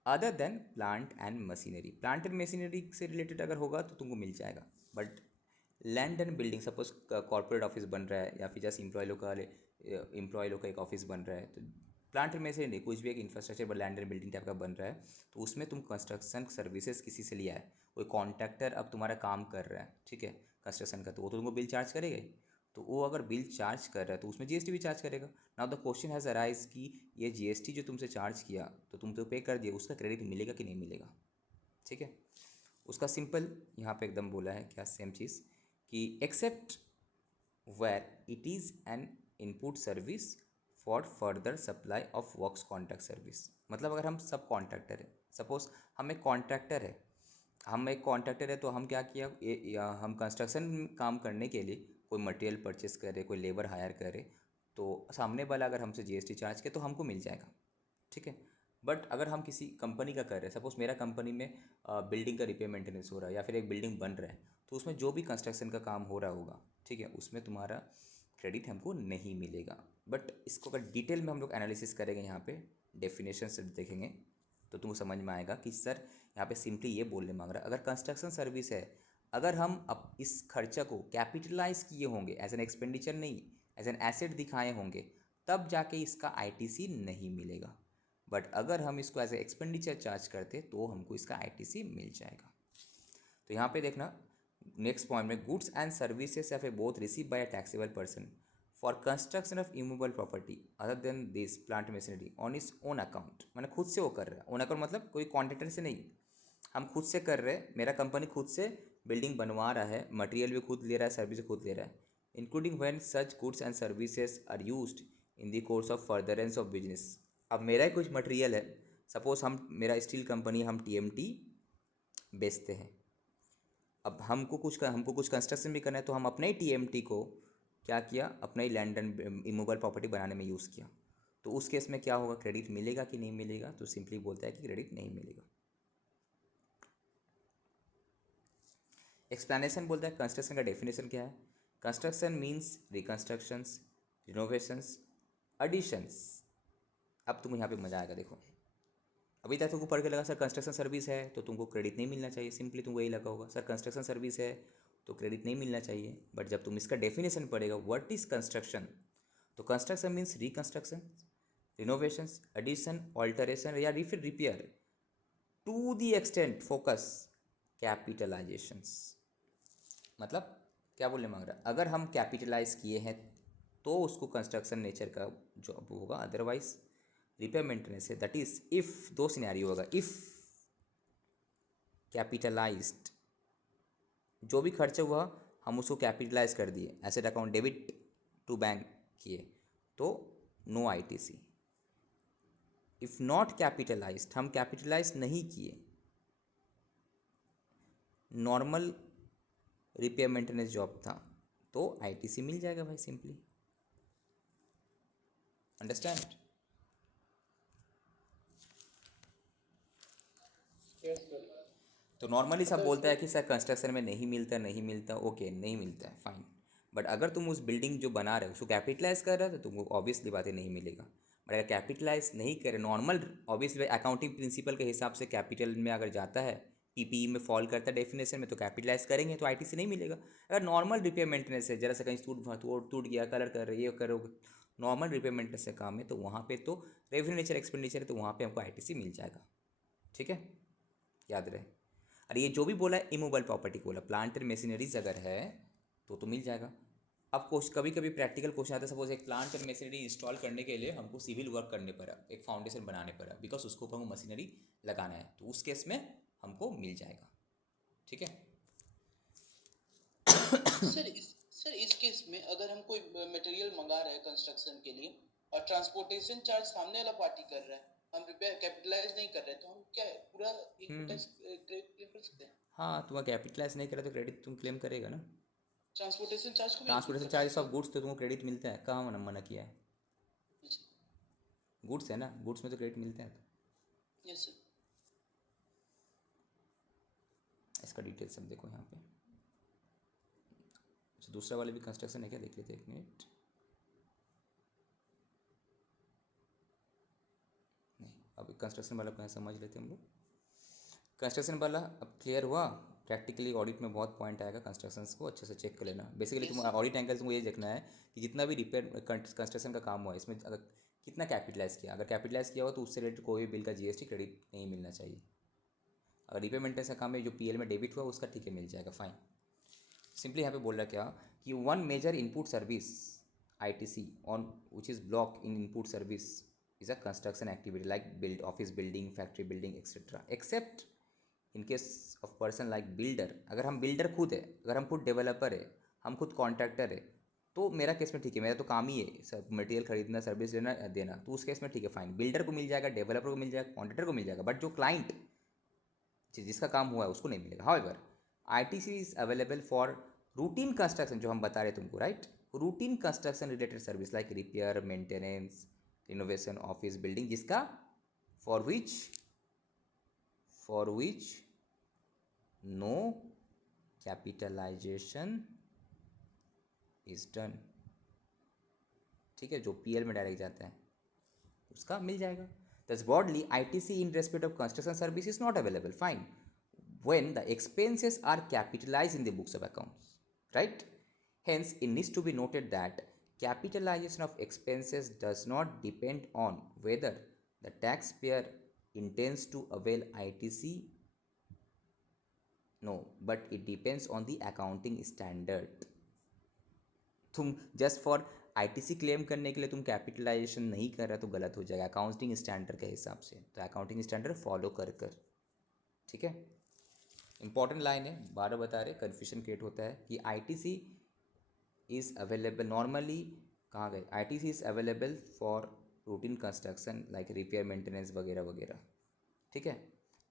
other than plant and machinery. Plant and machinery से रिलेटेड अगर होगा तो तुमको मिल जाएगा, but land and building, suppose corporate office बन रहा है या फिर जस्ट एम्प्लॉय लोग का एक ऑफिस बन रहा है, तो प्लांट में से नहीं, कुछ भी एक infrastructure but land and building type का बन रहा है, तो उसमें तुम कंस्ट्रक्शन सर्विसेज किसी से लिया है, कोई कॉन्ट्रैक्टर अब तुम्हारा काम कर रहा है, ठीक है, कंस्ट्रक्शन का, तो वो तो तुमको बिल चार्ज करेगा ही। तो वो अगर बिल चार्ज कर रहा है तो उसमें जीएसटी भी चार्ज करेगा। Now the question has arise कि ये जीएसटी जो तुमसे चार्ज किया तो तुम तो पे कर दिए, उसका क्रेडिट मिलेगा कि नहीं मिलेगा, ठीक है। उसका सिंपल यहाँ पे एकदम बोला है क्या, सेम चीज़ कि except where it is an input service for further supply of works contract service. मतलब अगर हम सब कॉन्ट्रैक्टर है, सपोज हम एक कॉन्ट्रैक्टर है, तो हम क्या किया, हम कंस्ट्रक्शन काम करने के लिए कोई मटेरियल परचेस करे, कोई लेबर हायर करे, तो सामने वाला अगर हमसे जीएसटी चार्ज करे तो हमको मिल जाएगा, ठीक है। बट अगर हम किसी कंपनी का कर रहे हैं, सपोज मेरा कंपनी में बिल्डिंग का रिपेयर मेंटेनेंस हो रहा है या फिर एक बिल्डिंग बन रहा है, तो उसमें जो भी कंस्ट्रक्शन का काम हो रहा होगा, ठीक है, उसमें तुम्हारा क्रेडिट हमको नहीं मिलेगा। बट इसको अगर डिटेल में हम लोग एनालिसिस करेंगे, यहाँ पे डेफिनेशन से देखेंगे तो तुमको समझ में आएगा कि सर यहाँ पे सिंपली ये बोलने मांग रहा है, अगर कंस्ट्रक्शन सर्विस है, अगर हम अब इस खर्चा को कैपिटलाइज किए होंगे, एज एन एक्सपेंडिचर नहीं, एज एन एसेट दिखाए होंगे, तब जाके इसका आईटीसी नहीं मिलेगा। बट अगर हम इसको एज ए एक्सपेंडिचर चार्ज करते तो हमको इसका आईटीसी मिल जाएगा। तो यहाँ पे देखना नेक्स्ट पॉइंट में, goods and services have A both receive by a taxable person for construction of immovable property other than this plant machinery on is own account. मैंने खुद से वो कर रहा है, ओन अकाउंट मतलब कोई कॉन्ट्रैक्टर से नहीं, हम खुद से कर रहे हैं, मेरा कंपनी खुद से बिल्डिंग बनवा रहा है, मटेरियल भी खुद ले रहा है, सर्विस खुद ले रहा है, including when such goods and services are used in the course of furtherance of business. अब मेरा ही कुछ मटेरियल है, सपोज हम, मेरा स्टील कंपनी, हम टीएमटी बेचते हैं, अब हमको कुछ कंस्ट्रक्शन भी करना है, तो हम अपने ही टीएमटी को क्या किया, अपना ही लैंड एंड इमूवेबल प्रॉपर्टी बनाने में यूज़ किया, तो उस केस में क्या होगा, क्रेडिट मिलेगा कि नहीं मिलेगा? तो सिंपली बोलता है कि क्रेडिट नहीं मिलेगा। एक्सप्लेनेशन बोलता है कंस्ट्रक्शन का डेफिनेशन क्या है। Construction means reconstructions, renovations, additions. अब तुम यहाँ पे मज़ा आएगा, देखो अभी तक तुमको पढ़ के लगा सर कंस्ट्रक्शन सर्विस है तो तुमको क्रेडिट नहीं मिलना चाहिए, सिंपली तुमको यही लगा होगा सर कंस्ट्रक्शन सर्विस है तो क्रेडिट नहीं मिलना चाहिए। बट जब तुम इसका डेफिनेशन पढ़ेगा, व्हाट इज कंस्ट्रक्शन, तो construction means reconstruction, renovations, addition, alteration या फिर repair to the extent focus capitalisations. मतलब क्या बोलने मांग रहा है, अगर हम कैपिटलाइज किए हैं तो उसको कंस्ट्रक्शन नेचर का जॉब होगा, अदरवाइज रिपेयर मेंटेनेंस है। दैट इज इफ दो सिनेरियो होगा, इफ कैपिटलाइज्ड, जो भी खर्च हुआ हम उसको कैपिटलाइज कर दिए, asset account debit to bank किए, तो no ITC. If not capitalised, हम कैपिटलाइज नहीं किए नॉर्मल रिपेयर मेंटेनेंस जॉब था तो आईटीसी मिल जाएगा भाई, सिंपली। अंडरस्टैंड? Yes sir. तो नॉर्मली सब मतलब बोलता है इसमें कि सर कंस्ट्रक्शन में नहीं मिलता, नहीं मिलता। ओके, नहीं मिलता है, फाइन। बट अगर तुम उस बिल्डिंग जो बना रहे हो उसको कैपिटलाइज कर रहे हो तो तुमको ऑब्वियसली बातें नहीं मिलेगा। बट अगर कैपिटलाइज नहीं करे, नॉर्मल ऑब्वियसली अकाउंटिंग प्रिंसिपल के हिसाब से कैपिटल में अगर जाता है, पीपीई में फॉल करता है डेफिनेशन में, तो कैपिटलाइज करेंगे तो आईटीसी नहीं मिलेगा। अगर नॉर्मल रिपेयर मेंटेनेंस है, जरा सा कहीं टूट गया, कलर कर रही है, करो, नॉर्मल रिपेयर मेंटेनेंस का काम है, तो वहाँ पे तो रेवेन्यू नेचर एक्सपेंडिचर है, तो वहाँ पे हमको आईटीसी मिल जाएगा। ठीक है, याद रहे। अरे ये जो भी बोला है इमूवेबल प्रॉपर्टी को बोला, प्लांट एंड मशीनरीज अगर है तो मिल जाएगा। अब कभी कभी प्रैक्टिकल क्वेश्चन आता है, सपोज एक प्लांट एंड मशीनरी इंस्टॉल करने के लिए हमको सिविल वर्क करने पड़ा, एक फाउंडेशन बनाने पड़ा, बिकॉज उसको ऊपर मशीनरी लगाना है, तो उस केस में हमको मिल जाएगा। ठीक है। सर इस केस में अगर हम कोई मटेरियल मंगा रहे हैं कंस्ट्रक्शन के लिए और ट्रांसपोर्टेशन चार्ज सामने वाला पार्टी कर रहा है, हम रिपेयर कैपिटलाइज नहीं कर रहे, तो हम क्या पूरा इनपुट टैक्स क्लेम कर सकते हैं? हाँ, तुम्हारा कैपिटलाइज नहीं करा तो क्रेडिट तुम क्लेम करेगा ना। ट्रांसपोर्टेशन चार्ज को भी इंक्लूड ट्रांसपोर्टेशन कर चार्जेस सकते ऑफ गुड्स तो तुमको क्रेडिट मिलता है, कहाँ मना मना किया है? हैं? गुड्स है ना, गुड्स में तो क्रेडिट मिलता है। तो यस सर। इसका डिटेल्स हम देखो यहाँ पे। अच्छा, दूसरा वाले भी कंस्ट्रक्शन है क्या, देख लेते हैं, एक मिनट। नहीं, अब कंस्ट्रक्शन वाला को समझ लेते हैं हम लोग। कंस्ट्रक्शन वाला अब क्लियर हुआ। प्रैक्टिकली ऑडिट में बहुत पॉइंट आएगा, कंस्ट्रक्शंस को अच्छे से चेक कर लेना। बेसिकली तुम ऑडिट एंगल तुमको ये देखना है कि जितना भी रिपेयर कंस्ट्रक्शन का काम हुआ है इसमें अगर कितना कैपिटलाइज किया, अगर कैपिटलाइज किया हो तो उससे रिलेटेड कोई भी बिल का जीएसटी क्रेडिट नहीं मिलना चाहिए। अगर रिपेयर मेंटेनेंस का काम है जो पीएल में डेबिट हुआ उसका ठीक है, मिल जाएगा, फाइन। सिंपली यहाँ पे बोल रहा क्या कि one major input service ITC on which is block in input service is a construction activity like build office building, factory building etcetera, except in case of person like builder. अगर हम builder खुद है, अगर हम खुद developer है, हम खुद कॉन्ट्रैक्टर है, तो मेरा केस में ठीक है, मेरा तो काम ही है सब मटेरियल खरीदना, सर्विस लेना, देना, तो उस केस में ठीक है, फाइन। बिल्डर को मिल जाएगा, डेवलपर को मिल जाएगा, कॉन्ट्रैक्टर को मिल जाएगा, बट जो क्लाइंट जिसका काम हुआ है उसको नहीं मिलेगा। However ITC is available for routine construction, जो हम बता रहे तुमको, right, routine construction related service like repair, maintenance, renovation, office building, जिसका for which no capitalisation is done. ठीक है, जो पीएल में डायरेक्ट जाता है उसका मिल जाएगा। Thus broadly ITC in respect of construction service is not available, fine, when the expenses are capitalized in the books of accounts, right? Hence it needs to be noted that capitalization of expenses does not depend on whether the taxpayer intends to avail ITC, no, but it depends on the accounting standard. तुम just for ITC claim करने के लिए तुम capitalisation नहीं कर रहा तो गलत हो जाएगा अकाउंटिंग स्टैंडर्ड के हिसाब से, तो अकाउंटिंग स्टैंडर्ड फॉलो कर। ठीक है, इंपॉर्टेंट लाइन है, 12 बता रहे, कन्फ्यूजन क्रिएट होता है कि आईटीसी इज़ अवेलेबल नॉर्मली, कहाँ गए, ITC is available for routine construction like repair maintenance वगैरह वगैरह। ठीक है,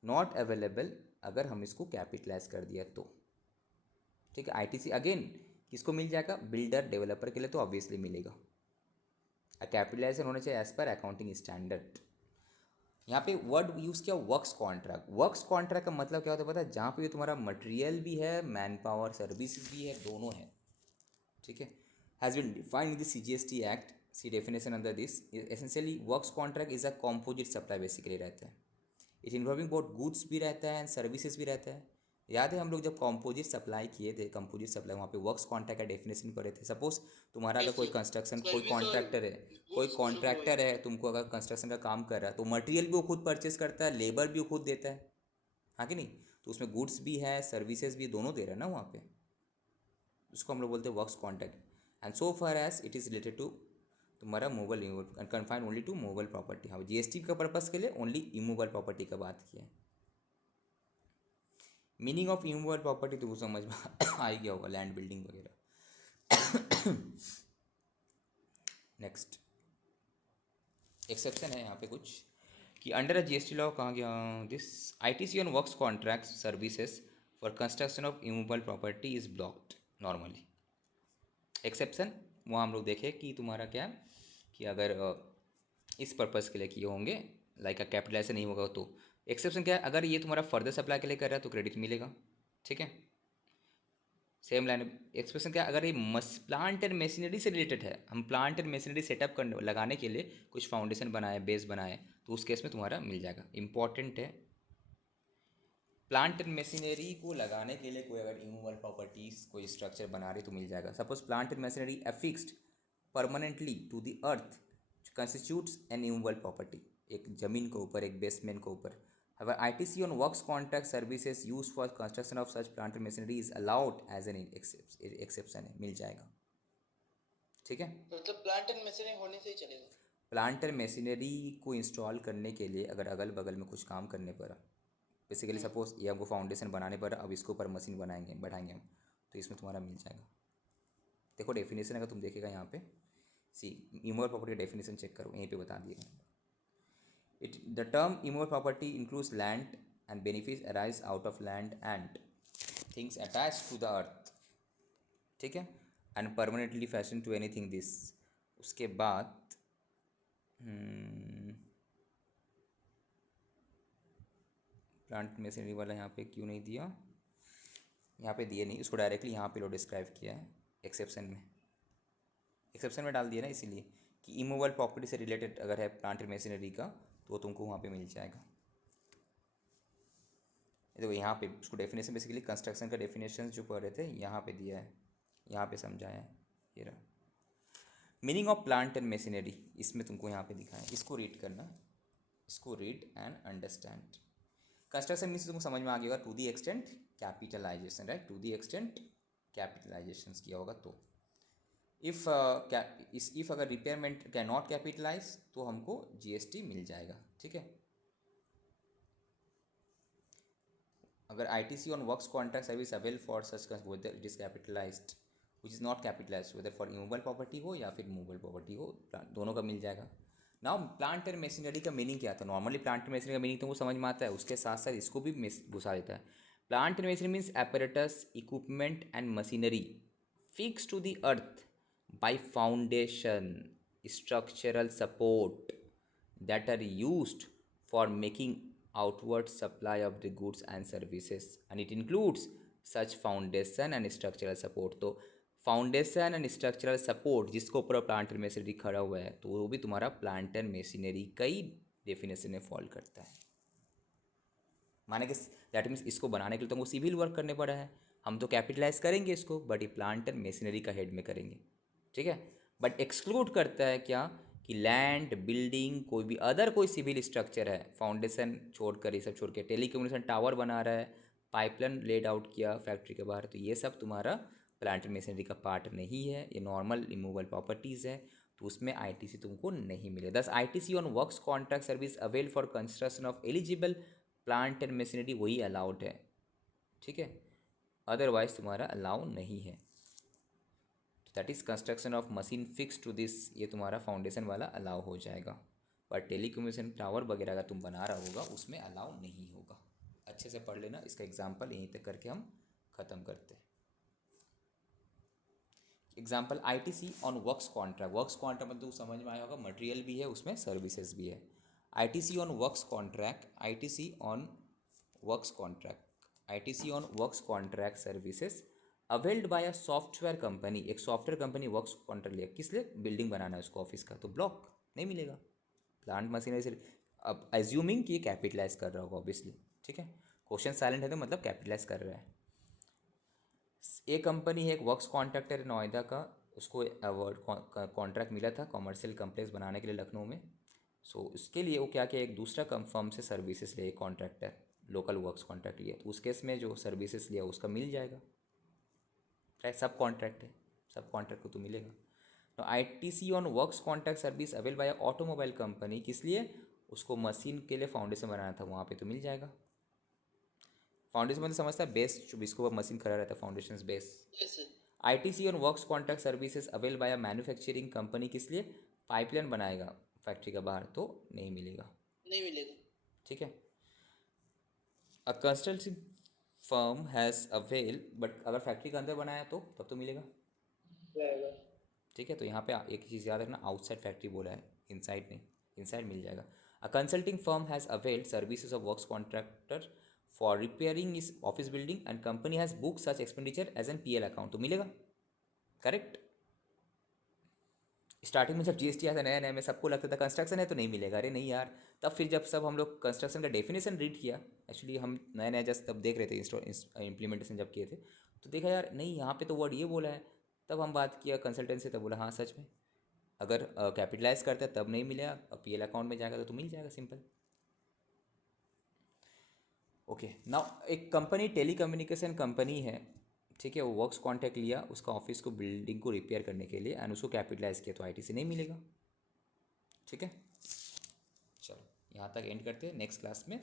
नॉट अवेलेबल अगर हम इसको कैपिटलाइज कर दिया तो। ठीक है, आईटीसी अगेन किसको मिल जाएगा, बिल्डर डेवलपर के लिए तो ऑब्वियसली मिलेगा। कैपिटलाइजेशन होना चाहिए एज पर अकाउंटिंग स्टैंडर्ड। यहाँ पे वर्ड यूज़ किया वर्क्स कॉन्ट्रैक्ट। वर्क्स कॉन्ट्रैक्ट का मतलब क्या होता है पता है, जहाँ पे तुम्हारा मटेरियल भी है, मैन पावर सर्विसेज भी है, दोनों है। ठीक है, has been defined in the CGST Act, see definition under this essentially works contract is a composite supply basically रहता है। इट इन्वॉल्विंग बहुत गुड्स भी रहता है एंड सर्विसेज भी रहता है। याद है हम लोग जब कॉम्पोजिट सप्लाई किए थे, कंपोजिट सप्लाई, वहाँ पे वर्क्स कॉन्ट्रैक्ट का डेफिनेशन पढ़े थे। सपोज तुम्हारा अगर कोई कंस्ट्रक्शन, कोई कॉन्ट्रैक्टर है, कोई कॉन्ट्रैक्टर है, तुमको अगर कंस्ट्रक्शन का काम कर रहा है तो मटेरियल भी वो खुद परचेज करता है, लेबर भी वो खुद देता है, हाँ कि नहीं? तो उसमें गुड्स भी है, सर्विसेज भी, दोनों दे रहा है ना वहाँ पे, उसको हम लोग बोलते हैं works contract. And so far as it is related to तुम्हारा movable and confined only to movable property. हाँ, जीएसटी का पर्पज़ के लिए ओनली इमूवेबल प्रॉपर्टी का बात किया है। मीनिंग ऑफ इमूवेबल प्रॉपर्टी तो समझ में आ ही गया होगा, लैंड बिल्डिंग वगैरह। नेक्स्ट एक्सेप्शन है यहाँ पे कुछ कि अंडर अ जीएसटी लॉ कहाँ गया, this ITC on works contract services for construction of immovable property is blocked normally. Exception वहाँ हम लोग देखें कि तुम्हारा क्या है कि अगर इस पर्पज़ के लिए किए होंगे लाइक अ कैपिटलाइजेशन नहीं होगा तो। एक्सेप्शन क्या है, अगर ये तुम्हारा फर्दर सप्लाई के लिए कर रहा है तो क्रेडिट मिलेगा, ठीक है। सेम लाइन एक्सप्रेशन क्या है, अगर ये प्लांट एंड मशीनरी से रिलेटेड है, हम प्लांट एंड मशीनरी सेटअप करने लगाने के लिए कुछ फाउंडेशन बनाए, बेस बनाए, तो उस केस में तुम्हारा मिल जाएगा। इंपॉर्टेंट है, प्लांट एंड मशीनरी को लगाने के लिए कोई अगर इमूवेबल प्रॉपर्टीज कोई स्ट्रक्चर बना रहे तो मिल जाएगा। Suppose plant and machinery affixed permanently to the earth constitutes an immovable property, एक जमीन के ऊपर, एक बेसमेंट के ऊपर। However, ITC on works contract services used for construction of such plant and machinery is allowed as an exception है, मिल जाएगा, ठीक है। मतलब प्लांट एंड मशीनरी होने से ही चलेगा। प्लांट एंड मशीनरी को इंस्टॉल करने के लिए अगर अगल बगल में कुछ काम करने पर, बेसिकली सपोज ये हमको फाउंडेशन बनाने पर अब इसके ऊपर मशीन बनाएंगे, बढ़ाएंगे हम, तो इसमें तुम्हारा मिल जाएगा। देखो डेफिनेशन अगर तुम देखेगा यहाँ पे, सी इमूवेबल प्रॉपर्टी डेफिनेशन चेक करो, यहीं पे बता दिए। The term immovable property includes land and benefits arise out of land and things attached to the earth, ठीक है, and permanently fastened to anything this। उसके बाद प्लांट मशीनरी वाला यहाँ पे क्यों नहीं दिया, यहाँ पे दिए नहीं, उसको डायरेक्टली यहाँ पे लो डिस्क्राइब किया है एक्सेप्शन में, एक्सेप्शन में डाल दिया ना, इसीलिए कि इमूवेबल प्रॉपर्टी से रिलेटेड अगर है प्लांट मशीनरी का तो तुमको वहाँ पे मिल जाएगा। देखो यहाँ पे उसको डेफिनेशन, बेसिकली कंस्ट्रक्शन का डेफिनेशन जो पढ़ रहे थे यहाँ पे दिया है, यहाँ पे समझाया है, ये रहा। Meaning of plant and machinery इसमें तुमको यहाँ पे दिखा है, इसको रीड करना, इसको read and understand. Construction means तुमको समझ में आ गया to the extent capitalisation, right, to the extent capitalisation किया होगा तो। इफ़ अगर रिपेयरमेंट कैन नॉट कैपिटलाइज तो हमको GST मिल जाएगा, ठीक है। अगर ITC on works contract service avail for such whether it is capitalised which is not capitalised, whether for immovable property हो या फिर मूवेबल प्रॉपर्टी हो, दोनों का मिल जाएगा। नाउ प्लांट एंड मशीनरी का मीनिंग क्या था, नॉर्मली प्लांट एंड मशीनरी का मीनिंग तुमको समझ में आता है, उसके साथ साथ इसको भी घुसा देता है। Plant and machinery means apparatus, equipment and machinery fixed to the earth by foundation structural support that are used for making outward supply of the goods and services, and it includes such foundation and structural support। तो foundation and structural support जिसको ऊपर plant and machinery खड़ा हुआ है तो वो भी तुम्हारा प्लांट एंड मशीनरी का ही डेफिनेशन में फॉल करता है। माने कि दैट मीन्स इसको बनाने के लिए तुमको सिविल वर्क करने पड़ा है, हम तो कैपिटलाइज करेंगे इसको, बट ये प्लांट एंड मशीनरी का हेड में करेंगे, ठीक है। बट एक्सक्लूड करता है क्या कि लैंड, बिल्डिंग, कोई भी अदर कोई सिविल स्ट्रक्चर है, फाउंडेशन छोड़कर, ये सब छोड़ के टेलीकम्युनिकेशन टावर बना रहा है, पाइपलाइन लेड आउट किया फैक्ट्री के बाहर, तो ये सब तुम्हारा प्लांट एंड मशीनरी का पार्ट नहीं है, ये नॉर्मल इमूवेबल प्रॉपर्टीज़ है, तो उसमें ITC तुमको नहीं मिले। Thus ITC on works contract service avail for construction of eligible plant and machinery वही अलाउड है, ठीक है, अदरवाइज तुम्हारा अलाउ नहीं है। That is construction of machine fix to this, ये तुम्हारा फाउंडेशन वाला अलाउ हो जाएगा, पर टेलीकम्युनिकेशन टावर वगैरह अगर तुम बना रहा होगा उसमें अलाउ नहीं होगा। अच्छे से पढ़ लेना, इसका एग्जाम्पल यहीं तक करके हम ख़त्म करते हैं। Example ITC on works contract, works contract मतलब समझ में आया होगा, मटेरियल भी है उसमें, सर्विसेज भी है। ITC on works contract, ITC on works contract, ITC on works contract services availed bye a software company, एक सॉफ्टवेयर कंपनी वर्क्स कॉन्ट्रैक्ट लिया, किस लिए, बिल्डिंग बनाना है उसको, ऑफिस का, तो ब्लॉक नहीं मिलेगा। प्लांट मशीनरी से अब एज्यूमिंग कि ये कैपिटलाइज कर रहा होगा ऑब्वियसली, ठीक है, क्वेश्चन साइलेंट है तो मतलब कैपिटलाइज कर रहा है। एक कंपनी है, एक वर्क्स कॉन्ट्रैक्टर है नोएडा का, उसको अवार्ड कॉन्ट्रैक्ट मिला था कॉमर्शियल कम्प्लेक्स बनाने के लिए लखनऊ में। सो उसके लिए वो क्या किया, एक दूसरा फर्म से सर्विसेज लिया, एक कॉन्ट्रैक्टर लोकल वर्क्स कॉन्ट्रैक्ट लिया, तो उस केस में जो सर्विसेज लिया उसका मिल जाएगा, राइट, सब कॉन्ट्रैक्ट है, सब कॉन्ट्रैक्ट को तो मिलेगा। तो ITC on works contract service avail by automobile company, किस लिए, उसको मशीन के लिए फाउंडेशन बनाना था, वहाँ पे तो मिल जाएगा। फाउंडेशन मतलब समझता है बेस, जो जिसको मशीन खड़ा रहता है, foundation base. ITC on works contract services avail by manufacturing company, किस लिए, पाइपलाइन बनाएगा फैक्ट्री का बाहर, तो नहीं मिलेगा, नहीं मिलेगा, ठीक है। A construction firm has avail, but अगर फैक्ट्री के अंदर बनाया तो तब तो मिलेगा। जाएगा। ठीक है, तो यहाँ पे एक चीज़ याद रखना, आउटसाइड फैक्ट्री बोला है, इनसाइड नहीं, इनसाइड मिल जाएगा। A consulting firm has availed services of works contractor for repairing इस office building and company has book such expenditure as an PL account, तो मिलेगा। करेक्ट। स्टार्टिंग में जब जीएसटी आया था नया नया में सबको लगता था कंस्ट्रक्शन है तो नहीं मिलेगा, अरे नहीं यार। तब फिर जब सब हम लोग कंस्ट्रक्शन का डेफिनेशन रीड किया, एक्चुअली हम नया नया जस्ट तब देख रहे थे, इम्प्लीमेंटेशन जब किए थे, तो देखा यार नहीं यहाँ पे तो वर्ड ये बोला है। तब हम बात किया कंसल्टेंट से, तब बोला हाँ सच में अगर कैपिटलाइज करता है तब नहीं मिलेगा, पीएल अकाउंट में जाएगा तो मिल जाएगा, सिंपल। ओके नाउ एक कंपनी टेलीकम्युनिकेशन कंपनी है, ठीक है, वो वर्क्स कॉन्ट्रैक्ट लिया उसका ऑफिस को बिल्डिंग को रिपेयर करने के लिए एंड उसको कैपिटलाइज किया, तो आईटीसी नहीं मिलेगा। ठीक है, चलो यहाँ तक एंड करते हैं, नेक्स्ट क्लास में